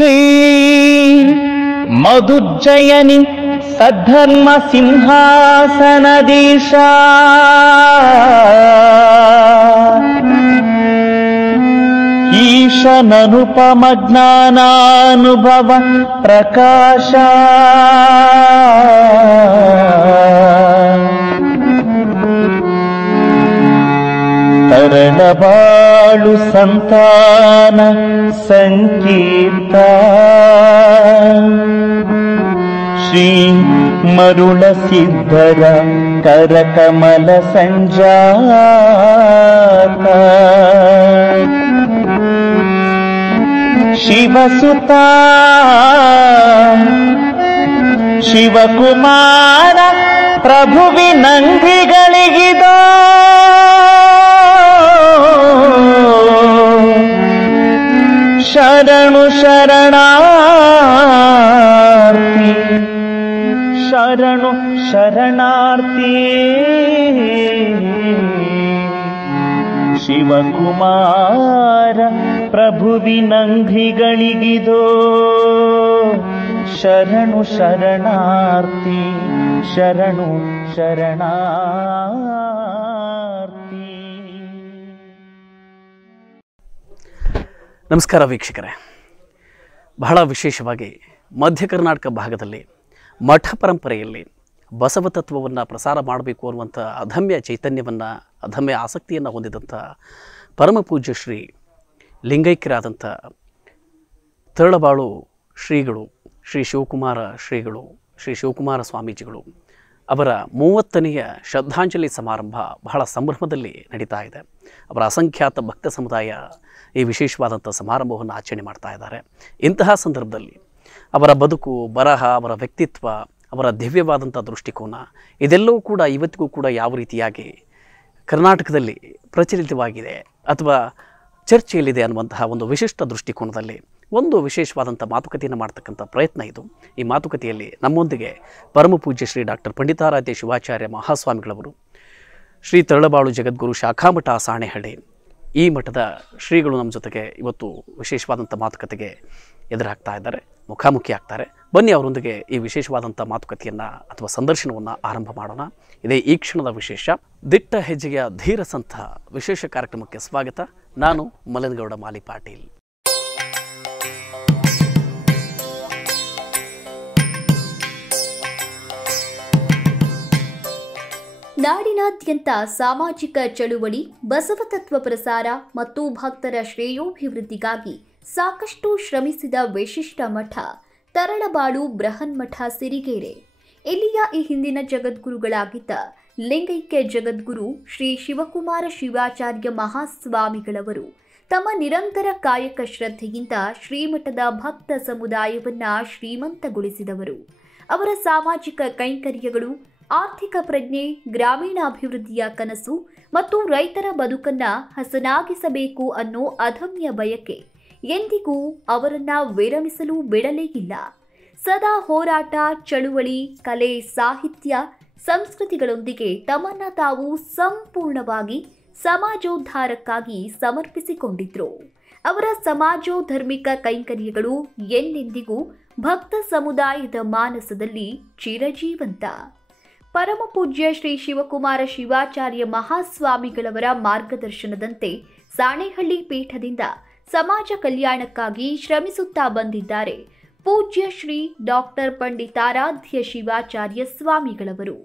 ಶ್ರೀ ಮಧುಜ್ಜಯನಿ ಸದ್ಧರ್ಮ ಸಿಂಹಾಸನದೀಶ ಈಶನನುಪಮ ಜ್ಞಾನಾನುಭವ ಪ್ರಕಾಶ ತರಣಬಾಳು ಸಂತಾನ ಸಂಕೀರ್ತ ಶ್ರೀ ಮರುಳ ಸಿದ್ಧರ ಕರಕಮಲ ಸಂಜಾತ ಶಿವಸುತ ಶಿವಕುಮಾರ ಪ್ರಭುವಿನಂಗಿಗಳಿಗಿದೋ ಶರಣು ಶರಣಾರ್ಥಿ ಶರಣು ಶರಣಾರ್ಥಿ ಶಿವಕುಮಾರ ಪ್ರಭುವಿನಂಘ್ರಿಗಳಿಗಿದೋ ಶರಣು ಶರಣಾರ್ಥಿ ಶರಣು ಶರಣಾರ್ಥಿ. ನಮಸ್ಕಾರ ವೀಕ್ಷಕರೇ, ಬಹಳ ವಿಶೇಷವಾಗಿ ಮಧ್ಯ ಕರ್ನಾಟಕ ಭಾಗದಲ್ಲಿ ಮಠ ಪರಂಪರೆಯಲ್ಲಿ ಬಸವ ತತ್ವವನ್ನು ಪ್ರಸಾರ ಮಾಡಬೇಕು ಅನ್ನುವಂಥ ಅದಮ್ಯ ಚೈತನ್ಯವನ್ನು, ಅದಮ್ಯ ಆಸಕ್ತಿಯನ್ನು ಹೊಂದಿದಂಥ ಪರಮ ಪೂಜ್ಯ ಶ್ರೀ ಲಿಂಗೈಕ್ಯರಾದಂಥ ತರಳಬಾಳು ಶ್ರೀಗಳು, ಶ್ರೀ ಶಿವಕುಮಾರ ಶ್ರೀಗಳು, ಶ್ರೀ ಶಿವಕುಮಾರ ಸ್ವಾಮೀಜಿಗಳು ಅವರ 30ನೆಯ ಶ್ರದ್ಧಾಂಜಲಿ ಸಮಾರಂಭ ಬಹಳ ಸಂಭ್ರಮದಲ್ಲಿ ನಡೀತಾ ಇದೆ. ಅವರ ಅಸಂಖ್ಯಾತ ಭಕ್ತ ಸಮುದಾಯ ಈ ವಿಶೇಷವಾದಂಥ ಸಮಾರಂಭವನ್ನು ಆಚರಣೆ ಮಾಡ್ತಾ ಇದ್ದಾರೆ. ಇಂತಹ ಸಂದರ್ಭದಲ್ಲಿ ಅವರ ಬದುಕು, ಬರಹ, ಅವರ ವ್ಯಕ್ತಿತ್ವ, ಅವರ ದಿವ್ಯವಾದಂಥ ದೃಷ್ಟಿಕೋನ ಇದೆಲ್ಲವೂ ಕೂಡ ಇವತ್ತಿಗೂ ಕೂಡ ಯಾವ ರೀತಿಯಾಗಿ ಕರ್ನಾಟಕದಲ್ಲಿ ಪ್ರಚಲಿತವಾಗಿದೆ ಅಥವಾ ಚರ್ಚೆಯಲ್ಲಿದೆ ಅನ್ನುವಂತಹ ಒಂದು ವಿಶಿಷ್ಟ ದೃಷ್ಟಿಕೋನದಲ್ಲಿ ಒಂದು ವಿಶೇಷವಾದಂಥ ಮಾತುಕತೆಯನ್ನು ಮಾಡ್ತಕ್ಕಂಥ ಪ್ರಯತ್ನ ಇದು. ಈ ಮಾತುಕತೆಯಲ್ಲಿ ನಮ್ಮೊಂದಿಗೆ ಪರಮ ಪೂಜ್ಯ ಶ್ರೀ ಡಾಕ್ಟರ್ ಪಂಡಿತಾರಾಧ್ಯ ಶಿವಾಚಾರ್ಯ ಮಹಾಸ್ವಾಮಿಗಳವರು, ಶ್ರೀ ತರಳಬಾಳು ಜಗದ್ಗುರು ಶಾಖಾಮಠ ಸಾಣೆಹಳ್ಳಿ, ಈ ಮಠದ ಶ್ರೀಗಳು ನಮ್ಮ ಜೊತೆಗೆ ಇವತ್ತು ವಿಶೇಷವಾದಂಥ ಮಾತುಕತೆಗೆ ಎದುರಾಗ್ತಾ ಇದ್ದಾರೆ, ಮುಖಾಮುಖಿ ಆಗ್ತಾರೆ. ಬನ್ನಿ ಅವರೊಂದಿಗೆ ಈ ವಿಶೇಷವಾದಂಥ ಮಾತುಕತೆಯನ್ನು ಅಥವಾ ಸಂದರ್ಶನವನ್ನು ಆರಂಭ ಮಾಡೋಣ. ಇದೇ ಈ ಕ್ಷಣದ ವಿಶೇಷ. ದಿಟ್ಟ ಹೆಜ್ಜೆಯ ಧೀರ ಸಂಥ ವಿಶೇಷ ಕಾರ್ಯಕ್ರಮಕ್ಕೆ ಸ್ವಾಗತ. ನಾನು ಮಲನಗೌಡ ಮಾಲಿ ಪಾಟೀಲ್. ನಾಡಿನಾದ್ಯಂತ ಸಾಮಾಜಿಕ ಚಳುವಳಿ, ಬಸವತತ್ವ ಪ್ರಸಾರ ಮತ್ತು ಭಕ್ತರ ಶ್ರೇಯೋಭಿವೃದ್ಧಿಗಾಗಿ ಸಾಕಷ್ಟು ಶ್ರಮಿಸಿದ ವಿಶಿಷ್ಟ ಮಠ ತರಳಬಾಳು ಬೃಹನ್ಮಠ ಸಿರಿಗೆರೆ. ಇಲ್ಲಿಯ ಈ ಹಿಂದಿನ ಜಗದ್ಗುರುಗಳಾಗಿದ್ದ ಲಿಂಗೈಕ್ಯ ಜಗದ್ಗುರು ಶ್ರೀ ಶಿವಕುಮಾರ ಶಿವಾಚಾರ್ಯ ಮಹಾಸ್ವಾಮಿಗಳವರು ತಮ್ಮ ನಿರಂತರ ಕಾಯಕ ಶ್ರದ್ಧೆಯಿಂದ ಶ್ರೀಮಠದ ಭಕ್ತ ಸಮುದಾಯವನ್ನ ಶ್ರೀಮಂತಗೊಳಿಸಿದವರು. ಅವರ ಸಾಮಾಜಿಕ ಕೈಂಕರ್ಯಗಳು, ಆರ್ಥಿಕ ಪ್ರಜ್ಞೆ, ಗ್ರಾಮೀಣಾಭಿವೃದ್ಧಿಯ ಕನಸು ಮತ್ತು ರೈತರ ಬದುಕನ್ನ ಹಸನಾಗಿಸಬೇಕು ಅನ್ನೋ ಅದಮ್ಯ ಬಯಕೆ ಎಂದಿಗೂ ಅವರನ್ನ ವಿರಮಿಸಲು ಬಿಡಲೇ ಇಲ್ಲ. ಸದಾ ಹೋರಾಟ, ಚಳುವಳಿ, ಕಲೆ, ಸಾಹಿತ್ಯ, ಸಂಸ್ಕೃತಿಗಳೊಂದಿಗೆ ತಮ್ಮನ್ನ ತಾವು ಸಂಪೂರ್ಣವಾಗಿ ಸಮಾಜೋದ್ಧಾರಕ್ಕಾಗಿ ಸಮರ್ಪಿಸಿಕೊಂಡಿದ್ರು. ಅವರ ಸಮಾಜೋಧರ್ಮಿಕ ಕೈಂಕರ್ಯಗಳು ಎಂದೆಂದಿಗೂ ಭಕ್ತ ಸಮುದಾಯದ ಮಾನಸದಲ್ಲಿ ಚಿರಜೀವಂತ. ಪರಮ ಪೂಜ್ಯ ಶ್ರೀ ಶಿವಕುಮಾರ ಶಿವಾಚಾರ್ಯ ಮಹಾಸ್ವಾಮಿಗಳವರ ಮಾರ್ಗದರ್ಶನದಂತೆ ಸಾಣೆಹಳ್ಳಿ ಪೀಠದಿಂದ ಸಮಾಜ ಕಲ್ಯಾಣಕ್ಕಾಗಿ ಶ್ರಮಿಸುತ್ತಾ ಬಂದಿದ್ದಾರೆ ಪೂಜ್ಯ ಶ್ರೀ ಡಾಕ್ಟರ್ ಪಂಡಿತಾರಾಧ್ಯ ಶಿವಾಚಾರ್ಯ ಸ್ವಾಮಿಗಳವರು.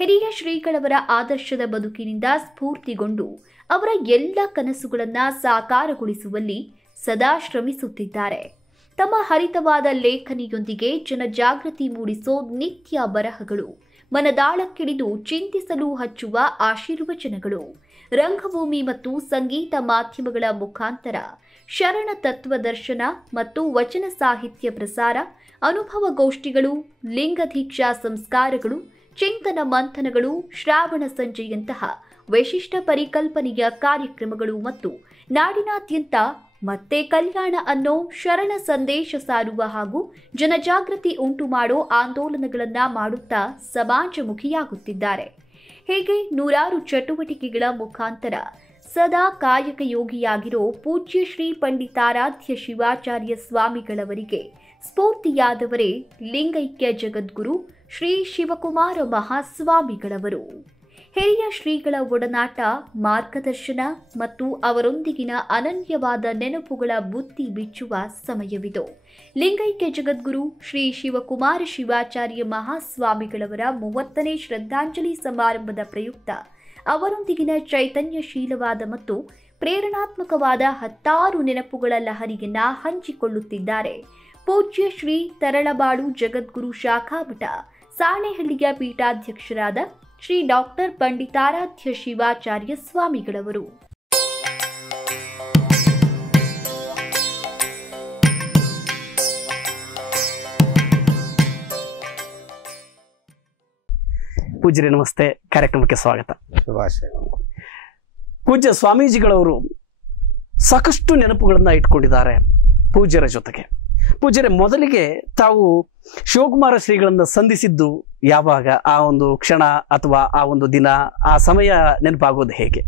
ಹಿರಿಯ ಶ್ರೀಗಳವರ ಆದರ್ಶದ ಬದುಕಿನಿಂದ ಸ್ಫೂರ್ತಿಗೊಂಡು ಅವರ ಎಲ್ಲ ಕನಸುಗಳನ್ನು ಸಾಕಾರಗೊಳಿಸುವಲ್ಲಿ ಸದಾ ಶ್ರಮಿಸುತ್ತಿದ್ದಾರೆ. ತಮ್ಮ ಹರಿತವಾದ ಲೇಖನಿಯೊಂದಿಗೆ ಜನಜಾಗೃತಿ ಮೂಡಿಸೋ ನಿತ್ಯ ಬರಹಗಳು, ಮನದಾಳಕ್ಕಿಳಿದು ಚಿಂತಿಸಲು ಹಚ್ಚುವ ಆಶೀರ್ವಚನಗಳು, ರಂಗಭೂಮಿ ಮತ್ತು ಸಂಗೀತ ಮಾಧ್ಯಮಗಳ ಮುಖಾಂತರ ಶರಣ ತತ್ವ ದರ್ಶನ ಮತ್ತು ವಚನ ಸಾಹಿತ್ಯ ಪ್ರಸಾರ, ಅನುಭವ ಗೋಷ್ಠಿಗಳು, ಲಿಂಗದೀಕ್ಷಾ ಸಂಸ್ಕಾರಗಳು, ಚಿಂತನ ಮಂಥನಗಳು, ಶ್ರಾವಣ ಸಂಜೆಯಂತಹ ವಿಶಿಷ್ಟ ಪರಿಕಲ್ಪನೆಯ ಕಾರ್ಯಕ್ರಮಗಳು ಮತ್ತು ನಾಡಿನಾದ್ಯಂತ ಮತ್ತೆ ಕಲ್ಯಾಣ ಅನ್ನೋ ಶರಣ ಸಂದೇಶ ಸಾರುವ ಹಾಗೂ ಜನಜಾಗೃತಿ ಉಂಟು ಮಾಡೋ ಆಂದೋಲನಗಳನ್ನ ಮಾಡುತ್ತಾ ಸಮಾಜಮುಖಿಯಾಗುತ್ತಿದ್ದಾರೆ. ಹೀಗೆ ನೂರಾರು ಚಟುವಟಿಕೆಗಳ ಮುಖಾಂತರ ಸದಾ ಕಾಯಕ ಯೋಗಿಯಾಗಿರೋ ಪೂಜ್ಯ ಶ್ರೀ ಪಂಡಿತಾರಾಧ್ಯ ಶಿವಾಚಾರ್ಯ ಸ್ವಾಮಿಗಳವರಿಗೆ ಸ್ಫೂರ್ತಿಯಾದವರೇ ಲಿಂಗೈಕ್ಯ ಜಗದ್ಗುರು ಶ್ರೀ ಶಿವಕುಮಾರ ಮಹಾಸ್ವಾಮಿಗಳವರು. ಹಿರಿಯ ಶ್ರೀಗಳ ಒಡನಾಟ, ಮಾರ್ಗದರ್ಶನ ಮತ್ತು ಅವರೊಂದಿಗಿನ ಅನನ್ಯವಾದ ನೆನಪುಗಳ ಬುತ್ತಿ ಬಿಚ್ಚುವ ಸಮಯವಿದು. ಲಿಂಗೈಕ್ಯ ಜಗದ್ಗುರು ಶ್ರೀ ಶಿವಕುಮಾರ ಶಿವಾಚಾರ್ಯ ಮಹಾಸ್ವಾಮಿಗಳವರ 30ನೇ ಶ್ರದ್ಧಾಂಜಲಿ ಸಮಾರಂಭದ ಪ್ರಯುಕ್ತ ಅವರೊಂದಿಗಿನ ಚೈತನ್ಯಶೀಲವಾದ ಮತ್ತು ಪ್ರೇರಣಾತ್ಮಕವಾದ 10 ನೆನಪುಗಳ ಲಹರಿಯನ್ನ ಹಂಚಿಕೊಳ್ಳುತ್ತಿದ್ದಾರೆ ಪೂಜ್ಯ ಶ್ರೀ ತರಳಬಾಳು ಜಗದ್ಗುರು ಶಾಖಾಮಠ ಸಾಣೆಹಳ್ಳಿಯ ಪೀಠಾಧ್ಯಕ್ಷರಾದ ಶ್ರೀ ಡಾಕ್ಟರ್ ಪಂಡಿತಾರಾಧ್ಯ ಶಿವಾಚಾರ್ಯ ಸ್ವಾಮಿಗಳವರು. ಪೂಜ್ಯರೇ ನಮಸ್ತೆ, ಕಾರ್ಯಕ್ರಮಕ್ಕೆ ಸ್ವಾಗತ. ಶುಭಾಶಯ. ಪೂಜ್ಯ ಸ್ವಾಮೀಜಿಗಳವರು ಸಾಕಷ್ಟು ನೆನಪುಗಳನ್ನ ಇಟ್ಕೊಂಡಿದ್ದಾರೆ ಪೂಜ್ಯರ ಜೊತೆಗೆ. ಪೂಜ್ಯರೇ, ಮೊದಲಿಗೆ ತಾವು ಶಿವಕುಮಾರ ಶ್ರೀಗಳನ್ನ ಸಂಧಿಸಿದ್ದು ಯಾವಾಗ? ಆ ಒಂದು ಕ್ಷಣ ಅಥವಾ ಆ ಒಂದು ದಿನ, ಆ ಸಮಯ ನೆನಪಾಗೋದು ಹೇಗೆ?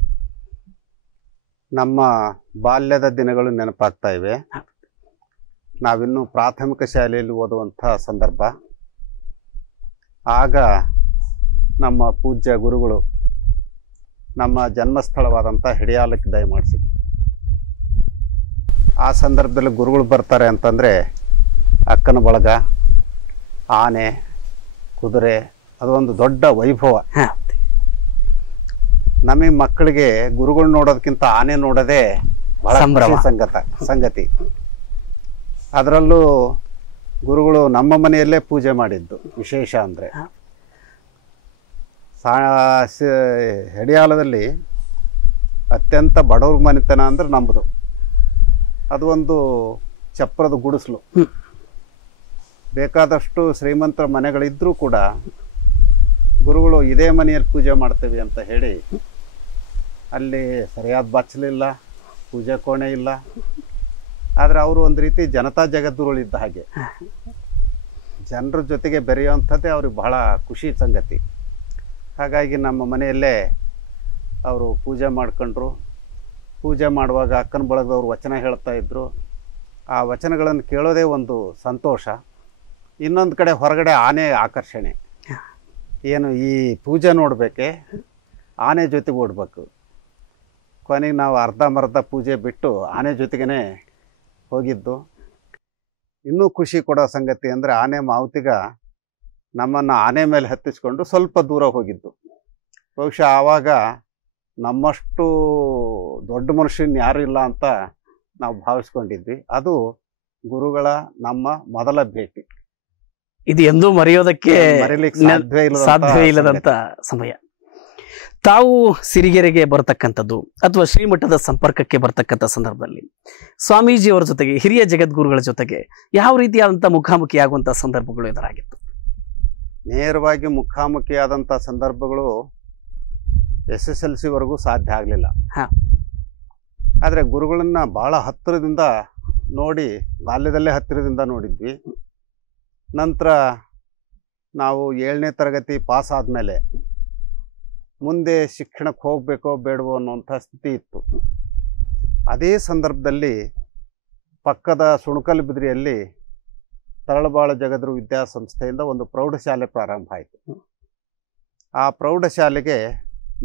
ನಮ್ಮ ಬಾಲ್ಯದ ದಿನಗಳು ನೆನಪಾಗ್ತಾ ಇವೆ. ನಾವಿನ್ನು ಪ್ರಾಥಮಿಕ ಶಾಲೆಯಲ್ಲಿ ಓದುವಂಥ ಸಂದರ್ಭ. ಆಗ ನಮ್ಮ ಪೂಜ್ಯ ಗುರುಗಳು ನಮ್ಮ ಜನ್ಮಸ್ಥಳವಾದಂಥ ಹಿಡಿಯಾಲಕ್ಕೆ ದಯಮಾಡಿಸಿದ್ರು. ಆ ಸಂದರ್ಭದಲ್ಲಿ ಗುರುಗಳು ಬರ್ತಾರೆ ಅಂತಂದರೆ ಅಕ್ಕನ ಬಳಗ, ಆನೆ, ಕುದುರೆ, ಅದೊಂದು ದೊಡ್ಡ ವೈಭವ. ನಮಗೆ ಮಕ್ಕಳಿಗೆ ಗುರುಗಳು ನೋಡೋದಕ್ಕಿಂತ ಆನೆ ನೋಡೋದೇ ಬಹಳ ಸಂಗತಿ. ಅದರಲ್ಲೂ ಗುರುಗಳು ನಮ್ಮ ಮನೆಯಲ್ಲೇ ಪೂಜೆ ಮಾಡಿದ್ದು ವಿಶೇಷ. ಅಂದರೆ ಹೆಡಿಯಾಲದಲ್ಲಿ ಅತ್ಯಂತ ಬಡವ್ರ ಮನೆತನ ಅಂದ್ರೆ ನಮ್ಮದು. ಅದು ಒಂದು ಚಪ್ರದ ಗುಡಿಸಲು. ಬೇಕಾದಷ್ಟು ಶ್ರೀಮಂತರ ಮನೆಗಳಿದ್ರೂ ಕೂಡ ಗುರುಗಳು ಇದೇ ಮನೆಯಲ್ಲಿ ಪೂಜೆ ಮಾಡ್ತೇವೆ ಅಂತ ಹೇಳಿ ಅಲ್ಲಿ ಸರಿಯಾದ ಬಚ್ಚಲಿಲ್ಲ, ಪೂಜೆ ಕೋಣೆ ಇಲ್ಲ. ಆದರೆ ಅವರು ಒಂದು ರೀತಿ ಜನತಾ ಜಗದ್ಗುರುಗಳಿದ್ದ ಹಾಗೆ, ಜನರ ಜೊತೆಗೆ ಬೆರೆಯುವಂಥದ್ದೇ ಅವ್ರಿಗೆ ಬಹಳ ಖುಷಿ ಸಂಗತಿ. ಹಾಗಾಗಿ ನಮ್ಮ ಮನೆಯಲ್ಲೇ ಅವರು ಪೂಜೆ ಮಾಡ್ಕೊಂಡ್ರು. ಪೂಜೆ ಮಾಡುವಾಗ ಅಕ್ಕನ ಬಳಗದವ್ರು ವಚನ ಹೇಳ್ತಾ ಇದ್ರು. ಆ ವಚನಗಳನ್ನು ಕೇಳೋದೇ ಒಂದು ಸಂತೋಷ. ಇನ್ನೊಂದು ಕಡೆ ಹೊರಗಡೆ ಆನೆ ಆಕರ್ಷಣೆ. ಏನು ಈ ಪೂಜೆ ನೋಡಬೇಕೆ, ಆನೆ ಜೊತೆಗೆ ಓಡಬೇಕು. ಕೊನೆಗೆ ನಾವು ಅರ್ಧಂಬರ್ಧ ಪೂಜೆ ಬಿಟ್ಟು ಆನೆ ಜೊತೆಗೇ ಹೋಗಿದ್ದು. ಇನ್ನೂ ಖುಷಿ ಕೊಡೋ ಸಂಗತಿ ಅಂದರೆ ಆನೆ ಮಾವುತಿಗ ನಮ್ಮನ್ನು ಆನೆ ಮೇಲೆ ಹತ್ತಿಸ್ಕೊಂಡು ಸ್ವಲ್ಪ ದೂರ ಹೋಗಿದ್ದು. ಬಹುಶಃ ಆವಾಗ ನಮ್ಮಷ್ಟು ದೊಡ್ಡ ಮನುಷ್ಯನ ಯಾರು ಇಲ್ಲ ಅಂತ ನಾವು ಭಾವಿಸ್ಕೊಂಡಿದ್ವಿ. ಅದು ಗುರುಗಳ ನಮ್ಮ ಮೊದಲ ಭೇಟಿ. ಇದು ಎಂದೂ ಮರೆಯೋದಕ್ಕೆ ಸಾಧ್ಯವೇ ಇಲ್ಲದಂತ ಸಮಯ. ತಾವು ಸಿರಿಗೆರೆಗೆ ಬರತಕ್ಕಂಥದ್ದು ಅಥವಾ ಶ್ರೀಮಠದ ಸಂಪರ್ಕಕ್ಕೆ ಬರ್ತಕ್ಕಂಥ ಸಂದರ್ಭದಲ್ಲಿ ಸ್ವಾಮೀಜಿಯವರ ಜೊತೆಗೆ, ಹಿರಿಯ ಜಗದ್ಗುರುಗಳ ಜೊತೆಗೆ ಯಾವ ರೀತಿಯಾದಂಥ ಮುಖಾಮುಖಿ ಆಗುವಂಥ ಸಂದರ್ಭಗಳು ಎದುರಾಗಿತ್ತು? ನೇರವಾಗಿ ಮುಖಾಮುಖಿಯಾದಂಥ ಸಂದರ್ಭಗಳು SSLCವರೆಗೂ ಸಾಧ್ಯ ಆಗಲಿಲ್ಲ. ಆದರೆ ಗುರುಗಳನ್ನ ಭಾಳ ಹತ್ತಿರದಿಂದ ನೋಡಿ, ಬಾಲ್ಯದಲ್ಲೇ ಹತ್ತಿರದಿಂದ ನೋಡಿದ್ವಿ. ನಂತರ ನಾವು 7ನೇ ತರಗತಿ ಪಾಸ್ ಆದಮೇಲೆ ಮುಂದೆ ಶಿಕ್ಷಣಕ್ಕೆ ಹೋಗಬೇಕೋ ಬೇಡವೋ ಅನ್ನುವಂಥ ಸ್ಥಿತಿ ಇತ್ತು. ಅದೇ ಸಂದರ್ಭದಲ್ಲಿ ಪಕ್ಕದ ಸುಣಕಲ್ಬಿದ್ರಿಯಲ್ಲಿ ತರಳಬಾಳು ಜಗದ್ಗುರು ವಿದ್ಯಾಸಂಸ್ಥೆಯಿಂದ ಒಂದು ಪ್ರೌಢಶಾಲೆ ಪ್ರಾರಂಭ ಆಯಿತು. ಆ ಪ್ರೌಢಶಾಲೆಗೆ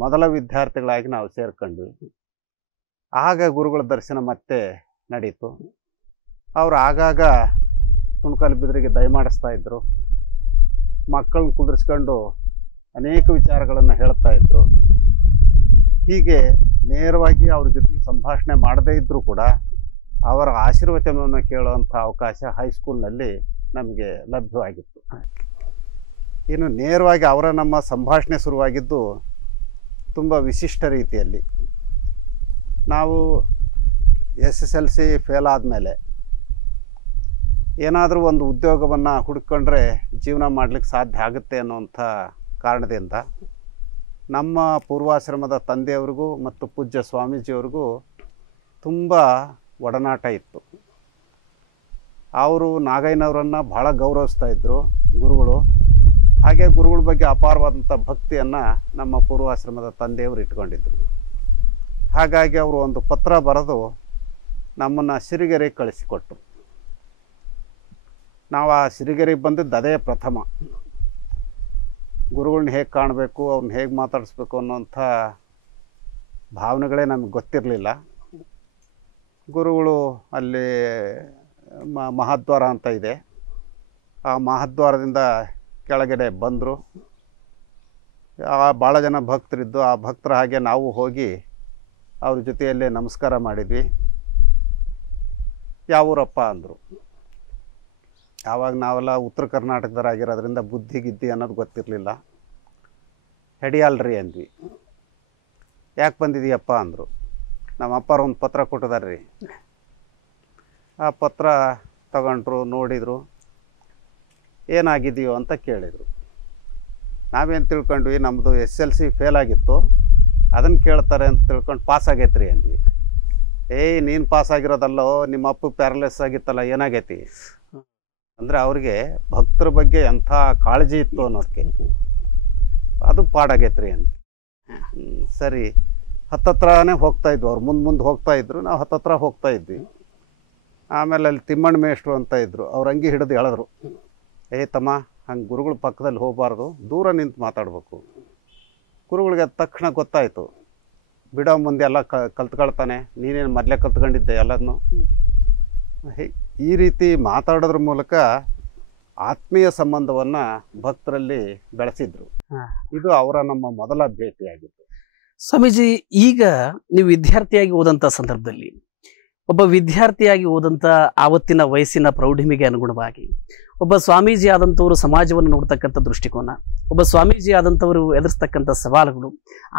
ಮೊದಲ ವಿದ್ಯಾರ್ಥಿಗಳಾಗಿ ನಾವು ಸೇರ್ಕೊಂಡ್ವಿ. ಆಗ ಗುರುಗಳ ದರ್ಶನ ಮತ್ತೆ ನಡೀತು. ಅವರು ಆಗಾಗ ಸುಣಕಲ್ಬಿದ್ರಿಗೆ ದಯಮಾಡಿಸ್ತಾ ಇದ್ದರು. ಮಕ್ಕಳನ್ನ ಕುದುರಿಸ್ಕೊಂಡು ಅನೇಕ ವಿಚಾರಗಳನ್ನು ಹೇಳ್ತಾ ಇದ್ದರು. ಹೀಗೆ ನೇರವಾಗಿ ಅವ್ರ ಜೊತೆಗೆ ಸಂಭಾಷಣೆ ಮಾಡದೇ ಇದ್ದರೂ ಕೂಡ ಅವರ ಆಶೀರ್ವಚನವನ್ನು ಕೇಳುವಂಥ ಅವಕಾಶ ಹೈಸ್ಕೂಲ್ನಲ್ಲಿ ನಮಗೆ ಲಭ್ಯವಾಗಿತ್ತು. ಇನ್ನು ನೇರವಾಗಿ ಅವರ ನಮ್ಮ ಸಂಭಾಷಣೆ ಶುರುವಾಗಿದ್ದು ತುಂಬ ವಿಶಿಷ್ಟ ರೀತಿಯಲ್ಲಿ. ನಾವು SSLC ಫೇಲ್ ಆದಮೇಲೆ ಏನಾದರೂ ಒಂದು ಉದ್ಯೋಗವನ್ನು ಹುಡುಕೊಂಡ್ರೆ ಜೀವನ ಮಾಡಲಿಕ್ಕೆ ಸಾಧ್ಯ ಆಗುತ್ತೆ ಅನ್ನುವಂಥ ಕಾರಣದಿಂದ ನಮ್ಮ ಪೂರ್ವಾಶ್ರಮದ ತಂದೆಯವ್ರಿಗೂ ಮತ್ತು ಪೂಜ್ಯ ಸ್ವಾಮೀಜಿಯವ್ರಿಗೂ ತುಂಬ ಒಡನಾಟ ಇತ್ತು. ಅವರು ನಾಗಯ್ಯನವರನ್ನು ಭಾಳ ಗೌರವಿಸ್ತಾ ಇದ್ದರು ಗುರುಗಳು. ಹಾಗೆ ಗುರುಗಳ ಬಗ್ಗೆ ಅಪಾರವಾದಂಥ ಭಕ್ತಿಯನ್ನು ನಮ್ಮ ಪೂರ್ವಾಶ್ರಮದ ತಂದೆಯವರು ಇಟ್ಕೊಂಡಿದ್ದರು. ಹಾಗಾಗಿ ಅವರು ಒಂದು ಪತ್ರ ಬರೆದು ನಮ್ಮನ್ನು ಸಿರಿಗೆರೆಗೆ ಕಳಿಸಿಕೊಟ್ರು. ನಾವು ಆ ಸಿರಿಗೆರೆಗೆ ಬಂದಿದ್ದು ಅದೇ ಪ್ರಥಮ. ಗುರುಗಳನ್ನ ಹೇಗೆ ಕಾಣಬೇಕು, ಅವ್ರನ್ನ ಹೇಗೆ ಮಾತಾಡಿಸ್ಬೇಕು ಅನ್ನೋಂಥ ಭಾವನೆಗಳೇ ನಮಗೆ ಗೊತ್ತಿರಲಿಲ್ಲ. ಗುರುಗಳು ಅಲ್ಲಿ ಮಹಾದ್ವಾರ ಅಂತ ಇದೆ, ಆ ಮಹಾದ್ವಾರದಿಂದ ಕೆಳಗಡೆ ಬಂದರು. ಭಾಳ ಜನ ಭಕ್ತರಿದ್ದು, ಆ ಭಕ್ತರ ಹಾಗೆ ನಾವು ಹೋಗಿ ಅವ್ರ ಜೊತೆಯಲ್ಲೇ ನಮಸ್ಕಾರ ಮಾಡಿದ್ವಿ. ಯಾವೂರಪ್ಪ ಅಂದರು. ಆವಾಗ ನಾವೆಲ್ಲ ಉತ್ತರ ಕರ್ನಾಟಕದವರಾಗಿರೋದ್ರಿಂದ ಬುದ್ಧಿ ಗಿದ್ದಿ ಅನ್ನೋದು ಗೊತ್ತಿರಲಿಲ್ಲ. ಹೆಡಿಯಾಲ್ರಿ ಅಂದ್ವಿ. ಯಾಕೆ ಬಂದಿದೀಯಪ್ಪ ಅಂದರು. ನಮ್ಮ ಅಪ್ಪಾರು ಒಂದು ಪತ್ರ ಕೊಟ್ಟಿದಾರ್ರಿ. ಆ ಪತ್ರ ತಗೊಂಡ್ರು, ನೋಡಿದರು. ಏನಾಗಿದೆಯೋ ಅಂತ ಕೇಳಿದರು. ನಾವೇನು ತಿಳ್ಕೊಂಡ್ವಿ, ನಮ್ಮದು SLC ಫೇಲ್ ಆಗಿತ್ತು, ಅದನ್ನು ಕೇಳ್ತಾರೆ ಅಂತ ತಿಳ್ಕೊಂಡು ಪಾಸ್ ಆಗೈತ್ರಿ ಅಂದ್ವಿ. ನೀನು ಪಾಸ್ ಆಗಿರೋದಲ್ಲೋ, ನಿಮ್ಮ ಅಪ್ಪ ಪ್ಯಾರಲೈಸ್ ಆಗಿತ್ತಲ್ಲ, ಏನಾಗೈತಿ ಅಂದರೆ ಅವ್ರಿಗೆ ಭಕ್ತರ ಬಗ್ಗೆ ಎಂಥ ಕಾಳಜಿ ಇತ್ತು ಅನ್ನೋದಕ್ಕೆ. ಅದು ಪಾಡಾಗೈತ್ರಿ ಅಂದ್ವಿ. ಸರಿ, ಹತ್ತತ್ರನೇ ಹೋಗ್ತಾಯಿದ್ವಿ. ಅವ್ರು ಮುಂದೆ ಹೋಗ್ತಾಯಿದ್ರು, ನಾವು ಹತ್ತತ್ರ ಹೋಗ್ತಾಯಿದ್ವಿ. ಆಮೇಲೆ ಅಲ್ಲಿ ತಿಮ್ಮಣ್ಣ ಮೇಷ್ಟ್ರು ಅಂತ ಇದ್ದರು. ಅವ್ರು ಅಂಗಿ ಹಿಡಿದು ಹೇಳಿದ್ರು, ತಮ್ಮ ಹಂಗೆ ಗುರುಗಳ ಪಕ್ಕದಲ್ಲಿ ಹೋಗಬಾರ್ದು, ದೂರ ನಿಂತು ಮಾತಾಡಬೇಕು. ಗುರುಗಳಿಗೆ ಅದು ತಕ್ಷಣ ಗೊತ್ತಾಯಿತು. ಬಿಡೋ ಮುಂದೆ ಎಲ್ಲ ಕಲ್ತ್ಕೊಳ್ತಾನೆ, ನೀನೇನು ಮೊದಲೇ ಕಲ್ತ್ಕೊಂಡಿದ್ದೆ ಎಲ್ಲದನ್ನು. ಈ ರೀತಿ ಮಾತಾಡೋದ್ರ ಮೂಲಕ ಆತ್ಮೀಯ ಸಂಬಂಧವನ್ನು ಭಕ್ತರಲ್ಲಿ ಬೆಳೆಸಿದ್ರು. ಇದು ಅವರ ನಮ್ಮ ಮೊದಲ ಭೇಟಿಯಾಗಿತ್ತು. ಸ್ವಾಮೀಜಿ, ಈಗ ನೀವು ವಿದ್ಯಾರ್ಥಿಯಾಗಿ ಹೋದಂಥ ಸಂದರ್ಭದಲ್ಲಿ, ಒಬ್ಬ ವಿದ್ಯಾರ್ಥಿಯಾಗಿ ಹೋದಂಥ ಆವತ್ತಿನ ವಯಸ್ಸಿನ ಪ್ರೌಢಿಮೆಗೆ ಅನುಗುಣವಾಗಿ ಒಬ್ಬ ಸ್ವಾಮೀಜಿ ಆದಂಥವರು ಸಮಾಜವನ್ನು ನೋಡ್ತಕ್ಕಂಥ ದೃಷ್ಟಿಕೋನ, ಒಬ್ಬ ಸ್ವಾಮೀಜಿ ಆದಂಥವರು ಎದುರಿಸ್ತಕ್ಕಂಥ ಸವಾಲುಗಳು,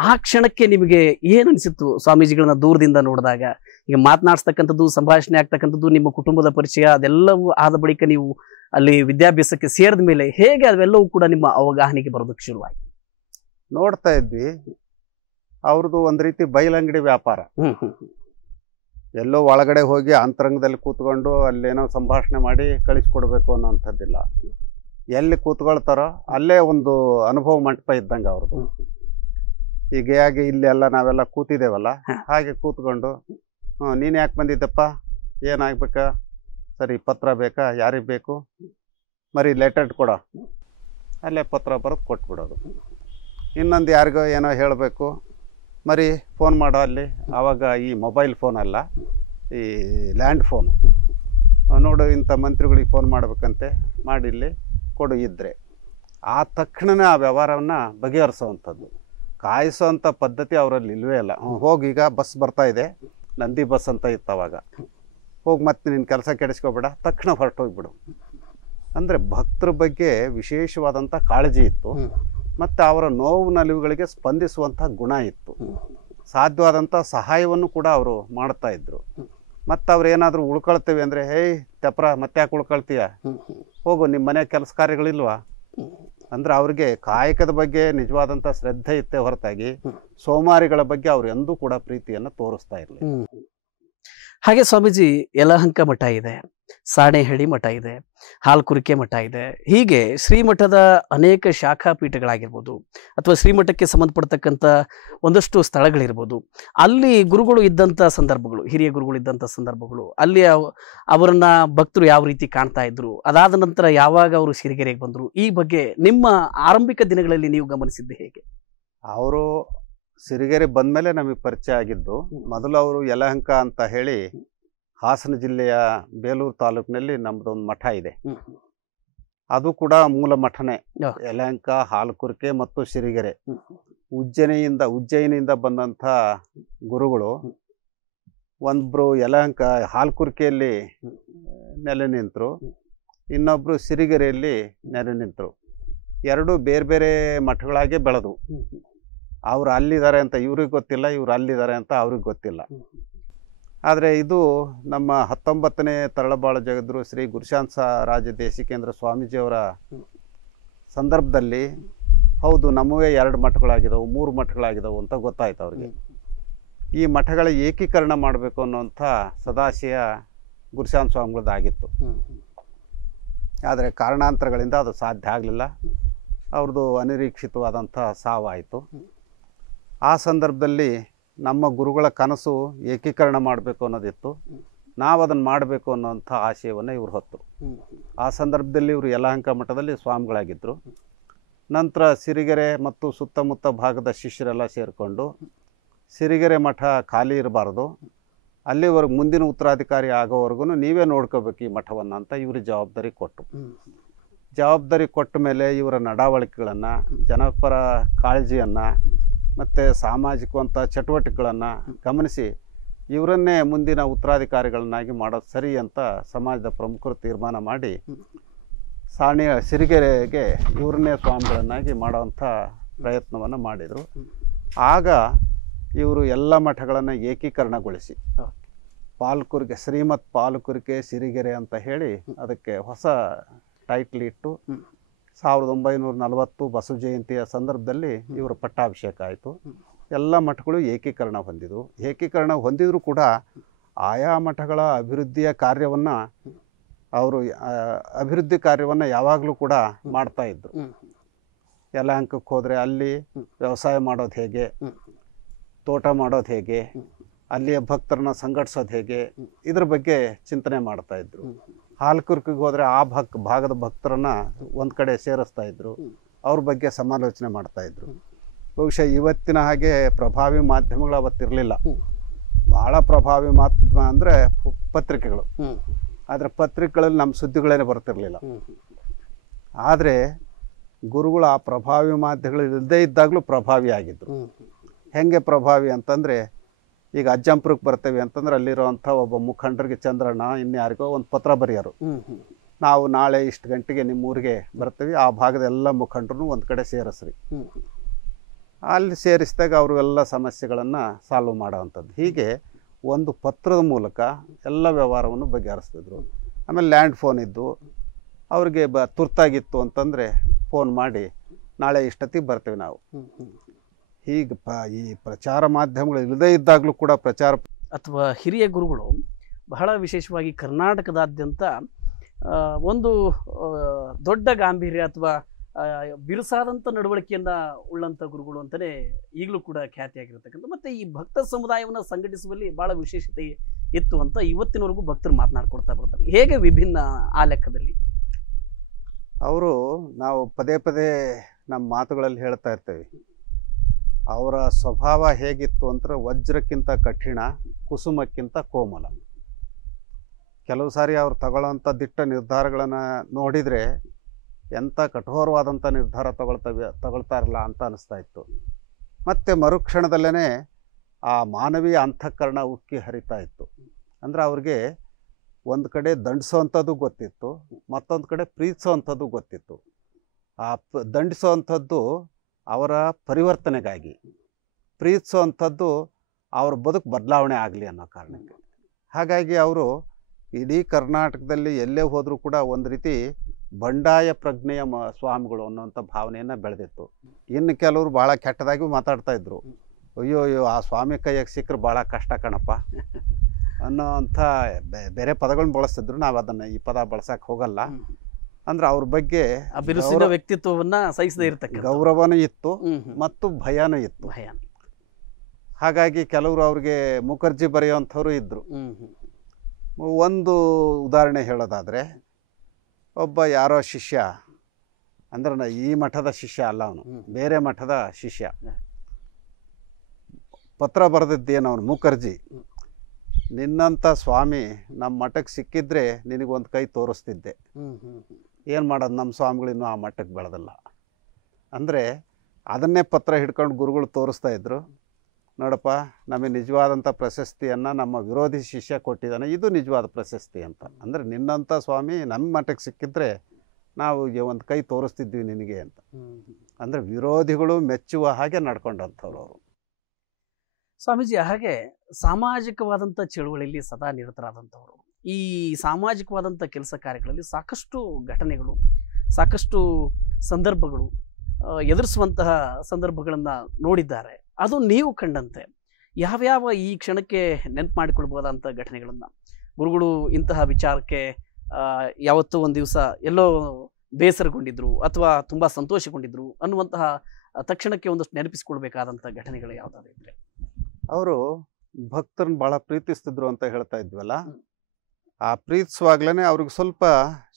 ಆ ಕ್ಷಣಕ್ಕೆ ನಿಮಗೆ ಏನು ಅನಿಸಿತ್ತು? ಸ್ವಾಮೀಜಿಗಳನ್ನ ದೂರದಿಂದ ನೋಡಿದಾಗ, ಈಗ ಮಾತನಾಡಿಸ್ತಕ್ಕಂಥದ್ದು, ಸಂಭಾಷಣೆ ಆಗ್ತಕ್ಕಂಥದ್ದು, ನಿಮ್ಮ ಕುಟುಂಬದ ಪರಿಚಯ ಅದೆಲ್ಲವೂ ಆದ ಬಳಿಕ ನೀವು ಅಲ್ಲಿ ವಿದ್ಯಾಭ್ಯಾಸಕ್ಕೆ ಸೇರಿದ ಮೇಲೆ ಹೇಗೆ ಅವೆಲ್ಲವೂ ಕೂಡ ನಿಮ್ಮ ಅವಗಾಹನೆಗೆ ಬರೋದಕ್ಕೆ ಶುರುವಾಯಿತು? ನೋಡ್ತಾ ಇದ್ವಿ, ಅವ್ರದ್ದು ಒಂದು ರೀತಿ ಬಯಲಂಗಡಿ ವ್ಯಾಪಾರ. ಎಲ್ಲೋ ಒಳಗಡೆ ಹೋಗಿ ಅಂತರಂಗದಲ್ಲಿ ಕೂತ್ಕೊಂಡು ಅಲ್ಲೇನೋ ಸಂಭಾಷಣೆ ಮಾಡಿ ಕಳಿಸ್ಕೊಡ್ಬೇಕು ಅನ್ನೋಂಥದ್ದಿಲ್ಲ. ಎಲ್ಲಿ ಕೂತ್ಕೊಳ್ತಾರೋ ಅಲ್ಲೇ ಒಂದು ಅನುಭವ ಮಂಟಪ ಇದ್ದಂಗೆ ಅವ್ರದ್ದು. ಈಗ ಹೇಗೆ ಇಲ್ಲೆಲ್ಲ ನಾವೆಲ್ಲ ಕೂತಿದ್ದೇವಲ್ಲ, ಹಾಗೆ ಕೂತ್ಕೊಂಡು, ನೀನು ಯಾಕೆ ಬಂದಿದ್ದಪ್ಪ, ಏನಾಗಬೇಕಾ, ಸರಿ ಪತ್ರ ಬೇಕಾ, ಯಾರಿಗೆ ಬೇಕು, ಮರಿ ಲೆಟರ್ ಕೊಡೋ, ಅಲ್ಲೇ ಪತ್ರ ಬರೋದು ಕೊಟ್ಬಿಡೋದು. ಇನ್ನೊಂದು ಯಾರಿಗೋ ಏನೋ ಹೇಳಬೇಕು, ಮರಿ ಫೋನ್ ಮಾಡೋ ಅಲ್ಲಿ. ಆವಾಗ ಈ ಮೊಬೈಲ್ ಫೋನ್ ಅಲ್ಲ, ಈ ಲ್ಯಾಂಡ್ ಫೋನು. ನೋಡು, ಇಂಥ ಮಂತ್ರಿಗಳಿಗೆ ಫೋನ್ ಮಾಡಬೇಕಂತೆ, ಮಾಡಿಲ್ಲಿ ಕೊಡು ಇದ್ದರೆ. ಆ ತಕ್ಷಣವೇ ಆ ವ್ಯವಹಾರವನ್ನು ಬಗೆಹರಿಸೋವಂಥದ್ದು. ಕಾಯಿಸೋವಂಥ ಪದ್ಧತಿ ಅವರಲ್ಲಿ ಇಲ್ಲವೇ ಇಲ್ಲ. ಹೋಗಿ, ಈಗ ಬಸ್ ಬರ್ತಾ ಇದೆ, ನಂದಿ ಬಸ್ ಅಂತ ಇತ್ತು ಅವಾಗ, ಹೋಗಿ ಮತ್ತೆ ನಿನ್ನ ಕೆಲಸ ಕೆಡಿಸ್ಕೋಬೇಡ, ತಕ್ಷಣ ಹೊರಟೋಗ್ಬಿಡು. ಅಂದರೆ ಭಕ್ತರ ಬಗ್ಗೆ ವಿಶೇಷವಾದಂಥ ಕಾಳಜಿ ಇತ್ತು. ಮತ್ತು ಅವರ ನೋವು ನಲಿವುಗಳಿಗೆ ಸ್ಪಂದಿಸುವಂಥ ಗುಣ ಇತ್ತು. ಸಾಧ್ಯವಾದಂಥ ಸಹಾಯವನ್ನು ಕೂಡ ಅವರು ಮಾಡ್ತಾ ಇದ್ರು. ಮತ್ತು ಅವ್ರು ಏನಾದರೂ ಉಳ್ಕೊಳ್ತೇವೆ ಅಂದರೆ, ತೆಪ್ರ ಮತ್ತೆ ಯಾಕೆ ಉಳ್ಕೊಳ್ತೀಯ, ಹೋಗು, ನಿಮ್ಮ ಮನೆ ಕೆಲಸ ಕಾರ್ಯಗಳಿಲ್ವಾ? ಅಂದರೆ ಅವ್ರಿಗೆ ಕಾಯಕದ ಬಗ್ಗೆ ನಿಜವಾದಂಥ ಶ್ರದ್ಧೆ ಇತ್ತೇ ಹೊರತಾಗಿ ಸೋಮಾರಿಗಳ ಬಗ್ಗೆ ಅವ್ರು ಎಂದೂ ಕೂಡ ಪ್ರೀತಿಯನ್ನು ತೋರಿಸ್ತಾ ಇರಲಿಲ್ಲ. ಹಾಗೆ ಸ್ವಾಮೀಜಿ, ಯಲಹಂಕ ಮಠ ಇದೆ, ಸಾಣೆಹಳ್ಳಿ ಮಠ ಇದೆ, ಹಾಲ್ಕುರಿಕೆ ಮಠ ಇದೆ, ಹೀಗೆ ಶ್ರೀಮಠದ ಅನೇಕ ಶಾಖಾ ಪೀಠಗಳಾಗಿರ್ಬೋದು ಅಥವಾ ಶ್ರೀಮಠಕ್ಕೆ ಸಂಬಂಧಪಡ್ತಕ್ಕಂಥ ಒಂದಷ್ಟು ಸ್ಥಳಗಳಿರ್ಬೋದು. ಅಲ್ಲಿ ಗುರುಗಳು ಇದ್ದಂಥ ಸಂದರ್ಭಗಳು, ಹಿರಿಯ ಗುರುಗಳು ಇದ್ದಂಥ ಸಂದರ್ಭಗಳು, ಅಲ್ಲಿ ಅವರನ್ನ ಭಕ್ತರು ಯಾವ ರೀತಿ ಕಾಣ್ತಾ ಇದ್ರು, ಅದಾದ ನಂತರ ಯಾವಾಗ ಅವರು ಸಿರಿಗೆರೆಗೆ ಬಂದರು, ಈ ಬಗ್ಗೆ ನಿಮ್ಮ ಆರಂಭಿಕ ದಿನಗಳಲ್ಲಿ ನೀವು ಗಮನಿಸಿದ್ದು ಹೇಗೆ? ಅವರು ಸಿರಿಗೆರೆ ಬಂದಮೇಲೆ ನಮಗೆ ಪರಿಚಯ ಆಗಿದ್ದು. ಮೊದಲು ಅವರು ಯಲಹಂಕ ಅಂತ ಹೇಳಿ ಹಾಸನ ಜಿಲ್ಲೆಯ ಬೇಲೂರು ತಾಲೂಕಿನಲ್ಲಿ ನಮ್ಮದೊಂದು ಮಠ ಇದೆ. ಅದು ಕೂಡ ಮೂಲ ಮಠನೇ. ಯಲಹಂಕ, ಹಾಲ್ಕುರಿಕೆ ಮತ್ತು ಸಿರಿಗೆರೆ, ಉಜ್ಜಯಿನಿಯಿಂದ ಬಂದಂಥ ಗುರುಗಳು. ಒಬ್ಬರು ಯಲಹಂಕ ಹಾಲ್ಕುರಿಕೆಯಲ್ಲಿ ನೆಲೆ ನಿಂತರು, ಇನ್ನೊಬ್ಬರು ಸಿರಿಗೆರೆಯಲ್ಲಿ ನೆಲೆ ನಿಂತರು. ಎರಡೂ ಬೇರೆ ಬೇರೆ ಮಠಗಳಾಗೆ ಬೆಳೆದು. ಅವ್ರು ಅಲ್ಲಿದ್ದಾರೆ ಅಂತ ಇವ್ರಿಗೆ ಗೊತ್ತಿಲ್ಲ, ಇವ್ರು ಅಲ್ಲಿದ್ದಾರೆ ಅಂತ ಅವ್ರಿಗೆ ಗೊತ್ತಿಲ್ಲ. ಆದರೆ ಇದು ನಮ್ಮ 19ನೇ ತರಳಬಾಳು ಜಗದ್ಗುರು ಶ್ರೀ ಗುರುಶಾಂತ ರಾಜ ದೇಶಿಕೇಂದ್ರ ಸ್ವಾಮೀಜಿಯವರ ಸಂದರ್ಭದಲ್ಲಿ, ಹೌದು ನಮ್ಮವೇ 2 ಮಠಗಳಾಗಿದ್ದವು, 3 ಮಠಗಳಾಗಿದ್ದವು ಅಂತ ಗೊತ್ತಾಯ್ತು ಅವ್ರಿಗೆ. ಈ ಮಠಗಳ ಏಕೀಕರಣ ಮಾಡಬೇಕು ಅನ್ನೋಂಥ ಸದಾಶಯ ಗುರುಶಾಂತ ಸ್ವಾಮಿಗಳದ್ದಾಗಿತ್ತು. ಆದರೆ ಕಾರಣಾಂತರಗಳಿಂದ ಅದು ಸಾಧ್ಯ ಆಗಲಿಲ್ಲ. ಅವ್ರದ್ದು ಅನಿರೀಕ್ಷಿತವಾದಂಥ ಸಾವಾಯಿತು. ಆ ಸಂದರ್ಭದಲ್ಲಿ ನಮ್ಮ ಗುರುಗಳ ಕನಸು ಏಕೀಕರಣ ಮಾಡಬೇಕು ಅನ್ನೋದಿತ್ತು. ನಾವು ಅದನ್ನು ಮಾಡಬೇಕು ಅನ್ನೋಂಥ ಆಶಯವನ್ನು ಇವರು ಹೊತ್ತರು. ಆ ಸಂದರ್ಭದಲ್ಲಿ ಇವರು ಯಲಹಂಕ ಮಠದಲ್ಲಿ ಸ್ವಾಮಿಗಳಾಗಿದ್ದರು. ನಂತರ ಸಿರಿಗೆರೆ ಮತ್ತು ಸುತ್ತಮುತ್ತ ಭಾಗದ ಶಿಷ್ಯರೆಲ್ಲ ಸೇರಿಕೊಂಡು ಸಿರಿಗೆರೆ ಮಠ ಖಾಲಿ ಇರಬಾರ್ದು, ಅಲ್ಲಿವರೆಗೂ ಮುಂದಿನ ಉತ್ತರಾಧಿಕಾರಿ ಆಗೋವರೆಗೂ ನೀವೇ ನೋಡ್ಕೋಬೇಕು ಈ ಮಠವನ್ನು ಅಂತ ಇವ್ರಿಗೆ ಜವಾಬ್ದಾರಿ ಕೊಟ್ಟರು. ಜವಾಬ್ದಾರಿ ಕೊಟ್ಟ ಮೇಲೆ ಇವರ ನಡವಳಿಕೆಗಳನ್ನು, ಜನಪರ ಕಾಳಜಿಯನ್ನು ಮತ್ತು ಸಾಮಾಜಿಕವಂಥ ಚಟುವಟಿಕೆಗಳನ್ನು ಗಮನಿಸಿ ಇವರನ್ನೇ ಮುಂದಿನ ಉತ್ತರಾಧಿಕಾರಿಗಳನ್ನಾಗಿ ಮಾಡೋದು ಸರಿ ಅಂತ ಸಮಾಜದ ಪ್ರಮುಖರು ತೀರ್ಮಾನ ಮಾಡಿ ಸಿರಿಗೆರೆಗೆ ಇವ್ರನ್ನೇ ಸ್ವಾಮಿಗಳನ್ನಾಗಿ ಮಾಡೋವಂಥ ಪ್ರಯತ್ನವನ್ನು ಮಾಡಿದರು. ಆಗ ಇವರು ಎಲ್ಲ ಮಠಗಳನ್ನು ಏಕೀಕರಣಗೊಳಿಸಿ ಪಾಲಕುರಿಗೆ ಶ್ರೀಮತ್ ಪಾಲಕುರಿಗೆ ಸಿರಿಗೆರೆ ಅಂತ ಹೇಳಿ ಅದಕ್ಕೆ ಹೊಸ ಟೈಟ್ಲ್ ಇಟ್ಟು 1940 ಬಸವ ಜಯಂತಿಯ ಸಂದರ್ಭದಲ್ಲಿ ಇವರ ಪಟ್ಟಾಭಿಷೇಕ ಆಯಿತು. ಎಲ್ಲ ಮಠಗಳು ಏಕೀಕರಣ ಹೊಂದಿದವು. ಏಕೀಕರಣ ಹೊಂದಿದರೂ ಕೂಡ ಆಯಾ ಮಠಗಳ ಅಭಿವೃದ್ಧಿಯ ಕಾರ್ಯವನ್ನು ಅಭಿವೃದ್ಧಿ ಕಾರ್ಯವನ್ನು ಯಾವಾಗಲೂ ಕೂಡ ಮಾಡ್ತಾಯಿದ್ರು. ಯಲಹಂಕಕ್ಕೆ ಹೋದರೆ ಅಲ್ಲಿ ವ್ಯವಸಾಯ ಮಾಡೋದು ಹೇಗೆ, ತೋಟ ಮಾಡೋದು ಹೇಗೆ, ಅಲ್ಲಿಯ ಭಕ್ತರನ್ನ ಸಂಘಟಿಸೋದು ಹೇಗೆ, ಇದ್ರ ಬಗ್ಗೆ ಚಿಂತನೆ ಮಾಡ್ತಾಯಿದ್ರು. ಹಾಲ್ಕುರ್ಕಿಗೆ ಹೋದರೆ ಆ ಭಾಗದ ಭಕ್ತರನ್ನ ಒಂದು ಕಡೆ ಸೇರಿಸ್ತಾ ಇದ್ರು, ಅವ್ರ ಬಗ್ಗೆ ಸಮಾಲೋಚನೆ ಮಾಡ್ತಾಯಿದ್ರು. ಬಹುಶಃ ಇವತ್ತಿನ ಹಾಗೆ ಪ್ರಭಾವಿ ಮಾಧ್ಯಮಗಳು ಅವತ್ತಿರಲಿಲ್ಲ. ಭಾಳ ಪ್ರಭಾವಿ ಮಾಧ್ಯಮ ಅಂದರೆ ಪತ್ರಿಕೆಗಳು. ಆದರೆ ಪತ್ರಿಕೆಗಳಲ್ಲಿ ನಮ್ಮ ಸುದ್ದಿಗಳೇನೆ ಬರ್ತಿರಲಿಲ್ಲ. ಆದರೆ ಗುರುಗಳು ಆ ಪ್ರಭಾವಿ ಮಾಧ್ಯಮಗಳು ಇಲ್ಲದೇ ಇದ್ದಾಗಲೂ ಪ್ರಭಾವಿ ಆಗಿದ್ದರು. ಹೆಂಗೆ ಪ್ರಭಾವಿ ಅಂತಂದರೆ, ಈಗ ಅಜ್ಜಂಪುರಕ್ಕೆ ಬರ್ತೇವೆ ಅಂತಂದ್ರೆ ಅಲ್ಲಿರೋವಂಥ ಒಬ್ಬ ಮುಖಂಡರಿಗೆ, ಚಂದ್ರಣ್ಣ ಇನ್ಯಾರಿಗೋ ಒಂದು ಪತ್ರ ಬರೆಯೋರು, ನಾವು ನಾಳೆ ಇಷ್ಟು ಗಂಟೆಗೆ ನಿಮ್ಮ ಊರಿಗೆ ಬರ್ತೀವಿ, ಆ ಭಾಗದ ಎಲ್ಲ ಮುಖಂಡರು ಒಂದು ಕಡೆ ಸೇರಿಸ್ರಿ. ಅಲ್ಲಿ ಸೇರಿಸಿದಾಗ ಅವರು ಎಲ್ಲ ಸಮಸ್ಯೆಗಳನ್ನು ಸಾಲ್ವ್ ಮಾಡೋವಂಥದ್ದು. ಹೀಗೆ ಒಂದು ಪತ್ರದ ಮೂಲಕ ಎಲ್ಲ ವ್ಯವಹಾರವನ್ನು ಬಗೆಹರಿಸ್ತಿದ್ರು. ಆಮೇಲೆ ಲ್ಯಾಂಡ್ ಫೋನ್ ಇದ್ದು ಅವ್ರಿಗೆ ತುರ್ತಾಗಿತ್ತು ಅಂತಂದರೆ ಫೋನ್ ಮಾಡಿ ನಾಳೆ ಇಷ್ಟೊತ್ತಿಗೆ ಬರ್ತೀವಿ ನಾವು. ಹೀಗೆ ಈ ಪ್ರಚಾರ ಮಾಧ್ಯಮಗಳು ಇಲ್ಲದೇ ಇದ್ದಾಗಲೂ ಕೂಡ ಪ್ರಚಾರ ಅಥವಾ ಹಿರಿಯ ಗುರುಗಳು ಬಹಳ ವಿಶೇಷವಾಗಿ ಕರ್ನಾಟಕದಾದ್ಯಂತ ಒಂದು ದೊಡ್ಡ ಗಾಂಭೀರ್ಯ ಅಥವಾ ಬಿರುಸಾದಂಥ ನಡವಳಿಕೆಯನ್ನು ಉಳ್ಳಂಥ ಗುರುಗಳು ಅಂತಲೇ ಈಗಲೂ ಕೂಡ ಖ್ಯಾತಿಯಾಗಿರ್ತಕ್ಕಂಥ, ಮತ್ತು ಈ ಭಕ್ತ ಸಮುದಾಯವನ್ನು ಸಂಘಟಿಸುವಲ್ಲಿ ಭಾಳ ವಿಶೇಷತೆ ಇತ್ತು ಅಂತ ಇವತ್ತಿನವರೆಗೂ ಭಕ್ತರು ಮಾತನಾಡ್ಕೊಳ್ತಾ ಬರ್ತಾರೆ. ಹೇಗೆ ವಿಭಿನ್ನ ಆ ಲೆಕ್ಕದಲ್ಲಿ? ಅವರು, ನಾವು ಪದೇ ಪದೇ ನಮ್ಮ ಮಾತುಗಳಲ್ಲಿ ಹೇಳ್ತಾ ಇರ್ತೇವೆ, ಅವರ ಸ್ವಭಾವ ಹೇಗಿತ್ತು ಅಂದರೆ ವಜ್ರಕ್ಕಿಂತ ಕಠಿಣ, ಕುಸುಮಕ್ಕಿಂತ ಕೋಮಲ. ಕೆಲವು ಸಾರಿ ಅವ್ರು ತಗೊಳ್ಳೋಂಥ ದಿಟ್ಟ ನಿರ್ಧಾರಗಳನ್ನು ನೋಡಿದರೆ ಎಂಥ ಕಠೋರವಾದಂಥ ನಿರ್ಧಾರ ತಗೊಳ್ತಾರಲ್ಲ ಅಂತ ಅನಿಸ್ತಾ ಇತ್ತು. ಮತ್ತು ಮರುಕ್ಷಣದಲ್ಲೇ ಆ ಮಾನವೀಯ ಅಂತಃಕರಣ ಉಕ್ಕಿ ಹರಿತಾ ಇತ್ತು. ಅಂದರೆ ಅವ್ರಿಗೆ ಒಂದು ಕಡೆ ದಂಡಿಸೋವಂಥದ್ದು ಗೊತ್ತಿತ್ತು, ಮತ್ತೊಂದು ಕಡೆ ಪ್ರೀತಿಸೋವಂಥದ್ದು ಗೊತ್ತಿತ್ತು. ಆ ದಂಡಿಸೋವಂಥದ್ದು ಅವರ ಪರಿವರ್ತನೆಗಾಗಿ, ಪ್ರೀತಿಸೋವಂಥದ್ದು ಅವ್ರ ಬದುಕು ಬದಲಾವಣೆ ಆಗಲಿ ಅನ್ನೋ ಕಾರಣಕ್ಕೆ. ಹಾಗಾಗಿ ಅವರು ಇಡೀ ಕರ್ನಾಟಕದಲ್ಲಿ ಎಲ್ಲೇ ಹೋದರೂ ಕೂಡ ಒಂದು ರೀತಿ ಬಂಡಾಯ ಪ್ರಜ್ಞೆಯ ಸ್ವಾಮಿಗಳು ಅನ್ನೋಂಥ ಭಾವನೆಯನ್ನು ಬೆಳೆದಿತ್ತು. ಇನ್ನು ಕೆಲವರು ಭಾಳ ಕೆಟ್ಟದಾಗಿ ಮಾತಾಡ್ತಾ ಇದ್ರು, ಅಯ್ಯೋ ಆ ಸ್ವಾಮಿ ಕೈಯಾಗ ಸಿಕ್ಕರೆ ಭಾಳ ಕಷ್ಟ ಕಣಪ್ಪ ಅನ್ನೋಂಥ ಬೇರೆ ಪದಗಳನ್ನ ಬಳಸ್ತಿದ್ರು. ನಾವು ಅದನ್ನು ಈ ಪದ ಬಳಸಕ್ಕೆ ಹೋಗಲ್ಲ. ಅಂದ್ರೆ ಅವ್ರ ಬಗ್ಗೆ ಬಿರುಸಿನ ವ್ಯಕ್ತಿತ್ವವನ್ನ ಸಹಿಸದೇ ಇರತಕ್ಕ ಗೌರವನೂ ಇತ್ತು ಮತ್ತು ಭಯನೂ ಇತ್ತು. ಹಾಗಾಗಿ ಕೆಲವರು ಅವ್ರಿಗೆ ಮುಖರ್ಜಿ ಬರೆಯುವಂಥವ್ರು ಇದ್ದರು. ಒಂದು ಉದಾಹರಣೆ ಹೇಳೋದಾದರೆ, ಒಬ್ಬ ಯಾರೋ ಶಿಷ್ಯ, ಅಂದ್ರೆ ಈ ಮಠದ ಶಿಷ್ಯ ಅಲ್ಲ, ಅವನು ಬೇರೆ ಮಠದ ಶಿಷ್ಯ, ಪತ್ರ ಬರೆದಿದ್ದೇನು ಅವನು ಮುಖರ್ಜಿ, ನಿನ್ನಂಥ ಸ್ವಾಮಿ ನಮ್ಮ ಮಠಕ್ಕೆ ಸಿಕ್ಕಿದ್ರೆ ನಿನಗೊಂದು ಕೈ ತೋರಿಸ್ತಿದ್ದೆ, ಏನು ಮಾಡೋದು ನಮ್ಮ ಸ್ವಾಮಿಗಳಿನ್ನೂ ಆ ಮಟ್ಟಕ್ಕೆ ಬೆಳೆದಲ್ಲ. ಅಂದರೆ ಅದನ್ನೇ ಪತ್ರ ಹಿಡ್ಕೊಂಡು ಗುರುಗಳು ತೋರಿಸ್ತಾ ಇದ್ರು, ನೋಡಪ್ಪ ನಮಗೆ ನಿಜವಾದಂಥ ಪ್ರಶಸ್ತಿಯನ್ನು ನಮ್ಮ ವಿರೋಧಿ ಶಿಷ್ಯ ಕೊಟ್ಟಿದ್ದಾನೆ, ಇದು ನಿಜವಾದ ಪ್ರಶಸ್ತಿ ಅಂತ. ಅಂದರೆ ನಿನ್ನಂಥ ಸ್ವಾಮಿ ನಮ್ಮ ಮಠಕ್ಕೆ ಸಿಕ್ಕಿದ್ರೆ ನಾವು ಒಂದು ಕೈ ತೋರಿಸ್ತಿದ್ವಿ ನಿನಗೆ ಅಂತ. ಅಂದರೆ ವಿರೋಧಿಗಳು ಮೆಚ್ಚುವ ಹಾಗೆ ನಡ್ಕೊಂಡಂಥವ್ರು ಅವರು. ಸ್ವಾಮೀಜಿ, ಹಾಗೆ ಸಾಮಾಜಿಕವಾದಂಥ ಚಳುವಳಿಯಲ್ಲಿ ಸದಾ ನಿರತರಾದಂಥವರು. ಈ ಸಾಮಾಜಿಕವಾದಂಥ ಕೆಲಸ ಕಾರ್ಯಗಳಲ್ಲಿ ಸಾಕಷ್ಟು ಘಟನೆಗಳು, ಸಾಕಷ್ಟು ಸಂದರ್ಭಗಳು ಎದುರಿಸುವಂತಹ ಸಂದರ್ಭಗಳನ್ನು ನೋಡಿದ್ದಾರೆ. ಅದು ನೀವು ಕಂಡಂತೆ ಯಾವ್ಯಾವ ಈ ಕ್ಷಣಕ್ಕೆ ನೆನಪು ಮಾಡಿಕೊಳ್ಬೋದಂಥ ಘಟನೆಗಳನ್ನು, ಗುರುಗಳು ಇಂತಹ ವಿಚಾರಕ್ಕೆ ಯಾವತ್ತೂ ಒಂದು ದಿವಸ ಎಲ್ಲೋ ಬೇಸರಗೊಂಡಿದ್ರು ಅಥವಾ ತುಂಬ ಸಂತೋಷಗೊಂಡಿದ್ರು ಅನ್ನುವಂತಹ ತಕ್ಷಣಕ್ಕೆ ಒಂದಷ್ಟು ನೆನಪಿಸಿಕೊಳ್ಬೇಕಾದಂಥ ಘಟನೆಗಳು ಯಾವುದಾದ್ರು ಇದ್ರೆ? ಅವರು ಭಕ್ತರನ್ನ ಭಾಳ ಪ್ರೀತಿಸ್ತಿದ್ರು ಅಂತ ಹೇಳ್ತಾ ಇದ್ವಲ್ಲ, ಆ ಪ್ರೀತಿಸುವಾಗ್ಲೇ ಅವ್ರಿಗೆ ಸ್ವಲ್ಪ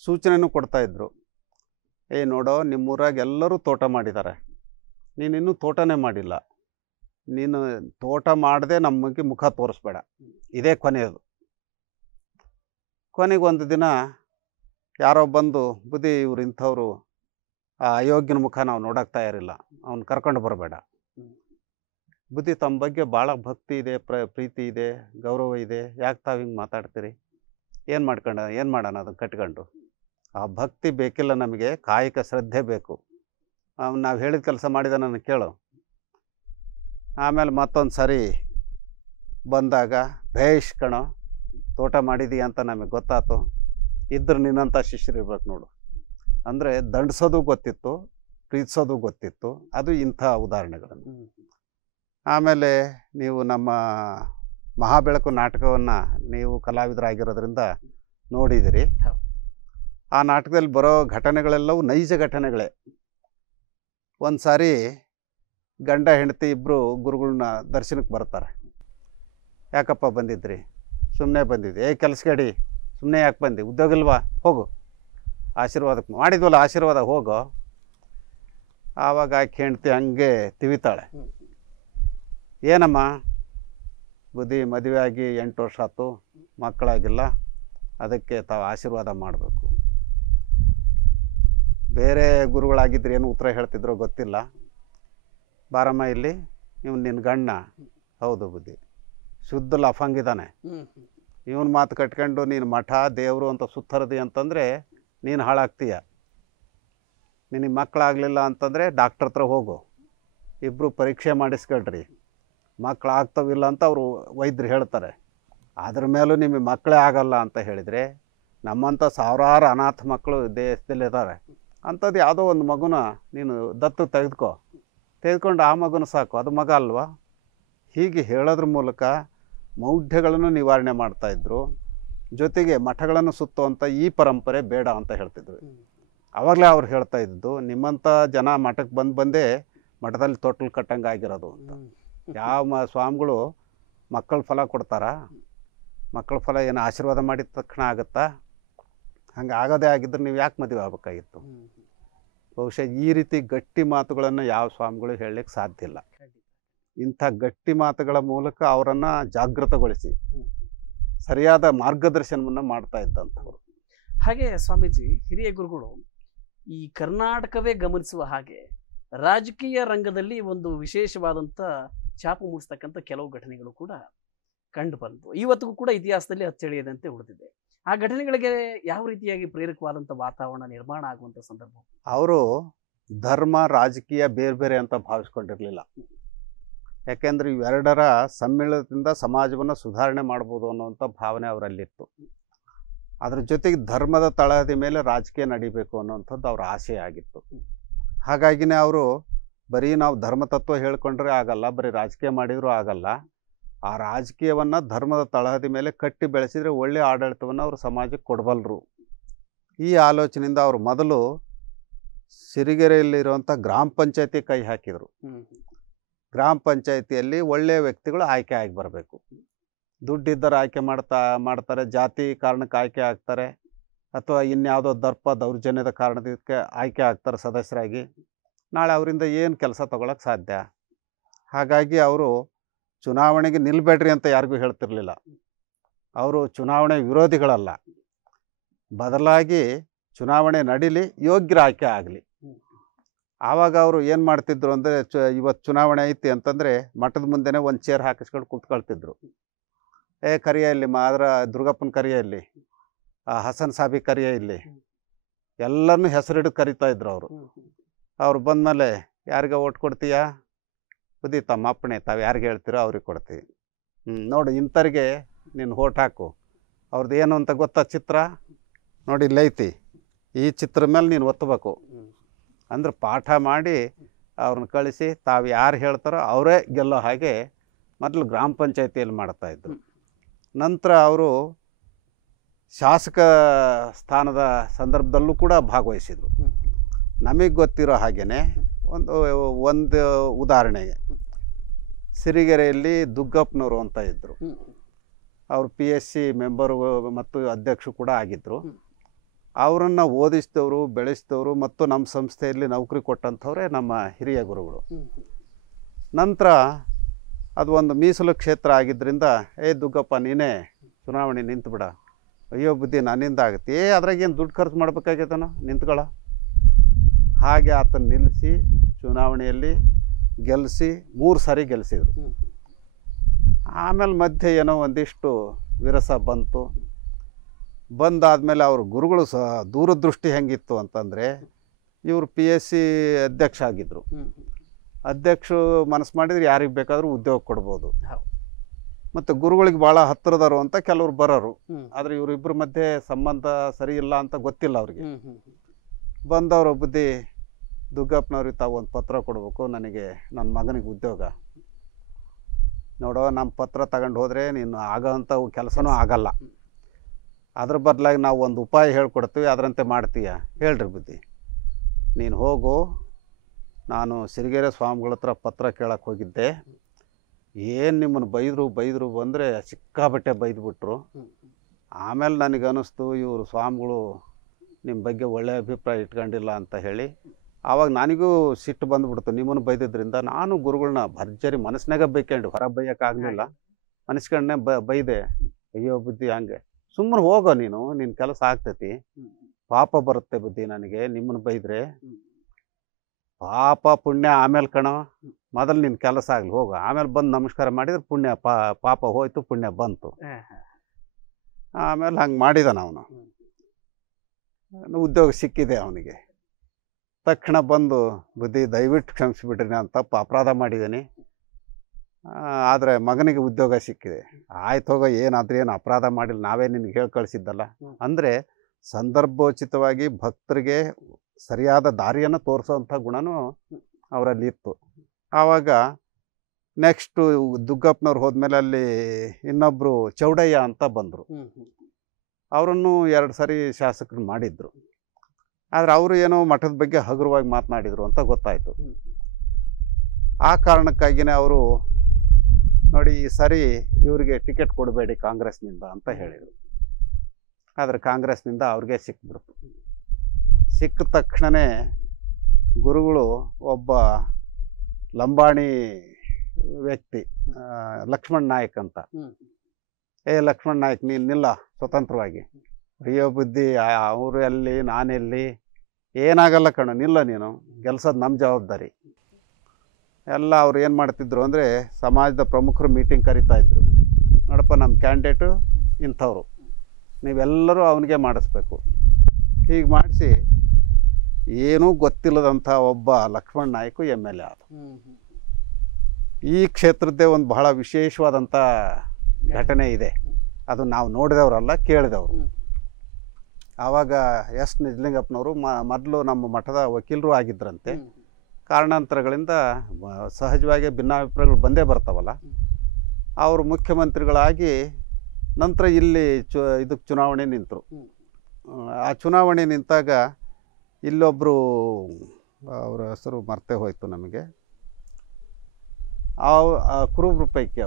ಸೂಚನೆನೂ ಕೊಡ್ತಾ ಇದ್ರು. ನೋಡೋ, ನಿಮ್ಮೂರಾಗ ಎಲ್ಲರೂ ತೋಟ ಮಾಡಿದ್ದಾರೆ, ನೀನಿನ್ನೂ ತೋಟನೇ ಮಾಡಿಲ್ಲ, ನೀನು ತೋಟ ಮಾಡದೆ ನಮಗೆ ಮುಖ ತೋರಿಸ್ಬೇಡ, ಇದೇ ಕೊನೆಯದು. ಕೊನೆಗೆ ಒಂದು ದಿನ ಯಾರೋ ಬಂದು, ಬುದ್ಧಿ ಇವ್ರು ಇಂಥವ್ರು, ಆ ಅಯೋಗ್ಯನ ಮುಖ ನಾವು ನೋಡೋಕೆ ತಯಾರಿಲ್ಲ, ಅವ್ನು ಕರ್ಕೊಂಡು ಬರಬೇಡ. ಬುದ್ಧಿ, ತಮ್ಮ ಬಗ್ಗೆ ಭಾಳ ಭಕ್ತಿ ಇದೆ, ಪ್ರೀತಿ ಇದೆ, ಗೌರವ ಇದೆ, ಯಾಕೆ ತಾವು ಹಿಂಗೆ ಮಾತಾಡ್ತೀರಿ? ಏನು ಮಾಡೋಣ ಅದನ್ನು ಕಟ್ಕೊಂಡು? ಆ ಭಕ್ತಿ ಬೇಕಿಲ್ಲ ನಮಗೆ, ಕಾಯಿಕ ಶ್ರದ್ಧೆ ಬೇಕು. ನಾವು ಹೇಳಿದ ಕೆಲಸ ಮಾಡಿದ ನನಗೆ ಕೇಳು. ಆಮೇಲೆ ಮತ್ತೊಂದು ಸರಿ ಬಂದಾಗ, ಭೇಷ್ ಕಣೋ, ತೋಟ ಮಾಡಿದೀಯ ಅಂತ ನಮಗೆ ಗೊತ್ತಾಯ್ತು, ಇದ್ರೆ ನಿನ್ನಂಥ ಶಿಷ್ಯರು ಇರ್ಬೇಕು ನೋಡು. ಅಂದರೆ ದಂಡಿಸೋದು ಗೊತ್ತಿತ್ತು, ಪ್ರೀತಿಸೋದು ಗೊತ್ತಿತ್ತು. ಅದು ಇಂಥ ಉದಾಹರಣೆಗಳನ್ನು. ಆಮೇಲೆ ನೀವು ನಮ್ಮ ಮಹಾಬೆಳಕು ನಾಟಕವನ್ನು ನೀವು ಕಲಾವಿದರಾಗಿರೋದ್ರಿಂದ ನೋಡಿದಿರಿ. ಆ ನಾಟಕದಲ್ಲಿ ಬರೋ ಘಟನೆಗಳೆಲ್ಲವೂ ನೈಜ ಘಟನೆಗಳೇ. ಒಂದು ಸಾರಿ ಗಂಡ ಹೆಂಡತಿ ಇಬ್ಬರು ಗುರುಗಳನ್ನ ದರ್ಶನಕ್ಕೆ ಬರ್ತಾರೆ. ಯಾಕಪ್ಪ ಬಂದಿದ್ರಿ? ಸುಮ್ಮನೆ ಬಂದಿದ್ದೆ. ಕೆಲಸಗಡಿ, ಸುಮ್ಮನೆ ಯಾಕೆ ಬಂದು? ಉದ್ಯೋಗ ಇಲ್ವಾ? ಹೋಗು, ಆಶೀರ್ವಾದಕ್ಕೆ ಮಾಡಿದ್ವಲ್ಲ ಆಶೀರ್ವಾದ, ಹೋಗೋ. ಆವಾಗ ಆಕೆ ಹೆಂಡ್ತಿ ಹಂಗೆ ತಿವಿತಾಳೆ. ಏನಮ್ಮ ಬುದ್ಧಿ, ಮದುವೆ ಆಗಿ 8 ವರ್ಷ ಆಯ್ತು, ಮಕ್ಕಳಾಗಿಲ್ಲ, ಅದಕ್ಕೆ ತಾವು ಆಶೀರ್ವಾದ ಮಾಡಬೇಕು. ಬೇರೆ ಗುರುಗಳಾಗಿದ್ರೆ ಏನು ಉತ್ತರ ಹೇಳ್ತಿದ್ರೋ ಗೊತ್ತಿಲ್ಲ. ಬಾರಮ್ಮ ಇಲ್ಲಿ, ಇವನು ನಿನ್ನ ಗಂಡ. ಹೌದು ಬುದ್ಧಿ, ಶುದ್ಧ ಲಫಂಗಿದ್ದಾನೆ, ಇವನ್ ಮಾತು ಕಟ್ಕೊಂಡು ನೀನು ಮಠ ದೇವರು ಅಂತ ಸುತ್ತರದಿ ಅಂತಂದರೆ ನೀನು ಹಾಳಾಗ್ತೀಯ. ನಿನಗೆ ಮಕ್ಕಳಾಗಲಿಲ್ಲ ಅಂತಂದರೆ ಡಾಕ್ಟ್ರ್ ಹತ್ರ ಹೋಗು, ಇಬ್ಬರು ಪರೀಕ್ಷೆ ಮಾಡಿಸ್ಕೊಳ್ರಿ, ಮಕ್ಕಳಾಗ್ತವಿಲ್ಲ ಅಂತ ಅವರು ವೈದ್ಯರು ಹೇಳ್ತಾರೆ. ಅದ್ರ ಮೇಲೂ ನಿಮಗೆ ಮಕ್ಕಳೇ ಆಗಲ್ಲ ಅಂತ ಹೇಳಿದರೆ, ನಮ್ಮಂಥ ಸಾವಿರಾರು ಅನಾಥ ಮಕ್ಕಳು ದೇಶದಲ್ಲಿದ್ದಾರೆ. ಅಂಥದ್ದು ಯಾವುದೋ ಒಂದು ಮಗುನ ನೀನು ದತ್ತು ತೆಗೆದುಕೊಂಡು ಆ ಮಗುನ ಸಾಕು, ಅದು ಮಗ ಅಲ್ವಾ? ಹೀಗೆ ಹೇಳೋದ್ರ ಮೂಲಕ ಮೌಢ್ಯಗಳನ್ನು ನಿವಾರಣೆ ಮಾಡ್ತಾಯಿದ್ರು. ಜೊತೆಗೆ ಮಠಗಳನ್ನು ಸುತ್ತುವಂಥ ಈ ಪರಂಪರೆ ಬೇಡ ಅಂತ ಹೇಳ್ತಿದ್ರು. ಆವಾಗಲೇ ಅವ್ರು ಹೇಳ್ತಾ ಇದ್ದು, ನಿಮ್ಮಂಥ ಜನ ಮಠಕ್ಕೆ ಬಂದೇ ಮಠದಲ್ಲಿ ತೊಟ್ಲು ಕಟ್ಟಂಗೆ ಆಗಿರೋದು ಅಂತ. ಯಾವ ಸ್ವಾಮಿಗಳು ಮಕ್ಕಳ ಫಲ ಕೊಡ್ತಾರಾ? ಮಕ್ಕಳ ಫಲ ಏನು ಆಶೀರ್ವಾದ ಮಾಡಿದ ತಕ್ಷಣ ಆಗುತ್ತಾ? ಹಂಗೆ ಆಗೋದೇ ಆಗಿದ್ರೆ ನೀವು ಯಾಕೆ ಮದುವೆ ಆಗಬೇಕಾಗಿತ್ತು? ಬಹುಶಃ ಈ ರೀತಿ ಗಟ್ಟಿ ಮಾತುಗಳನ್ನು ಯಾವ ಸ್ವಾಮಿಗಳು ಹೇಳಲಿಕ್ಕೆ ಸಾಧ್ಯ ಇಲ್ಲ. ಇಂಥ ಗಟ್ಟಿ ಮಾತುಗಳ ಮೂಲಕ ಅವರನ್ನು ಜಾಗೃತಗೊಳಿಸಿ ಸರಿಯಾದ ಮಾರ್ಗದರ್ಶನವನ್ನು ಮಾಡ್ತಾ ಇದ್ದಂಥವ್ರು. ಹಾಗೆ ಸ್ವಾಮೀಜಿ, ಹಿರಿಯ ಗುರುಗಳು ಈ ಕರ್ನಾಟಕವೇ ಗಮನಿಸುವ ಹಾಗೆ ರಾಜಕೀಯ ರಂಗದಲ್ಲಿ ಒಂದು ವಿಶೇಷವಾದಂಥ ಛಾಪು ಮೂಡಿಸ್ತಕ್ಕಂಥ ಕೆಲವು ಘಟನೆಗಳು ಕೂಡ ಕಂಡು ಬಂತು. ಇವತ್ತಿಗೂ ಕೂಡ ಇತಿಹಾಸದಲ್ಲಿ ಅಚ್ಚಳಿಯದಂತೆ ಉಳಿದಿದೆ. ಆ ಘಟನೆಗಳಿಗೆ ಯಾವ ರೀತಿಯಾಗಿ ಪ್ರೇರಕವಾದಂಥ ವಾತಾವರಣ ನಿರ್ಮಾಣ ಆಗುವಂಥ ಸಂದರ್ಭ? ಅವರು ಧರ್ಮ ರಾಜಕೀಯ ಬೇರೆ ಬೇರೆ ಅಂತ ಭಾವಿಸ್ಕೊಂಡಿರಲಿಲ್ಲ. ಯಾಕೆಂದರೆ ಇವೆರಡರ ಸಮ್ಮಿಳನದಿಂದ ಸಮಾಜವನ್ನು ಸುಧಾರಣೆ ಮಾಡ್ಬೋದು ಅನ್ನೋವಂಥ ಭಾವನೆ ಅವರಲ್ಲಿತ್ತು. ಅದ್ರ ಜೊತೆಗೆ ಧರ್ಮದ ತಳಹದಿ ಮೇಲೆ ರಾಜಕೀಯ ನಡಿಬೇಕು ಅನ್ನೋವಂಥದ್ದು ಅವರ ಆಸೆ ಆಗಿತ್ತು. ಹಾಗಾಗಿನೇ ಅವರು ಬರೀ ನಾವು ಧರ್ಮತತ್ವ ಹೇಳ್ಕೊಂಡ್ರೆ ಆಗಲ್ಲ, ಬರೀ ರಾಜಕೀಯ ಮಾಡಿದರೂ ಆಗಲ್ಲ, ಆ ರಾಜಕೀಯವನ್ನು ಧರ್ಮದ ತಳಹದಿ ಮೇಲೆ ಕಟ್ಟಿ ಬೆಳೆಸಿದರೆ ಒಳ್ಳೆಯ ಆಡಳಿತವನ್ನು ಅವರು ಸಮಾಜಕ್ಕೆ ಕೊಡಬಲ್ಲರು. ಈ ಆಲೋಚನೆಯಿಂದ ಅವರು ಮೊದಲು ಸಿರಿಗೆರೆಯಲ್ಲಿರುವಂಥ ಗ್ರಾಮ ಪಂಚಾಯತಿ ಕೈ ಹಾಕಿದರು. ಗ್ರಾಮ ಪಂಚಾಯತಿಯಲ್ಲಿ ಒಳ್ಳೆಯ ವ್ಯಕ್ತಿಗಳು ಆಯ್ಕೆ ಆಗಿ ಬರಬೇಕು. ದುಡ್ಡಿದ್ದರೆ ಆಯ್ಕೆ ಮಾಡ್ತಾರೆ, ಜಾತಿ ಕಾರಣಕ್ಕೆ ಆಯ್ಕೆ ಆಗ್ತಾರೆ, ಅಥವಾ ಇನ್ಯಾವುದೋ ದೌರ್ಜನ್ಯದ ಕಾರಣದಕ್ಕೆ ಆಯ್ಕೆ ಆಗ್ತಾರೆ ಸದಸ್ಯರಾಗಿ. ನಾಳೆ ಅವರಿಂದ ಏನು ಕೆಲಸ ತಗೊಳಕ್ಕೆ ಸಾಧ್ಯ? ಹಾಗಾಗಿ ಅವರು ಚುನಾವಣೆಗೆ ನಿಲ್ಬೇಡ್ರಿ ಅಂತ ಯಾರಿಗೂ ಹೇಳ್ತಿರ್ಲಿಲ್ಲ. ಅವರು ಚುನಾವಣೆ ವಿರೋಧಿಗಳಲ್ಲ, ಬದಲಾಗಿ ಚುನಾವಣೆ ನಡೀಲಿ, ಯೋಗ್ಯರ ಆಯ್ಕೆ ಆಗಲಿ. ಆವಾಗ ಅವರು ಏನು ಮಾಡ್ತಿದ್ರು ಅಂದರೆ, ಇವತ್ತು ಚುನಾವಣೆ ಐತಿ ಅಂತಂದರೆ ಮಠದ ಮುಂದೆನೇ ಒಂದು ಚೇರ್ ಹಾಕಿಸ್ಕೊಂಡು ಕೂತ್ಕೊಳ್ತಿದ್ರು. ಕರಿಯ ಇಲ್ಲಿ ಆದ್ರೆ ದುರ್ಗಪ್ಪನ ಕರಿಯ ಇಲ್ಲಿ, ಹಸನ್ ಸಾಬಿ ಕರಿಯ ಇಲ್ಲಿ, ಎಲ್ಲರನ್ನೂ ಹೆಸರಿಟ್ಟು ಕರಿತಾ ಇದ್ರು ಅವರು. ಅವ್ರು ಬಂದಮೇಲೆ ಯಾರಿಗೆ ಓಟ್ ಕೊಡ್ತೀಯಾ? ಬುದ್ಧಿ ತಮ್ಮ ಅಪ್ಪಣೆ, ತಾವು ಯಾರಿಗೆ ಹೇಳ್ತೀರೋ ಅವ್ರಿಗೆ ಕೊಡ್ತೀವಿ. ನೋಡು ಇಂಥವ್ರಿಗೆ ನೀನು ಓಟ್ ಹಾಕು, ಅವ್ರದ್ದು ಏನು ಅಂತ ಗೊತ್ತಾ ಚಿತ್ರ? ನೋಡಿ ಇಲ್ಲೈತಿ, ಈ ಚಿತ್ರ ಮೇಲೆ ನೀನು ಒತ್ತಬೇಕು ಅಂದ್ರೆ ಪಾಠ ಮಾಡಿ ಅವ್ರನ್ನ ಕಳಿಸಿ ತಾವು ಯಾರು ಹೇಳ್ತಾರೋ ಅವರೇ ಗೆಲ್ಲೋ ಹಾಗೆ ಮೊದಲು ಗ್ರಾಮ ಪಂಚಾಯತಿಯಲ್ಲಿ ಮಾಡ್ತಾಯಿದ್ರು. ನಂತರ ಅವರು ಶಾಸಕ ಸ್ಥಾನದ ಸಂದರ್ಭದಲ್ಲೂ ಕೂಡ ಭಾಗವಹಿಸಿದರು. ನಮಗೆ ಗೊತ್ತಿರೋ ಹಾಗೆಯೇ ಒಂದು ಉದಾಹರಣೆಗೆ ಸಿರಿಗೆರೆಯಲ್ಲಿ ದುಗ್ಗಪ್ಪನವರು ಅಂತ ಇದ್ದರು. ಅವರು PSC ಮೆಂಬರು ಮತ್ತು ಅಧ್ಯಕ್ಷರು ಕೂಡ ಆಗಿದ್ದರು. ಅವರನ್ನು ಓದಿಸಿದವರು, ಬೆಳೆಸಿದವರು ಮತ್ತು ನಮ್ಮ ಸಂಸ್ಥೆಯಲ್ಲಿ ನೌಕರಿ ಕೊಟ್ಟಂಥವ್ರೆ ನಮ್ಮ ಹಿರಿಯ ಗುರುಗಳು. ನಂತರ ಅದು ಒಂದು ಮೀಸಲು ಕ್ಷೇತ್ರ ಆಗಿದ್ದರಿಂದ, ದುಗ್ಗಪ್ಪ ನೀನೇ ಚುನಾವಣೆ ನಿಂತುಬಿಡ, ಅಯ್ಯೋ ಬುದ್ಧಿ ನನ್ನಿಂದ ಆಗುತ್ತೆ, ಅದ್ರಾಗೇನು ದುಡ್ಡು ಖರ್ಚು ಮಾಡ್ಬೇಕಾಗೈತನೋ, ನಿಂತ್ಕೊಳ್ಳ. ಹಾಗೆ ಆತನ ನಿಲ್ಲಿಸಿ ಚುನಾವಣೆಯಲ್ಲಿ ಗೆಲ್ಲಿಸಿ 3 ಸಾರಿ ಗೆಲ್ಲಿಸಿದ್ರು. ಆಮೇಲೆ ಮಧ್ಯೆ ಏನೋ ಒಂದಿಷ್ಟು ವಿರಸ ಬಂದಾದಮೇಲೆ ಅವ್ರ ಗುರುಗಳು ಸಹ ದೂರದೃಷ್ಟಿ ಹೆಂಗಿತ್ತು ಅಂತಂದರೆ, ಇವರು PSC ಅಧ್ಯಕ್ಷ ಆಗಿದ್ದರು. ಅಧ್ಯಕ್ಷರು ಮನಸ್ಸು ಮಾಡಿದ್ರೆ ಯಾರಿಗೆ ಬೇಕಾದರೂ ಉದ್ಯೋಗ ಕೊಡ್ಬೋದು. ಮತ್ತು ಗುರುಗಳಿಗೆ ಭಾಳ ಹತ್ತಿರದವರು ಅಂತ ಕೆಲವ್ರು ಬರೋರು. ಆದರೆ ಇವರಿಬ್ಬರ ಮಧ್ಯೆ ಸಂಬಂಧ ಸರಿ ಇಲ್ಲ ಅಂತ ಗೊತ್ತಿಲ್ಲ ಅವ್ರಿಗೆ. ಬಂದವರು ಬುದ್ಧಿ, ದುಗ್ಗಪ್ಪನವ್ರಿಗೆ ತಾವು ಒಂದು ಪತ್ರ ಕೊಡಬೇಕು, ನನಗೆ ನನ್ನ ಮಗನಿಗೆ ಉದ್ಯೋಗ ನೋಡೋ, ನಮ್ಮ ಪತ್ರ ತಗೊಂಡು ಹೋದರೆ ನೀನು ಆಗೋಂಥ ಕೆಲಸನೂ ಆಗಲ್ಲ, ಅದ್ರ ಬದಲಾಗಿ ನಾವು ಒಂದು ಉಪಾಯ ಹೇಳ್ಕೊಡ್ತೀವಿ, ಅದರಂತೆ ಮಾಡ್ತೀಯ, ಹೇಳ್ರಿ ಬುದ್ಧಿ. ನೀನು ಹೋಗು, ನಾನು ಸಿರಿಗೆರೆ ಸ್ವಾಮಿಗಳ ಹತ್ರ ಪತ್ರ ಕೇಳಕ್ಕೆ ಹೋಗಿದ್ದೆ, ಏನು ನಿಮ್ಮನ್ನು ಬೈದರು ಬಂದರೆ ಸಿಕ್ಕಾಬಟ್ಟೆ ಬೈದ್ಬಿಟ್ರು. ಆಮೇಲೆ ನನಗೆ ಅನ್ನಿಸ್ತು ಇವರು ಸ್ವಾಮಿಗಳು ನಿಮ್ಮ ಬಗ್ಗೆ ಒಳ್ಳೆಯ ಅಭಿಪ್ರಾಯ ಇಟ್ಕೊಂಡಿಲ್ಲ ಅಂತ ಹೇಳಿ. ಆವಾಗ ನನಗೂ ಸಿಟ್ಟು ಬಂದುಬಿಡ್ತು, ನಿಮ್ಮನ್ನು ಬೈದಿದ್ದರಿಂದ. ನಾನು ಗುರುಗಳನ್ನ ಭರ್ಜರಿ ಮನಸ್ಸಿನಾಗ ಬೈಕೊಂಡು, ಹೊರ ಬೈಯೋಕ್ಕಾಗಲಿಲ್ಲ, ಮನಸ್ಕಂಡೇ ಬೈದೆ. ಅಯ್ಯೋ ಬುದ್ಧಿ, ಹಂಗೆ ಸುಮ್ಮನೆ ಹೋಗೋ ನೀನು, ನಿನ್ನ ಕೆಲಸ ಆಗ್ತೈತಿ, ಪಾಪ ಬರುತ್ತೆ ಬುದ್ಧಿ ನನಗೆ ನಿಮ್ಮನ್ನು ಬೈದರೆ. ಪಾಪ ಪುಣ್ಯ ಆಮೇಲೆ ಕಣೋ, ಮೊದಲು ನಿನ್ನ ಕೆಲಸ ಆಗಲಿ, ಹೋಗು, ಆಮೇಲೆ ಬಂದು ನಮಸ್ಕಾರ ಮಾಡಿದ್ರೆ ಪುಣ್ಯ ಪಾಪ ಹೋಯ್ತು, ಪುಣ್ಯ ಬಂತು. ಆಮೇಲೆ ಹಂಗೆ ಮಾಡಿದಾನ ಅವನು. ಉದ್ಯೋಗ ಸಿಕ್ಕಿದೆ ಅವನಿಗೆ. ತಕ್ಷಣ ಬಂದು, ಬುದ್ಧಿ ದಯವಿಟ್ಟು ಕ್ಷಮಿಸಿಬಿಟ್ರಿ, ನಾನು ತಪ್ಪು ಅಪರಾಧ ಮಾಡಿದ್ದೀನಿ, ಆದರೆ ಮಗನಿಗೆ ಉದ್ಯೋಗ ಸಿಕ್ಕಿದೆ. ಆಯ್ತು ಹೋಗೋ, ಏನಾದ್ರೂ ಏನು ಅಪರಾಧ ಮಾಡಿಲ್ಲ, ನಾವೇ ನಿನಗೆ ಹೇಳಿ ಕಳಿಸಿದ್ದಲ್ಲ. ಅಂದರೆ ಸಂದರ್ಭೋಚಿತವಾಗಿ ಭಕ್ತರಿಗೆ ಸರಿಯಾದ ದಾರಿಯನ್ನು ತೋರಿಸೋವಂಥ ಗುಣನೂ ಅವರಲ್ಲಿ ಇತ್ತು. ಆವಾಗ ನೆಕ್ಸ್ಟು ದುಗ್ಗಪ್ಪನವ್ರು ಹೋದ್ಮೇಲೆ ಅಲ್ಲಿ ಇನ್ನೊಬ್ಬರು ಚೌಡಯ್ಯ ಅಂತ ಬಂದರು. ಅವರನ್ನು 2 ಸಾರಿ ಶಾಸಕರು ಮಾಡಿದ್ರು. ಆದರೆ ಅವರು ಏನೋ ಮಠದ ಬಗ್ಗೆ ಹಗುರವಾಗಿ ಮಾತನಾಡಿದರು ಅಂತ ಗೊತ್ತಾಯಿತು. ಆ ಕಾರಣಕ್ಕಾಗಿಯೇ ಅವರು ನೋಡಿ, ಈ ಸರಿ ಇವರಿಗೆ ಟಿಕೆಟ್ ಕೊಡಬೇಡಿ ಕಾಂಗ್ರೆಸ್ನಿಂದ ಅಂತ ಹೇಳಿದರು. ಆದರೆ ಕಾಂಗ್ರೆಸ್ನಿಂದ ಅವ್ರಿಗೆ ಸಿಕ್ಬಿಡ್ತು. ಸಿಕ್ಕ ತಕ್ಷಣವೇ ಗುರುಗಳು ಒಬ್ಬ ಲಂಬಾಣಿ ವ್ಯಕ್ತಿ, ಲಕ್ಷ್ಮಣ್ ನಾಯಕ್ ಅಂತ, ಲಕ್ಷ್ಮಣ್ ನಾಯಕ್ ನೀನು ನಿಲ್ಲ ಸ್ವತಂತ್ರವಾಗಿ, ಅಯ್ಯೋ ಬುದ್ಧಿ ಅವರು ಎಲ್ಲಿ ನಾನೆಲ್ಲಿ, ಏನಾಗಲ್ಲ ಕಣೋ, ನಿಲ್ಲ ನೀನು, ಗೆಲ್ಸೋದು ನಮ್ಮ ಜವಾಬ್ದಾರಿ ಎಲ್ಲ. ಅವ್ರು ಏನು ಮಾಡ್ತಿದ್ರು ಅಂದರೆ, ಸಮಾಜದ ಪ್ರಮುಖರು ಮೀಟಿಂಗ್ ಕರಿತಾಯಿದ್ರು. ನೋಡಪ್ಪ ನಮ್ಮ ಕ್ಯಾಂಡಿಡೇಟು ಇಂಥವ್ರು, ನೀವೆಲ್ಲರೂ ಅವನಿಗೆ ಮಾಡಿಸ್ಬೇಕು. ಹೀಗೆ ಮಾಡಿಸಿ ಏನೂ ಗೊತ್ತಿಲ್ಲದಂಥ ಒಬ್ಬ ಲಕ್ಷ್ಮಣ್ ನಾಯ್ಕು MLA ಆದ. ಈ ಕ್ಷೇತ್ರದ್ದೇ ಒಂದು ಬಹಳ ವಿಶೇಷವಾದಂಥ ಘಟನೆ ಇದೆ. ಅದು ನಾವು ನೋಡಿದವರಲ್ಲ, ಕೇಳಿದವರು. ಆವಾಗ ಎಸ್ ನಿಜಲಿಂಗಪ್ಪನವರು ಮೊದಲು ನಮ್ಮ ಮಠದ ವಕೀಲರು ಆಗಿದ್ದರಂತೆ. ಕಾರಣಾಂತರಗಳಿಂದ ಸಹಜವಾಗಿ ಭಿನ್ನಾಭಿಪ್ರಾಯಗಳು ಬಂದೇ ಬರ್ತಾವಲ್ಲ. ಅವರು ಮುಖ್ಯಮಂತ್ರಿಗಳಾಗಿ ನಂತರ ಇಲ್ಲಿ ಇದಕ್ಕೆ ಚುನಾವಣೆ ನಿಂತರು. ಆ ಚುನಾವಣೆ ನಿಂತಾಗ ಇಲ್ಲೊಬ್ಬರು, ಅವರ ಹೆಸರು ಮರ್ತೇ ಹೋಯಿತು ನಮಗೆ, ಕುರುಬ್ರ ಪೈಕಿ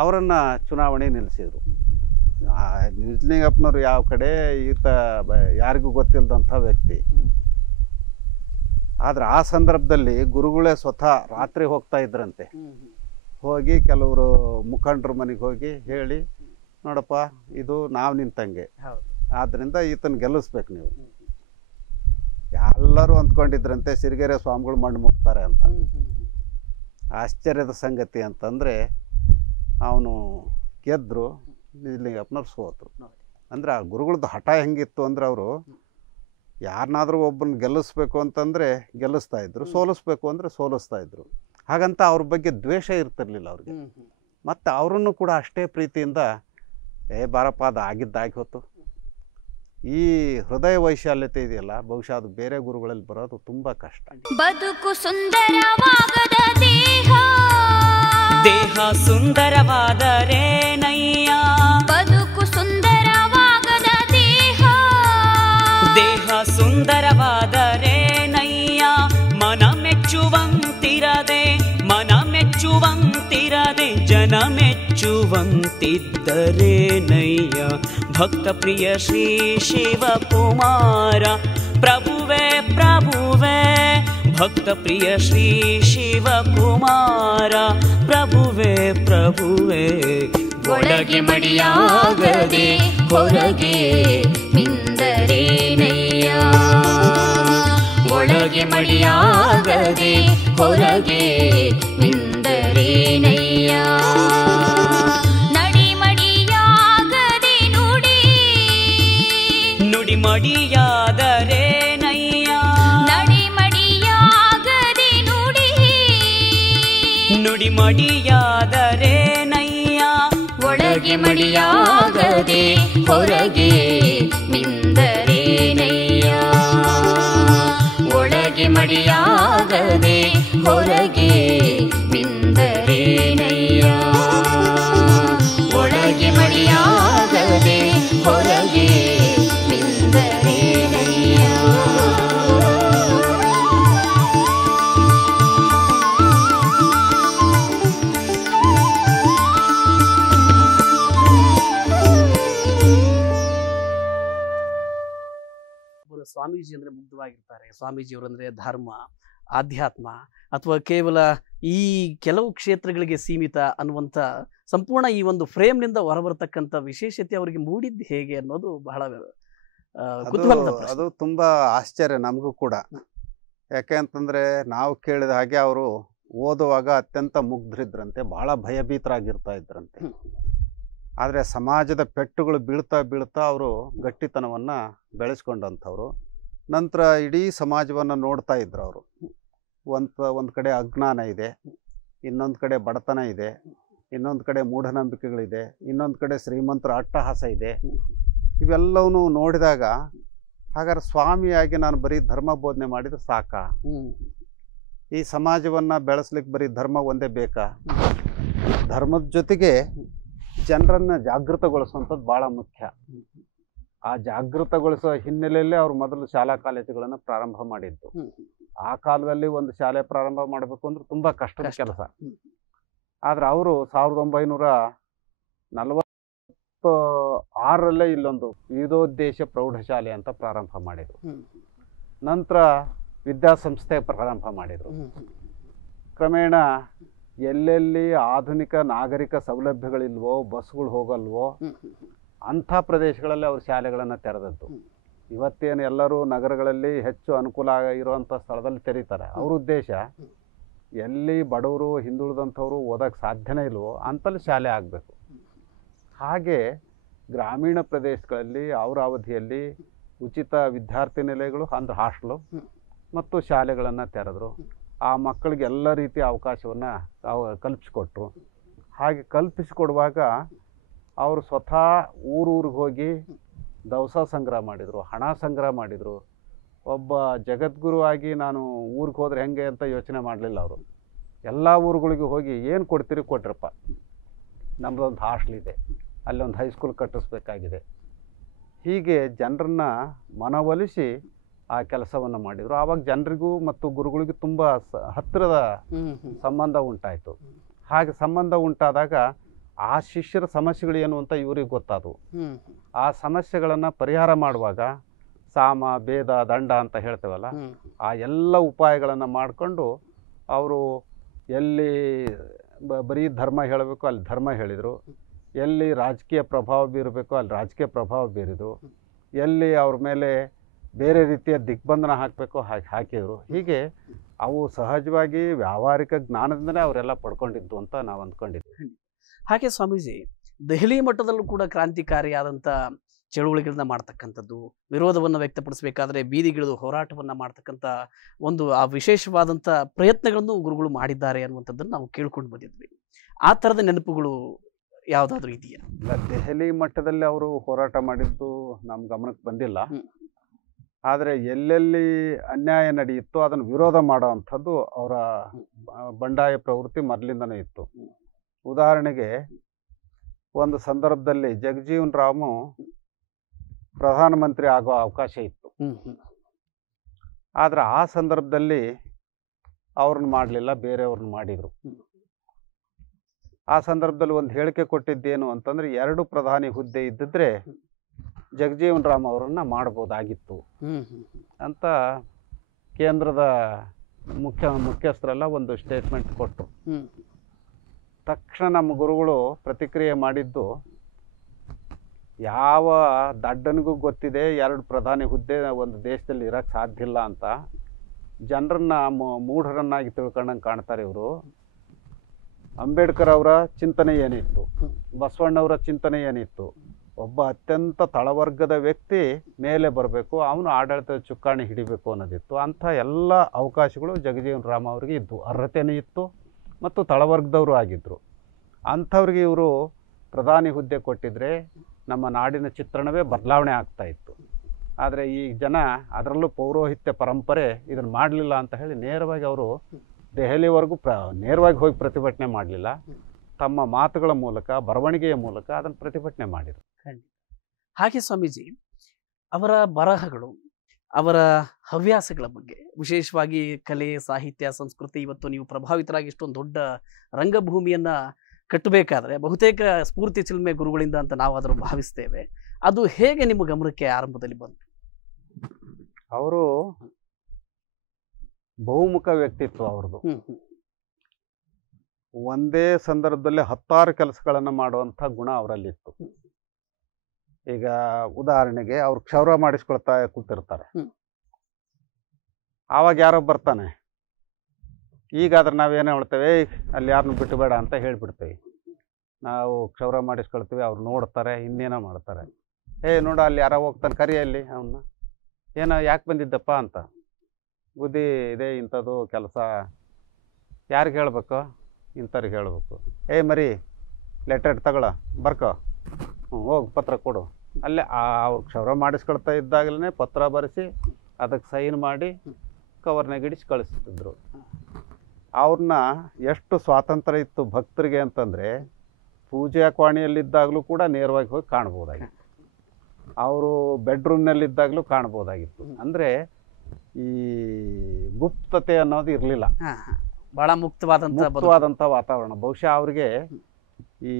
ಅವರನ್ನು ಚುನಾವಣೆ ನಿಲ್ಲಿಸಿದರು. ನಿಜಲಿಂಗಪ್ಪನವ್ರು ಯಾವ ಕಡೆ, ಈತ ಯಾರಿಗೂ ಗೊತ್ತಿಲ್ಲದಂಥ ವ್ಯಕ್ತಿ. ಆದರೆ ಆ ಸಂದರ್ಭದಲ್ಲಿ ಗುರುಗಳೇ ಸ್ವತಃ ರಾತ್ರಿ ಹೋಗ್ತಾ ಇದ್ರಂತೆ. ಹೋಗಿ ಕೆಲವರು ಮುಖಂಡರ ಮನೆಗೆ ಹೋಗಿ ಹೇಳಿ, ನೋಡಪ್ಪ ಇದು ನಾವು ನಿಂತಂಗೆ, ಆದ್ದರಿಂದ ಈತನ ಗೆಲ್ಲಿಸ್ಬೇಕು ನೀವು. ಎಲ್ಲರೂ ಅಂದ್ಕೊಂಡಿದ್ರಂತೆ ಸಿರಿಗೆರೆ ಸ್ವಾಮಿಗಳು ಮಣ್ಣು ಮುಗ್ತಾರೆ ಅಂತ. ಆಶ್ಚರ್ಯದ ಸಂಗತಿ ಅಂತಂದರೆ, ಅವನು ಗೆದ್ದರು, ನಿಜಲಿಂಗಪ್ಪನವ್ರು ಸೋತರು. ಅಂದರೆ ಆ ಗುರುಗಳದ್ದು ಹಠ ಹೆಂಗಿತ್ತು ಅಂದರೆ, ಅವರು ಯಾರನ್ನಾದರೂ ಒಬ್ಬನ ಗೆಲ್ಲಿಸ್ಬೇಕು ಅಂತಂದರೆ ಗೆಲ್ಲಿಸ್ತಾಯಿದ್ರು, ಸೋಲಿಸ್ಬೇಕು ಅಂದರೆ ಸೋಲಿಸ್ತಾಯಿದ್ರು. ಹಾಗಂತ ಅವ್ರ ಬಗ್ಗೆ ದ್ವೇಷ ಇರ್ತಿರ್ಲಿಲ್ಲ ಅವ್ರಿಗೆ. ಮತ್ತು ಅವರನ್ನು ಕೂಡ ಅಷ್ಟೇ ಪ್ರೀತಿಯಿಂದ, ಬಾರಪ್ಪ ಅದು ಆಗಿದ್ದಾಗಿ ಹೊತ್ತು. ಈ ಹೃದಯ ವೈಶಾಲ್ಯತೆ ಇದೆಯಲ್ಲ, ಬಹುಶಃ ಅದು ಬೇರೆ ಗುರುಗಳಲ್ಲಿ ಬರೋದು ತುಂಬ ಕಷ್ಟ. ಬದುಕು ಸುಂದರವಾಗದ ದೇಹ ಸುಂದರವಾದರೆ ನಯ್ಯ, ಬದುಕು ಸುಂದರವಾಗದ ದೇಹ ಸುಂದರವಾದರೆ ನಯ್ಯ, ಮನ ಮೆಚ್ಚುವಂತಿರದೆ ಮನ ಮೆಚ್ಚುವಂತ ಮೆಚ್ಚುವಂತಿದ್ದರೇನಯ್ಯ ಭಕ್ತ ಪ್ರಿಯ ಶ್ರೀ ಶಿವಕುಮಾರ ಪ್ರಭುವೇ ಪ್ರಭುವೇ ಭಕ್ತ ಪ್ರಿಯ ಶ್ರೀ ಶಿವಕುಮಾರ ಪ್ರಭುವೇ ಪ್ರಭುವೇ ಒಳಗೆ ಮಡಿಯಾಗದೆ ಹೊರಗೆ ಮಿಂದರೇನಯ್ಯ ಒಳಗೆ ಮಡಿಯಾಗದೆ ಹೊರಗೆ ಮಿಂದರೇನಯ್ಯ ನಡಿ ಮಡಿಯಾಗದೆ ನುಡಿ ನುಡಿ ಮಡಿಯಾದರೇನಯ್ಯ ನಡಿ ಮಡಿಯಾಗದೆ ನುಡಿ ನುಡಿ ಮಡಿಯಾದರೇನಯ್ಯ ಒಳಗೆ ಮಡಿಯಾಗದೆ ಹೊರಗೆ ಮಿಂದರೇನಯ್ಯ ಒಳಗೆ ಮಡಿಯಾಗದೆ ಹೊರಗೆ ಮಿಂದರೇನಯ್ಯ ಒಳಗೆ ಮಡಿಯಾಗದೆ ಹೊರಗೆ ಮಿಂದರೇನಯ್ಯ ಸ್ವಾಮೀಜಿ ಅಂದರೆ ಮುಗ್ಧವಾಗಿರ್ತಾರೆ. ಸ್ವಾಮೀಜಿಯವರಂದರೆ ಧರ್ಮ, ಆಧ್ಯಾತ್ಮ ಅಥವಾ ಕೇವಲ ಈ ಕೆಲವು ಕ್ಷೇತ್ರಗಳಿಗೆ ಸೀಮಿತ ಅನ್ನುವಂಥ ಸಂಪೂರ್ಣ ಈ ಒಂದು ಫ್ರೇಮ್ನಿಂದ ಹೊರಬರ್ತಕ್ಕಂಥ ವಿಶೇಷತೆ ಅವರಿಗೆ ಮೂಡಿದ್ದು ಹೇಗೆ ಅನ್ನೋದು ಬಹಳ ಕುತೂಹಲದ ಪ್ರಶ್ನೆ. ಅದು ತುಂಬ ಆಶ್ಚರ್ಯ ನಮಗೂ ಕೂಡ. ಯಾಕೆ ಅಂತಂದರೆ ನಾವು ಕೇಳಿದ ಹಾಗೆ ಅವರು ಓದುವಾಗ ಅತ್ಯಂತ ಮುಗ್ಧರಿದ್ರಂತೆ, ಬಹಳ ಭಯಭೀತರಾಗಿರ್ತಾ ಇದ್ರಂತೆ. ಆದರೆ ಸಮಾಜದ ಪೆಟ್ಟುಗಳು ಬೀಳ್ತಾ ಬೀಳ್ತಾ ಅವರು ಗಟ್ಟಿತನವನ್ನು ಬೆಳೆಸ್ಕೊಂಡಂಥವ್ರು. ನಂತರ ಇಡೀ ಸಮಾಜವನ್ನು ನೋಡ್ತಾ ಇದ್ರು ಅವರು. ಒಂದು ಕಡೆ ಅಜ್ಞಾನ ಇದೆ, ಇನ್ನೊಂದು ಕಡೆ ಬಡತನ ಇದೆ, ಇನ್ನೊಂದು ಕಡೆ ಮೂಢನಂಬಿಕೆಗಳಿದೆ, ಇನ್ನೊಂದು ಕಡೆ ಶ್ರೀಮಂತರ ಅಟ್ಟಹಾಸ ಇದೆ. ಇವೆಲ್ಲವನ್ನೂ ನೋಡಿದಾಗ ಹಾಗಾದ್ರೆ ಸ್ವಾಮಿಯಾಗಿ ನಾನು ಬರೀ ಧರ್ಮ ಬೋಧನೆ ಮಾಡಿದ್ರೆ ಸಾಕಾ? ಈ ಸಮಾಜವನ್ನು ಬೆಳೆಸ್ಲಿಕ್ಕೆ ಬರೀ ಧರ್ಮ ಒಂದೇ ಬೇಕಾ? ಧರ್ಮದ ಜೊತೆಗೆ ಜನರನ್ನು ಜಾಗೃತಗೊಳಿಸುವಂಥದ್ದು ಭಾಳ ಮುಖ್ಯ. ಆ ಜಾಗೃತಗೊಳಿಸೋ ಹಿನ್ನೆಲೆಯಲ್ಲೇ ಅವ್ರು ಮೊದಲು ಶಾಲಾ ಕಾಲೇಜುಗಳನ್ನು ಪ್ರಾರಂಭ ಮಾಡಿದ್ದು. ಆ ಕಾಲದಲ್ಲಿ ಒಂದು ಶಾಲೆ ಪ್ರಾರಂಭ ಮಾಡಬೇಕು ಅಂದ್ರೆ ತುಂಬ ಕಷ್ಟದ ಕೆಲಸ. ಆದರೆ ಅವರು 1946ರಲ್ಲೇ ಇಲ್ಲೊಂದು ವಿವಿಧೋದ್ದೇಶ ಪ್ರೌಢಶಾಲೆ ಅಂತ ಪ್ರಾರಂಭ ಮಾಡಿದರು. ನಂತರ ವಿದ್ಯಾಸಂಸ್ಥೆ ಪ್ರಾರಂಭ ಮಾಡಿದರು. ಕ್ರಮೇಣ ಎಲ್ಲೆಲ್ಲಿ ಆಧುನಿಕ ನಾಗರಿಕ ಸೌಲಭ್ಯಗಳಿಲ್ವೋ, ಬಸ್ಗಳು ಹೋಗಲ್ವೋ ಅಂಥ ಪ್ರದೇಶಗಳಲ್ಲಿ ಅವರು ಶಾಲೆಗಳನ್ನು ತೆರೆದದ್ದು. ಇವತ್ತೇನು ಎಲ್ಲರೂ ನಗರಗಳಲ್ಲಿ ಹೆಚ್ಚು ಅನುಕೂಲ ಇರುವಂಥ ಸ್ಥಳದಲ್ಲಿ ತೆರೀತಾರೆ. ಅವ್ರ ಉದ್ದೇಶ ಎಲ್ಲಿ ಬಡವರು ಹಿಂದುಳಿದಂಥವ್ರು ಓದೋಕ್ಕೆ ಸಾಧ್ಯನೇ ಇಲ್ವೋ ಅಂಥಲ್ಲಿ ಶಾಲೆ ಆಗಬೇಕು. ಹಾಗೆ ಗ್ರಾಮೀಣ ಪ್ರದೇಶಗಳಲ್ಲಿ ಅವರ ಅವಧಿಯಲ್ಲಿ ಉಚಿತ ವಿದ್ಯಾರ್ಥಿ ನಿಲಯಗಳು ಅಂದ್ರೆ ಹಾಸ್ಟೆಲು ಮತ್ತು ಶಾಲೆಗಳನ್ನು ತೆರೆದರು. ಆ ಮಕ್ಕಳಿಗೆ ಎಲ್ಲ ರೀತಿಯ ಅವಕಾಶವನ್ನು ಕಲ್ಪಿಸಿಕೊಟ್ರು. ಹಾಗೆ ಕಲ್ಪಿಸಿಕೊಡುವಾಗ ಅವರು ಸ್ವತಃ ಊರಿಗೆ ಹೋಗಿ ದವಸ ಸಂಗ್ರಹ ಮಾಡಿದರು, ಹಣ ಸಂಗ್ರಹ ಮಾಡಿದರು. ಒಬ್ಬ ಜಗದ್ಗುರು ಆಗಿ ನಾನು ಊರಿಗೆ ಹೋದ್ರೆ ಹೆಂಗೆ ಅಂತ ಯೋಚನೆ ಮಾಡಲಿಲ್ಲ ಅವರು. ಎಲ್ಲ ಊರುಗಳಿಗೂ ಹೋಗಿ ಏನು ಕೊಡ್ತೀರಿ ಕೊಟ್ರಪ್ಪ, ನಮ್ಮದೊಂದು ಹಾಸ್ಟೆಲ್ ಇದೆ, ಅಲ್ಲೊಂದು ಹೈಸ್ಕೂಲ್ ಕಟ್ಟಿಸ್ಬೇಕಾಗಿದೆ. ಹೀಗೆ ಜನರನ್ನು ಮನವೊಲಿಸಿ ಆ ಕೆಲಸವನ್ನು ಮಾಡಿದರು. ಆವಾಗ ಜನರಿಗೂ ಮತ್ತು ಗುರುಗಳಿಗೂ ತುಂಬ ಹತ್ತಿರದ ಸಂಬಂಧ ಉಂಟಾಯಿತು. ಹಾಗೆ ಸಂಬಂಧ ಉಂಟಾದಾಗ ಆ ಶಿಷ್ಯರ ಸಮಸ್ಯೆಗಳು ಏನು ಅಂತ ಇವ್ರಿಗೆ ಗೊತ್ತಾದವು. ಆ ಸಮಸ್ಯೆಗಳನ್ನು ಪರಿಹಾರ ಮಾಡುವಾಗ ಸಾಮ, ಭೇದ, ದಂಡ ಅಂತ ಹೇಳ್ತೇವಲ್ಲ, ಆ ಎಲ್ಲ ಉಪಾಯಗಳನ್ನು ಮಾಡಿಕೊಂಡು ಅವರು ಎಲ್ಲಿ ಬರೀ ಧರ್ಮ ಹೇಳಬೇಕು ಅಲ್ಲಿ ಧರ್ಮ ಹೇಳಿದರು, ಎಲ್ಲಿ ರಾಜಕೀಯ ಪ್ರಭಾವ ಬೀರಬೇಕು ಅಲ್ಲಿ ರಾಜಕೀಯ ಪ್ರಭಾವ ಬೀರಿದರು, ಎಲ್ಲಿ ಅವ್ರ ಮೇಲೆ ಬೇರೆ ರೀತಿಯ ದಿಗ್ಬಂಧನ ಹಾಕಬೇಕು ಹಾಗೆ ಹಾಕಿದರು. ಹೀಗೆ ಅವು ಸಹಜವಾಗಿ ವ್ಯಾವಹಾರಿಕ ಜ್ಞಾನದಿಂದಲೇ ಅವರೆಲ್ಲ ಪಡ್ಕೊಂಡಿದ್ದು ಅಂತ ನಾವು ಅಂದ್ಕೊಂಡಿದ್ವಿ. ಹಾಗೆ ಸ್ವಾಮೀಜಿ, ದೆಹಲಿ ಮಟ್ಟದಲ್ಲೂ ಕೂಡ ಕ್ರಾಂತಿಕಾರಿಯಾದಂಥ ಚಳುವಳಿಗಳನ್ನ ಮಾಡ್ತಕ್ಕಂಥದ್ದು, ವಿರೋಧವನ್ನು ವ್ಯಕ್ತಪಡಿಸಬೇಕಾದ್ರೆ ಬೀದಿಗಿಳಿದು ಹೋರಾಟವನ್ನು ಮಾಡ್ತಕ್ಕಂಥ ಒಂದು ಆ ವಿಶೇಷವಾದಂಥ ಪ್ರಯತ್ನಗಳನ್ನು ಗುರುಗಳು ಮಾಡಿದ್ದಾರೆ ಅನ್ನುವಂಥದ್ದನ್ನು ನಾವು ಕೇಳ್ಕೊಂಡು ಬಂದಿದ್ವಿ. ಆ ಥರದ ನೆನಪುಗಳು ಯಾವುದಾದ್ರೂ ಇದೆಯಾ? ಇಲ್ಲ, ದೆಹಲಿ ಮಟ್ಟದಲ್ಲಿ ಅವರು ಹೋರಾಟ ಮಾಡಿದ್ದು ನಮ್ಮ ಗಮನಕ್ಕೆ ಬಂದಿಲ್ಲ. ಆದರೆ ಎಲ್ಲೆಲ್ಲಿ ಅನ್ಯಾಯ ನಡೆಯಿತ್ತು ಅದನ್ನು ವಿರೋಧ ಮಾಡೋವಂಥದ್ದು ಅವರ ಬಂಡಾಯ ಪ್ರವೃತ್ತಿ ಮೊದಲಿಂದನೇ ಇತ್ತು. ಉದಾಹರಣೆಗೆ ಒಂದು ಸಂದರ್ಭದಲ್ಲಿ ಜಗಜೀವನ್ ರಾಮು ಪ್ರಧಾನಮಂತ್ರಿ ಆಗೋ ಅವಕಾಶ ಇತ್ತು. ಆದರೆ ಆ ಸಂದರ್ಭದಲ್ಲಿ ಅವ್ರನ್ನ ಮಾಡಲಿಲ್ಲ, ಬೇರೆಯವ್ರನ್ನ ಮಾಡಿದರು. ಆ ಸಂದರ್ಭದಲ್ಲಿ ಒಂದು ಹೇಳಿಕೆ ಕೊಟ್ಟಿದ್ದೇನು ಅಂತಂದರೆ 2 ಪ್ರಧಾನಿ ಹುದ್ದೆ ಇದ್ದಿದ್ರೆ ಜಗಜೀವನ್ ರಾಮ್ ಅವರನ್ನು ಮಾಡ್ಬೋದಾಗಿತ್ತು ಅಂತ ಕೇಂದ್ರದ ಮುಖ್ಯಸ್ಥರೆಲ್ಲ ಒಂದು ಸ್ಟೇಟ್ಮೆಂಟ್ ಕೊಟ್ಟರು. ತಕ್ಷಣ ನಮ್ಮ ಗುರುಗಳು ಪ್ರತಿಕ್ರಿಯೆ ಮಾಡಿದ್ದು, ಯಾವ ದಡ್ಡನಿಗೂ ಗೊತ್ತಿದೆ 2 ಪ್ರಧಾನಿ ಹುದ್ದೆ ಒಂದು ದೇಶದಲ್ಲಿ ಇರೋಕ್ಕೆ ಸಾಧ್ಯ ಇಲ್ಲ ಅಂತ. ಜನರನ್ನ ಮೂಢರನ್ನಾಗಿ ತಿಳ್ಕೊಂಡಂಗೆ ಕಾಣ್ತಾರೆ ಇವರು. ಅಂಬೇಡ್ಕರ್ ಅವರ ಚಿಂತನೆ ಏನಿತ್ತು, ಬಸವಣ್ಣವರ ಚಿಂತನೆ ಏನಿತ್ತು, ಒಬ್ಬ ಅತ್ಯಂತ ತಳವರ್ಗದ ವ್ಯಕ್ತಿ ಮೇಲೆ ಬರಬೇಕು, ಅವನು ಆಡಳಿತದ ಚುಕ್ಕಾಣಿ ಹಿಡಿಬೇಕು ಅನ್ನೋದಿತ್ತು. ಅಂಥ ಎಲ್ಲ ಅವಕಾಶಗಳು ಜಗಜೀವನ್ ರಾಮ್ ಅವರಿಗೆ ಇದ್ದವು, ಅರ್ಹತೆಯೂ ಇತ್ತು ಮತ್ತು ತಳವರ್ಗದವರು ಆಗಿದ್ದರು. ಅಂಥವ್ರಿಗೆ ಇವರು ಪ್ರಧಾನಿ ಹುದ್ದೆ ಕೊಟ್ಟಿದ್ರೆ ನಮ್ಮ ನಾಡಿನ ಚಿತ್ರಣವೇ ಬದಲಾವಣೆ ಆಗ್ತಾಯಿತ್ತು. ಆದರೆ ಈ ಜನ, ಅದರಲ್ಲೂ ಪೌರೋಹಿತ್ಯ ಪರಂಪರೆ ಇದನ್ನು ಮಾಡಲಿಲ್ಲ ಅಂತ ಹೇಳಿ ನೇರವಾಗಿ ಅವರು ದೆಹಲಿವರೆಗೂ ನೇರವಾಗಿ ಹೋಗಿ ಪ್ರತಿಭಟನೆ ಮಾಡಲಿಲ್ಲ. ತಮ್ಮ ಮಾತುಗಳ ಮೂಲಕ, ಬರವಣಿಗೆಯ ಮೂಲಕ ಅದನ್ನು ಪ್ರತಿಭಟನೆ ಮಾಡಿದರು. ಹಾಗೆ ಸ್ವಾಮೀಜಿ, ಅವರ ಬರಹಗಳು, ಅವರ ಹವ್ಯಾಸಗಳ ಬಗ್ಗೆ, ವಿಶೇಷವಾಗಿ ಕಲೆ, ಸಾಹಿತ್ಯ, ಸಂಸ್ಕೃತಿ, ಇವತ್ತು ನೀವು ಪ್ರಭಾವಿತರಾಗಿ ಇಷ್ಟೊಂದು ದೊಡ್ಡ ರಂಗಭೂಮಿಯನ್ನು ಕಟ್ಟಬೇಕಾದ್ರೆ ಬಹುತೇಕ ಸ್ಫೂರ್ತಿ ಚಿಲ್ಮೆ ಗುರುಗಳಿಂದ ಅಂತ ನಾವು ಅದನ್ನು ಭಾವಿಸ್ತೇವೆ. ಅದು ಹೇಗೆ ನಿಮ್ಮ ಗಮನಕ್ಕೆ ಆರಂಭದಲ್ಲಿ ಬಂತು? ಅವರು ಬಹುಮುಖ ವ್ಯಕ್ತಿತ್ವ ಅವ್ರದ್ದು. ಒಂದೇ ಸಂದರ್ಭದಲ್ಲಿ 10 ಕೆಲಸಗಳನ್ನು ಮಾಡುವಂಥ ಗುಣ ಅವರಲ್ಲಿತ್ತು. ಈಗ ಉದಾಹರಣೆಗೆ ಅವ್ರು ಕ್ಷೌರ ಮಾಡಿಸ್ಕೊಳ್ತಾ ಕೂತಿರ್ತಾರೆ, ಆವಾಗ ಯಾರೋ ಬರ್ತಾನೆ. ಈಗಾದ್ರೆ ನಾವೇನು ಹೇಳ್ತೇವೆ, ಅಲ್ಲಿ ಯಾರನ್ನು ಬಿಟ್ಟು ಬೇಡ ಅಂತ ಹೇಳಿಬಿಡ್ತೇವೆ. ನಾವು ಕ್ಷೌರ ಮಾಡಿಸ್ಕೊಳ್ತೀವಿ, ಅವ್ರು ನೋಡ್ತಾರೆ, ಇನ್ನೇನೋ ಮಾಡ್ತಾರೆ. ನೋಡ ಅಲ್ಲಿ ಯಾರೋ ಹೋಗ್ತಾನೆ, ಕರಿಯಲ್ಲಿ ಅವನ್ನ, ಏನೋ ಯಾಕೆ ಬಂದಿದ್ದಪ್ಪ ಅಂತ. ಬುದ್ಧಿ ಇದೆ, ಇಂಥದ್ದು ಕೆಲಸ ಯಾರಿಗೆ ಹೇಳಬೇಕು, ಇಂಥವ್ರಿಗೆ ಹೇಳಬೇಕು. ಮರಿ ಲೆಟರ್ ತಗೊಳ, ಬರ್ಕೋ, ಹೋಗಿ ಪತ್ರ ಕೊಡು. ಅಲ್ಲೇ ಅವ್ರು ಕ್ಷೌರ ಮಾಡಿಸ್ಕೊಳ್ತಾ ಇದ್ದಾಗಲೇ ಪತ್ರ ಬರೆಸಿ ಅದಕ್ಕೆ ಸೈನ್ ಮಾಡಿ ಕವರ್ನಾಗ ಇಡಿಸಿ ಕಳಿಸ್ತಿದ್ರು. ಅವ್ರನ್ನ ಎಷ್ಟು ಸ್ವಾತಂತ್ರ್ಯ ಇತ್ತು ಭಕ್ತರಿಗೆ ಅಂತಂದರೆ, ಪೂಜಾ ಕೋಣೆಯಲ್ಲಿದ್ದಾಗಲೂ ಕೂಡ ನೇರವಾಗಿ ಹೋಗಿ ಕಾಣ್ಬೋದಾಗಿತ್ತು, ಅವರು ಬೆಡ್ರೂಮ್ನಲ್ಲಿದ್ದಾಗಲೂ ಕಾಣ್ಬೋದಾಗಿತ್ತು. ಅಂದರೆ ಈ ಗುಪ್ತತೆ ಅನ್ನೋದು ಇರಲಿಲ್ಲ, ಬಹಳ ಮುಕ್ತವಾದಂಥ ವಾತಾವರಣ. ಬಹುಶಃ ಅವ್ರಿಗೆ ಈ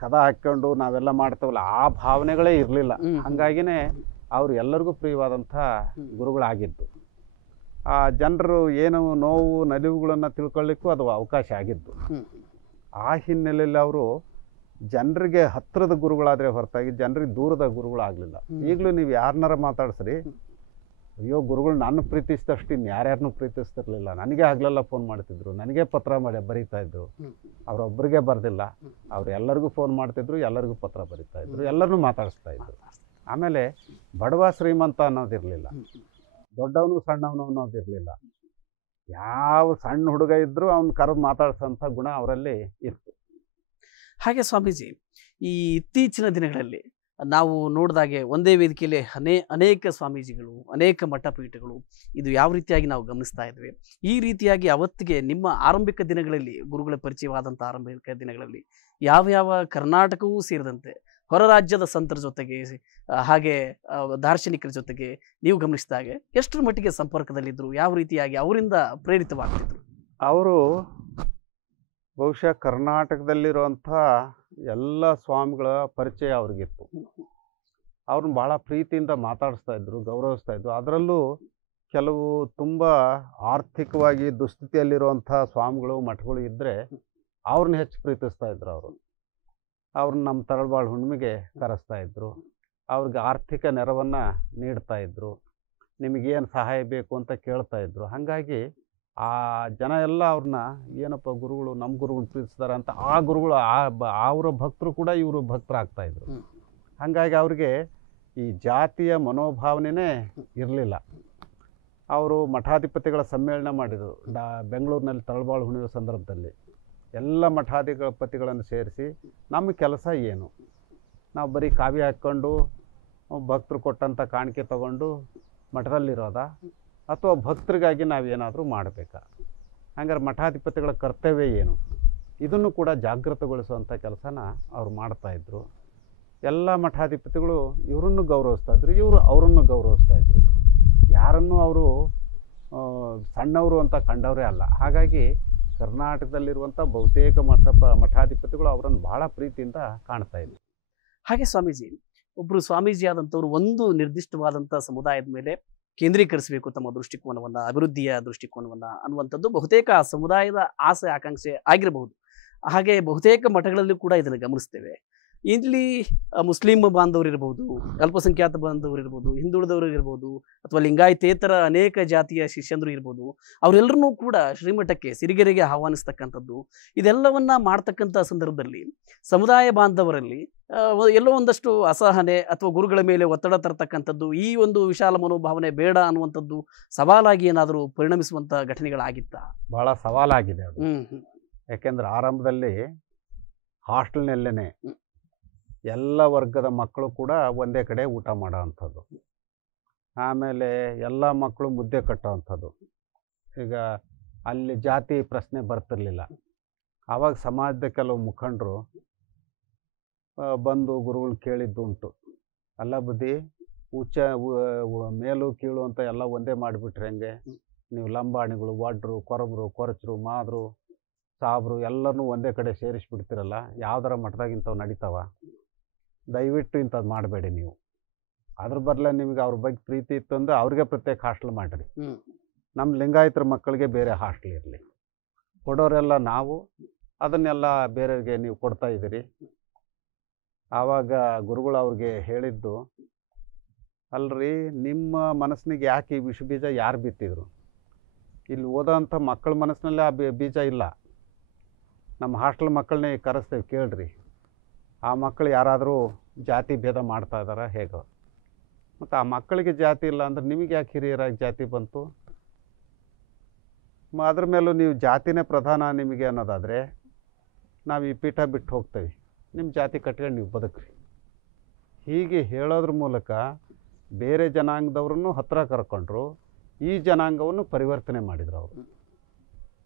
ಕದ ಹಾಕ್ಕೊಂಡು ನಾವೆಲ್ಲ ಮಾಡ್ತೇವಲ್ಲ, ಆ ಭಾವನೆಗಳೇ ಇರಲಿಲ್ಲ. ಹಾಗಾಗಿನೇ ಅವರು ಎಲ್ಲರಿಗೂ ಪ್ರಿಯವಾದಂಥ ಗುರುಗಳಾಗಿದ್ದು. ಆ ಜನರು ಏನು ನೋವು ನಲಿವುಗಳನ್ನು ತಿಳ್ಕೊಳ್ಳಿಕ್ಕೂ ಅದು ಅವಕಾಶ ಆಗಿದ್ದು. ಆ ಹಿನ್ನೆಲೆಯಲ್ಲಿ ಅವರು ಜನರಿಗೆ ಹತ್ತಿರದ ಗುರುಗಳಾದರೆ ಹೊರತಾಗಿ ಜನರಿಗೆ ದೂರದ ಗುರುಗಳಾಗಲಿಲ್ಲ. ಈಗಲೂ ನೀವು ಯಾರನ್ನಾರ ಮಾತಾಡ್ಸ್ರಿ, ಅಯ್ಯೋ ಗುರುಗಳು ನನ್ನ ಪ್ರೀತಿಸಿದಷ್ಟು ಇನ್ನು ಯಾರ್ಯಾರನ್ನೂ ಪ್ರೀತಿಸ್ತಿರ್ಲಿಲ್ಲ, ನನಗೆ ಆಗ್ಲೆಲ್ಲ ಫೋನ್ ಮಾಡ್ತಿದ್ರು, ನನಗೆ ಪತ್ರ ಬರೀತಾ ಇದ್ರು. ಅವರೊಬ್ಬರಿಗೆ ಬರೆದಿಲ್ಲ, ಅವ್ರು ಎಲ್ಲರಿಗೂ ಫೋನ್ ಮಾಡ್ತಿದ್ರು, ಎಲ್ಲರಿಗೂ ಪತ್ರ ಬರೀತಾ ಇದ್ರು, ಎಲ್ಲರನ್ನೂ ಮಾತಾಡಿಸ್ತಾ ಇದ್ರು. ಆಮೇಲೆ ಬಡವ ಶ್ರೀಮಂತ ಅನ್ನೋದಿರಲಿಲ್ಲ, ದೊಡ್ಡವನು ಸಣ್ಣವನು ಅನ್ನೋದಿರಲಿಲ್ಲ. ಯಾವ ಸಣ್ಣ ಹುಡುಗ ಇದ್ದರೂ ಅವ್ನು ಕರೆದು ಮಾತಾಡ್ಸೋಂಥ ಗುಣ ಅವರಲ್ಲಿ ಇತ್ತು. ಹಾಗೆ ಸ್ವಾಮೀಜಿ, ಈ ಇತ್ತೀಚಿನ ದಿನಗಳಲ್ಲಿ ನಾವು ನೋಡಿದಾಗೆ ಒಂದೇ ವೇದಿಕೆಯಲ್ಲಿ ಅನೇಕ ಸ್ವಾಮೀಜಿಗಳು, ಅನೇಕ ಮಠಪೀಠಗಳು, ಇದು ಯಾವ ರೀತಿಯಾಗಿ ನಾವು ಗಮನಿಸ್ತಾ ಇದ್ವಿ. ಈ ರೀತಿಯಾಗಿ ಅವತ್ತಿಗೆ ನಿಮ್ಮ ಆರಂಭಿಕ ದಿನಗಳಲ್ಲಿ, ಗುರುಗಳ ಪರಿಚಯವಾದಂಥ ಆರಂಭಿಕ ದಿನಗಳಲ್ಲಿ ಯಾವ ಕರ್ನಾಟಕವೂ ಸೇರಿದಂತೆ ಹೊರ ರಾಜ್ಯದ ಸಂತರ ಜೊತೆಗೆ, ಹಾಗೆ ದಾರ್ಶನಿಕರ ಜೊತೆಗೆ ನೀವು ಗಮನಿಸಿದಾಗೆ ಎಷ್ಟರ ಮಟ್ಟಿಗೆ ಸಂಪರ್ಕದಲ್ಲಿದ್ದರು, ಯಾವ ರೀತಿಯಾಗಿ ಅವರಿಂದ ಪ್ರೇರಿತವಾಗ್ತಿದ್ರು? ಅವರು ಬಹುಶಃ ಕರ್ನಾಟಕದಲ್ಲಿರುವಂಥ ಎಲ್ಲ ಸ್ವಾಮಿಗಳ ಪರಿಚಯ ಅವ್ರಿಗಿತ್ತು. ಅವ್ರನ್ನ ಭಾಳ ಪ್ರೀತಿಯಿಂದ ಮಾತಾಡಿಸ್ತಾ ಇದ್ರು, ಗೌರವಿಸ್ತಾ ಇದ್ರು. ಅದರಲ್ಲೂ ಕೆಲವು ತುಂಬ ಆರ್ಥಿಕವಾಗಿ ದುಸ್ಥಿತಿಯಲ್ಲಿರುವಂಥ ಸ್ವಾಮಿಗಳು, ಮಠಗಳು ಇದ್ದರೆ ಅವ್ರನ್ನ ಹೆಚ್ಚು ಪ್ರೀತಿಸ್ತಾ ಇದ್ರು. ಅವ್ರನ್ನ ನಮ್ಮ ತರಳಬಾಳು ಹುಣ್ಣಿಮೆಗೆ ಕರೆಸ್ತಾ ಇದ್ರು, ಅವ್ರಿಗೆ ಆರ್ಥಿಕ ನೆರವನ್ನು ನೀಡ್ತಾ ಇದ್ರು, ನಿಮಗೇನು ಸಹಾಯ ಬೇಕು ಅಂತ ಕೇಳ್ತಾ ಇದ್ರು. ಹಾಗಾಗಿ ಆ ಜನ ಎಲ್ಲ ಅವ್ರನ್ನ ಏನಪ್ಪ ಗುರುಗಳು, ನಮ್ಮ ಗುರುಗಳು ಪ್ರೀತಿಸ್ತಾರೆ ಅಂತ ಆ ಗುರುಗಳು ಅವರ ಭಕ್ತರು ಕೂಡ ಇವರು ಭಕ್ತರಾಗ್ತಾಯಿದ್ರು. ಹಾಗಾಗಿ ಅವ್ರಿಗೆ ಈ ಜಾತಿಯ ಮನೋಭಾವನೆ ಇರಲಿಲ್ಲ. ಅವರು ಮಠಾಧಿಪತಿಗಳ ಸಮ್ಮೇಳನ ಮಾಡಿದರು ಬೆಂಗಳೂರಿನಲ್ಲಿ ತರಳಬಾಳು ಹುಣ್ಣಿಮೆ ಸಂದರ್ಭದಲ್ಲಿ. ಎಲ್ಲ ಮಠಾಧಿಪತಿಗಳನ್ನು ಸೇರಿಸಿ ನಮ್ಮ ಕೆಲಸ ಏನು, ನಾವು ಬರೀ ಕಾವ್ಯ ಹಾಕ್ಕೊಂಡು ಭಕ್ತರು ಕೊಟ್ಟಂಥ ಕಾಣಿಕೆ ತಗೊಂಡು ಮಠದಲ್ಲಿರೋದಾ, ಅಥವಾ ಭಕ್ತರಿಗಾಗಿ ನಾವೇನಾದರೂ ಮಾಡಬೇಕಾ, ಹಂಗಾರೆ ಮಠಾಧಿಪತಿಗಳ ಕರ್ತವ್ಯ ಏನು, ಇದನ್ನು ಕೂಡ ಜಾಗೃತಗೊಳಿಸುವಂಥ ಕೆಲಸನ ಅವ್ರು ಮಾಡ್ತಾಯಿದ್ರು. ಎಲ್ಲ ಮಠಾಧಿಪತಿಗಳು ಇವರನ್ನು ಗೌರವಿಸ್ತಾ ಇದ್ರು, ಇವರು ಅವರನ್ನು ಗೌರವಿಸ್ತಾ ಇದ್ರು. ಯಾರನ್ನೂ ಅವರು ಸಣ್ಣವರು ಅಂತ ಕಂಡವರೇ ಅಲ್ಲ. ಹಾಗಾಗಿ ಕರ್ನಾಟಕದಲ್ಲಿರುವಂಥ ಬಹುತೇಕ ಮಠಾಧಿಪತಿಗಳು ಅವರನ್ನು ಬಹಳ ಪ್ರೀತಿಯಿಂದ ಕಾಣ್ತಾ ಇದ್ರು. ಹಾಗೆ ಸ್ವಾಮೀಜಿ, ಒಬ್ಬರು ಸ್ವಾಮೀಜಿ ಆದಂಥವ್ರು ಒಂದು ನಿರ್ದಿಷ್ಟವಾದಂಥ ಸಮುದಾಯದ ಮೇಲೆ ಕೇಂದ್ರೀಕರಿಸಬೇಕು ತಮ್ಮ ದೃಷ್ಟಿಕೋನವನ್ನು, ಅಭಿವೃದ್ಧಿಯ ದೃಷ್ಟಿಕೋನವನ್ನು ಅನ್ನುವಂಥದ್ದು ಬಹುತೇಕ ಆ ಸಮುದಾಯದ ಆಸೆ ಆಕಾಂಕ್ಷೆ ಆಗಿರಬಹುದು. ಹಾಗೆ ಬಹುತೇಕ ಮಠಗಳಲ್ಲಿ ಕೂಡ ಇದನ್ನು ಗಮನಿಸ್ತೇವೆ. ಇಲ್ಲಿ ಮುಸ್ಲಿಂ ಬಾಂಧವರು ಇರ್ಬೋದು, ಅಲ್ಪಸಂಖ್ಯಾತ ಬಾಂಧವರು ಇರ್ಬೋದು, ಹಿಂದುಳಿದವರು ಇರ್ಬೋದು, ಅಥವಾ ಲಿಂಗಾಯತೇತರ ಅನೇಕ ಜಾತಿಯ ಶಿಷ್ಯಂದರು ಇರ್ಬೋದು, ಅವರೆಲ್ಲರನ್ನೂ ಕೂಡ ಶ್ರೀಮಠಕ್ಕೆ ಸಿರಿಗೆರೆಗೆ ಆಹ್ವಾನಿಸ್ತಕ್ಕಂಥದ್ದು, ಇದೆಲ್ಲವನ್ನ ಮಾಡ್ತಕ್ಕಂಥ ಸಂದರ್ಭದಲ್ಲಿ ಸಮುದಾಯ ಬಾಂಧವರಲ್ಲಿ ಎಲ್ಲೋ ಒಂದಷ್ಟು ಅಸಹನೆ ಅಥವಾ ಗುರುಗಳ ಮೇಲೆ ಒತ್ತಡ ತರತಕ್ಕಂಥದ್ದು, ಈ ಒಂದು ವಿಶಾಲ ಮನೋಭಾವನೆ ಬೇಡ ಅನ್ನುವಂಥದ್ದು ಸವಾಲಾಗಿ ಏನಾದರೂ ಪರಿಣಮಿಸುವಂಥ ಘಟನೆಗಳಾಗಿತ್ತ? ಬಹಳ ಸವಾಲಾಗಿದೆ ಅದು. ಯಾಕೆಂದ್ರೆ ಆರಂಭದಲ್ಲಿ ಹಾಸ್ಟೆಲ್ನಲ್ಲೇ ಎಲ್ಲ ವರ್ಗದ ಮಕ್ಕಳು ಕೂಡ ಒಂದೇ ಕಡೆ ಊಟ ಮಾಡೋ ಅಂಥದ್ದು. ಆಮೇಲೆ ಎಲ್ಲ ಮಕ್ಕಳು ಮುದ್ದೆ ಕಟ್ಟೋವಂಥದ್ದು. ಈಗ ಅಲ್ಲಿ ಜಾತಿ ಪ್ರಶ್ನೆ ಬರ್ತಿರ್ಲಿಲ್ಲ. ಆವಾಗ ಸಮಾಜದ ಕೆಲವು ಮುಖಂಡರು ಬಂದು ಗುರುಗಳು ಕೇಳಿದ್ದುಂಟು, ಅಲ್ಲ ಬುದ್ಧಿ ಮೇಲು ಕೀಳು ಅಂತ ಎಲ್ಲ ಒಂದೇ ಮಾಡಿಬಿಟ್ರೆ ಹೆಂಗೆ? ನೀವು ಲಂಬಾಣಿಗಳು, ವಡ್ರು, ಕೊರಬರು, ಕೊರಚರು, ಮಾದ್ರು, ಸಾಬ್ರು ಎಲ್ಲರನ್ನೂ ಒಂದೇ ಕಡೆ ಸೇರಿಸ್ಬಿಡ್ತೀರಲ್ಲ, ಯಾವ್ದಾರ ಮಠದಾಗ ಇಂಥವು ನಡೀತಾವ? ದಯವಿಟ್ಟು ಇಂಥದ್ದು ಮಾಡಬೇಡಿ ನೀವು. ಅದ್ರ ಬದಲ ನಿಮಗೆ ಅವ್ರ ಬಗ್ಗೆ ಪ್ರೀತಿ ಇತ್ತು ಅಂದರೆ ಅವ್ರಿಗೆ ಪ್ರತ್ಯೇಕ ಹಾಸ್ಟೆಲ್ ಮಾಡಿರಿ. ನಮ್ಮ ಲಿಂಗಾಯತರ ಮಕ್ಕಳಿಗೆ ಬೇರೆ ಹಾಸ್ಟೆಲ್ ಇರಲಿ. ಕೊಡೋರೆಲ್ಲ ನಾವು, ಅದನ್ನೆಲ್ಲ ಬೇರೆಯವ್ರಿಗೆ ನೀವು ಕೊಡ್ತಾ ಇದ್ದೀರಿ. ಆವಾಗ ಗುರುಗಳು ಅವ್ರಿಗೆ ಹೇಳಿದ್ದು, ಅಲ್ರಿ ನಿಮ್ಮ ಮನಸ್ಸಿನಿಗೆ ಯಾಕೆ ಈ ವಿಷ ಬೀಜ ಯಾರು ಬಿತ್ತಿದ್ರು? ಇಲ್ಲಿ ಓದೋಂಥ ಮಕ್ಕಳ ಮನಸ್ಸಿನಲ್ಲೇ ಆ ಬೀಜ ಇಲ್ಲ. ನಮ್ಮ ಹಾಸ್ಟೆಲ್ ಮಕ್ಕಳನ್ನೇ ಕರೆಸ್ತೇವೆ, ಕೇಳ್ರಿ. ಆ ಮಕ್ಕಳು ಯಾರಾದರೂ ಜಾತಿ ಭೇದ ಮಾಡ್ತಾ ಇದ್ದಾರಾ ಹೇಗೋ? ಮತ್ತು ಆ ಮಕ್ಕಳಿಗೆ ಜಾತಿ ಇಲ್ಲ ಅಂದ್ರೆ ನಿಮಗೆ ಯಾಕೆ ಹಿರಿಯರಾಗಿ ಜಾತಿ ಬಂತು? ಅದ್ರ ಮೇಲೂ ನೀವು ಜಾತಿನೇ ಪ್ರಧಾನ ನಿಮಗೆ ಅನ್ನೋದಾದರೆ ನಾವು ಈ ಪೀಠ ಬಿಟ್ಟು ಹೋಗ್ತೇವೆ, ನಿಮ್ಮ ಜಾತಿ ಕಟ್ಕೊಂಡು ನೀವು ಬದುಕ್ರಿ. ಹೀಗೆ ಹೇಳೋದ್ರ ಮೂಲಕ ಬೇರೆ ಜನಾಂಗದವ್ರನ್ನು ಹತ್ತಿರ ಕರ್ಕೊಂಡ್ರು, ಈ ಜನಾಂಗವನ್ನು ಪರಿವರ್ತನೆ ಮಾಡಿದ್ರು ಅವರು.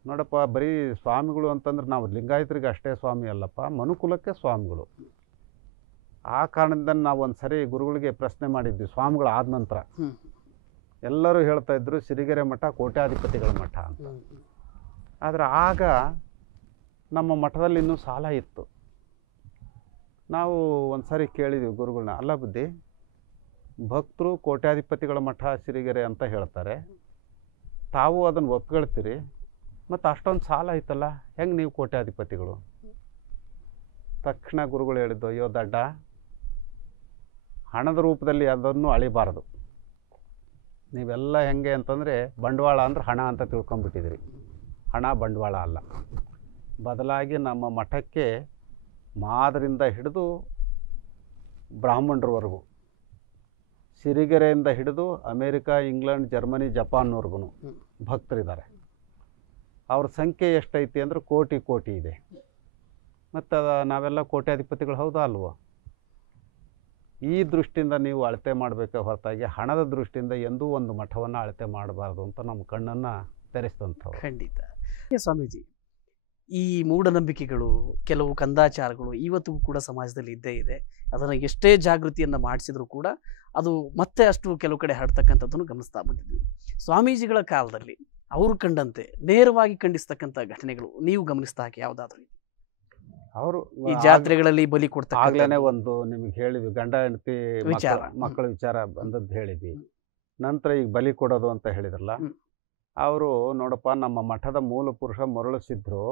ನೋಡಪ್ಪ, ಬರೀ ಸ್ವಾಮಿಗಳು ಅಂತಂದ್ರೆ ನಾವು ಲಿಂಗಾಯತರಿಗೆ ಅಷ್ಟೇ ಸ್ವಾಮಿ ಅಲ್ಲಪ್ಪ, ಮನುಕುಲಕ್ಕೆ ಸ್ವಾಮಿಗಳು. ಆ ಕಾರಣದಿಂದ ನಾವು ಒಂದು ಸರಿ ಗುರುಗಳಿಗೆ ಪ್ರಶ್ನೆ ಮಾಡಿದ್ವಿ ಸ್ವಾಮಿಗಳು ಆದ ನಂತರ. ಎಲ್ಲರೂ ಹೇಳ್ತಾ ಇದ್ರು ಸಿರಿಗೆರೆ ಮಠ ಕೋಟ್ಯಾಧಿಪತಿಗಳ ಮಠ ಅಂತ. ಆದರೆ ಆಗ ನಮ್ಮ ಮಠದಲ್ಲಿ ಇನ್ನೂ ಸಾಲ ಇತ್ತು. ನಾವು ಒಂದು ಸರಿ ಕೇಳಿದ್ವಿ ಗುರುಗಳನ್ನ, ಅಲ್ಲ ಬುದ್ಧಿ, ಭಕ್ತರು ಕೋಟ್ಯಾಧಿಪತಿಗಳ ಮಠ ಸಿರಿಗೆರೆ ಅಂತ ಹೇಳ್ತಾರೆ, ತಾವು ಅದನ್ನು ಒಪ್ಕೊಳ್ತೀರಿ, ಮತ್ತು ಅಷ್ಟೊಂದು ಸಾಲ ಐತಲ್ಲ, ಹೆಂಗೆ ನೀವು ಕೋಟ್ಯಾಧಿಪತಿಗಳು? ತಕ್ಷಣ ಗುರುಗಳು ಹೇಳಿದ್ದು, ಅಯ್ಯೋ ದಡ್ಡ, ಹಣದ ರೂಪದಲ್ಲಿ ಅದನ್ನು ಅಳಿಬಾರದು. ನೀವೆಲ್ಲ ಹೆಂಗೆ ಅಂತಂದರೆ ಬಂಡವಾಳ ಅಂದ್ರೆ ಹಣ ಅಂತ ತಿಳ್ಕೊಂಬಿಟ್ಟಿದ್ದೀರಿ. ಹಣ ಬಂಡವಾಳ ಅಲ್ಲ. ಬದಲಾಗಿ ನಮ್ಮ ಮಠಕ್ಕೆ ಮಾದರಿಂದ ಹಿಡಿದು ಬ್ರಾಹ್ಮಣರವರೆಗೂ, ಸಿರಿಗೆರೆಯಿಂದ ಹಿಡಿದು ಅಮೇರಿಕಾ, ಇಂಗ್ಲೆಂಡ್, ಜರ್ಮನಿ, ಜಪಾನ್ನವರೆಗೂ ಭಕ್ತರಿದ್ದಾರೆ. ಅವ್ರ ಸಂಖ್ಯೆ ಎಷ್ಟೈತಿ ಅಂದ್ರೆ ಕೋಟಿ ಕೋಟಿ ಇದೆ. ಮತ್ತು ನಾವೆಲ್ಲ ಕೋಟ್ಯಾಧಿಪತಿಗಳು ಹೌದಾ ಅಲ್ವೋ? ಈ ದೃಷ್ಟಿಯಿಂದ ನೀವು ಅಳತೆ ಮಾಡಬೇಕೆ ಹೊರತಾಗಿ ಹಣದ ದೃಷ್ಟಿಯಿಂದ ಎಂದೂ ಒಂದು ಮಠವನ್ನು ಅಳತೆ ಮಾಡಬಾರ್ದು ಅಂತ ನಮ್ಮ ಕಣ್ಣನ್ನು ತೆರೆಸಿದಂಥವು. ಖಂಡಿತ. ಸ್ವಾಮೀಜಿ, ಈ ಮೂಢನಂಬಿಕೆಗಳು, ಕೆಲವು ಕಂದಾಚಾರಗಳು ಇವತ್ತಿಗೂ ಕೂಡ ಸಮಾಜದಲ್ಲಿ ಇದ್ದೇ ಇದೆ. ಅದನ್ನು ಎಷ್ಟೇ ಜಾಗೃತಿಯನ್ನು ಮಾಡಿಸಿದ್ರು ಕೂಡ ಅದು ಮತ್ತೆ ಅಷ್ಟು ಕೆಲವು ಕಡೆ ಹರಡ್ತಕ್ಕಂಥದ್ದನ್ನು ಗಮನಿಸ್ತಾ ಬಂದಿದ್ವಿ. ಸ್ವಾಮೀಜಿಗಳ ಕಾಲದಲ್ಲಿ ಅವರು ಕಂಡಂತೆ ನೇರವಾಗಿ ಖಂಡಿಸ್ತಕ್ಕಂಥ ಘಟನೆಗಳು ನೀವು ಗಮನಿಸ್ತಾ ಹಾಕಿ ಯಾವುದಾದ್ರೂ? ಅವರು ಈ ಜಾತ್ರೆಗಳಲ್ಲಿ ಬಲಿ ಕೊಡ್ತಾ ಆಗ್ಲೇ ಒಂದು ನಿಮಗೆ ಹೇಳಿದ್ವಿ, ಗಂಡ ಹೆಂಡತಿ ಮಕ್ಕಳ ವಿಚಾರ ಬಂದದ್ದು ಹೇಳಿದ್ವಿ. ನಂತರ ಈಗ ಬಲಿ ಕೊಡೋದು ಅಂತ ಹೇಳಿದ್ರಲ್ಲ, ಅವರು ನೋಡಪ್ಪ, ನಮ್ಮ ಮಠದ ಮೂಲ ಪುರುಷ ಮರುಳಿಸಿದ್ರು,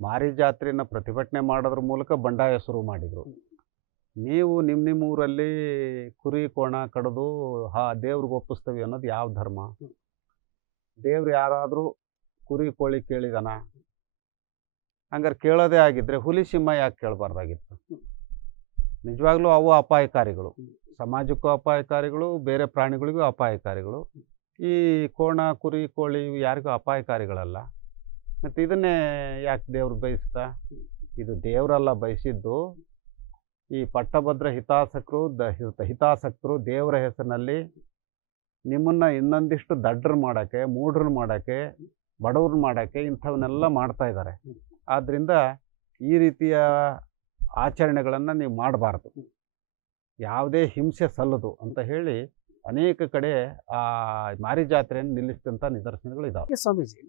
ಮಾರಿ ಜಾತ್ರೆಯನ್ನು ಪ್ರತಿಭಟನೆ ಮಾಡೋದ್ರ ಮೂಲಕ ಬಂಡಾಯ ಶುರು ಮಾಡಿದರು. ನೀವು ನಿಮ್ಮ ಊರಲ್ಲಿ ಕುರಿ ಕೋಣ ಕಡಿದು ದೇವ್ರಿಗೆ ಒಪ್ಪಿಸ್ತೀವಿ ಅನ್ನೋದು ಯಾವ ಧರ್ಮ? ದೇವ್ರು ಯಾರಾದರೂ ಕುರಿ ಕೋಳಿ ಕೇಳಿದಾನ? ಹಂಗಾರೆ ಕೇಳೋದೇ ಆಗಿದ್ದರೆ ಹುಲಿ ಸಿಂಹ ಯಾಕೆ ಕೇಳಬಾರ್ದಾಗಿತ್ತು? ನಿಜವಾಗ್ಲೂ ಅವು ಅಪಾಯಕಾರಿಗಳು, ಸಮಾಜಕ್ಕೂ ಅಪಾಯಕಾರಿಗಳು, ಬೇರೆ ಪ್ರಾಣಿಗಳಿಗೂ ಅಪಾಯಕಾರಿಗಳು. ಈ ಕೋಣ ಕುರಿ ಕೋಳಿ ಯಾರಿಗೂ ಅಪಾಯಕಾರಿಗಳಲ್ಲ. ಮತ್ತು ಇದನ್ನೇ ಯಾಕೆ ದೇವ್ರು ಬಯಸ್ತಾ? ಇದು ದೇವರಲ್ಲ ಬಯಸಿದ್ದು, ಈ ಪಟ್ಟಭದ್ರ ಹಿತಾಸಕ್ತರು ದೇವರ ಹೆಸರಿನಲ್ಲಿ ನಿಮ್ಮನ್ನು ಇನ್ನೊಂದಿಷ್ಟು ದಡ್ಡರು ಮಾಡೋಕ್ಕೆ, ಮೂಢರು ಮಾಡೋಕ್ಕೆ, ಬಡವ್ರು ಮಾಡೋಕ್ಕೆ ಇಂಥವನ್ನೆಲ್ಲ ಮಾಡ್ತಾ ಇದ್ದಾರೆ. ಆದ್ದರಿಂದ ಈ ರೀತಿಯ ಆಚರಣೆಗಳನ್ನು ನೀವು ಮಾಡಬಾರ್ದು, ಯಾವುದೇ ಹಿಂಸೆ ಸಲ್ಲದು ಅಂತ ಹೇಳಿ ಅನೇಕ ಕಡೆ ಆ ಮಾರಿ ಜಾತ್ರೆಯನ್ನು ನಿಲ್ಲಿಸಿದಂಥ ನಿದರ್ಶನಗಳು ಇದಾವೆ. ಸ್ವಾಮೀಜಿ,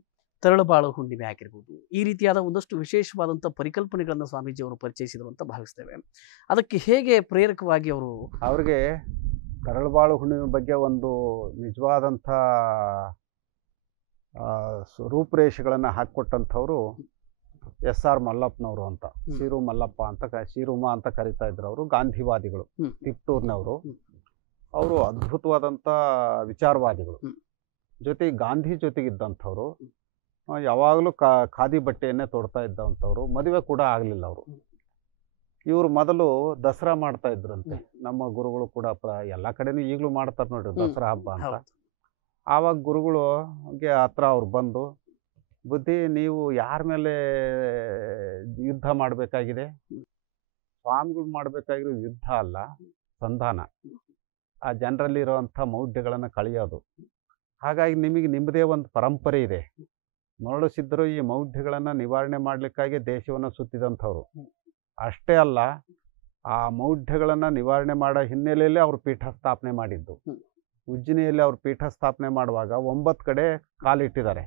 ತರಳಬಾಳು ಹುಣ್ಣಿಮೆ ಆಗಿರ್ಬೋದು, ಈ ರೀತಿಯಾದ ಒಂದಷ್ಟು ವಿಶೇಷವಾದಂಥ ಪರಿಕಲ್ಪನೆಗಳನ್ನು ಸ್ವಾಮೀಜಿಯವರು ಪರಿಚಯಿಸಿದರು ಅಂತ ಭಾವಿಸ್ತೇವೆ. ಅದಕ್ಕೆ ಹೇಗೆ ಪ್ರೇರಕವಾಗಿ ಅವರು ಅವ್ರಿಗೆ ತರಳಬಾಳು ಹುಣ್ಣಿಮೆ ಬಗ್ಗೆ ಒಂದು ನಿಜವಾದಂಥ ರೂಪುರೇಷೆಗಳನ್ನು ಹಾಕಿಕೊಟ್ಟಂಥವ್ರು SR ಮಲ್ಲಪ್ಪನವರು ಅಂತ, ಶೀರು ಮಲ್ಲಪ್ಪ ಅಂತ ಶೀರುಮ ಅಂತ ಕರಿತಾ ಇದ್ರು. ಅವರು ಗಾಂಧಿವಾದಿಗಳು, ತಿಪ್ಟೂರಿನವರು. ಅವರು ಅದ್ಭುತವಾದಂಥ ವಿಚಾರವಾದಿಗಳು. ಜೊತೆಗೆ ಗಾಂಧಿ ಜೊತೆಗಿದ್ದಂಥವ್ರು. ಯಾವಾಗಲೂ ಖಾದಿ ಬಟ್ಟೆಯನ್ನೇ ತೊಡ್ತಾ ಇದ್ದಂಥವ್ರು. ಮದುವೆ ಕೂಡ ಆಗಲಿಲ್ಲ ಅವರು. ಇವರು ಮೊದಲು ದಸರಾ ಮಾಡ್ತಾ ಇದ್ರಂತೆ. ನಮ್ಮ ಗುರುಗಳು ಕೂಡ ಎಲ್ಲ ಕಡೆನೂ ಈಗಲೂ ಮಾಡ್ತಾರೆ ನೋಡ್ರಿ ದಸರಾ ಹಬ್ಬ ಅಂತ. ಆವಾಗ ಗುರುಗಳಿಗೆ ಹತ್ರ ಅವ್ರು ಬಂದು, ಬುದ್ಧಿ ನೀವು ಯಾರ ಮೇಲೆ ಯುದ್ಧ ಮಾಡಬೇಕಾಗಿದೆ? ಸ್ವಾಮಿಗಳು ಮಾಡಬೇಕಾಗಿರೋ ಯುದ್ಧ ಅಲ್ಲ, ಸಂಧಾನ. ಆ ಜನರಲ್ಲಿರುವಂಥ ಮೌಢ್ಯಗಳನ್ನು ಕಳೆಯೋದು. ಹಾಗಾಗಿ ನಿಮಗೆ ನಿಮ್ಮದೇ ಒಂದು ಪರಂಪರೆ ಇದೆ. ಮರಳುಸಿದ್ದರು ಈ ಮೌಢ್ಯಗಳನ್ನು ನಿವಾರಣೆ ಮಾಡಲಿಕ್ಕಾಗಿ ದೇಶವನ್ನು ಸುತ್ತಿದಂಥವ್ರು. ಅಷ್ಟೇ ಅಲ್ಲ, ಆ ಮೌಢ್ಯಗಳನ್ನು ನಿವಾರಣೆ ಮಾಡೋ ಹಿನ್ನೆಲೆಯಲ್ಲಿ ಅವರು ಪೀಠ ಸ್ಥಾಪನೆ ಮಾಡಿದ್ದು. ಉಜ್ಜಿನಿಯಲ್ಲಿ ಅವರು ಪೀಠ ಸ್ಥಾಪನೆ ಮಾಡುವಾಗ 9 ಕಡೆ ಕಾಲಿಟ್ಟಿದ್ದಾರೆ.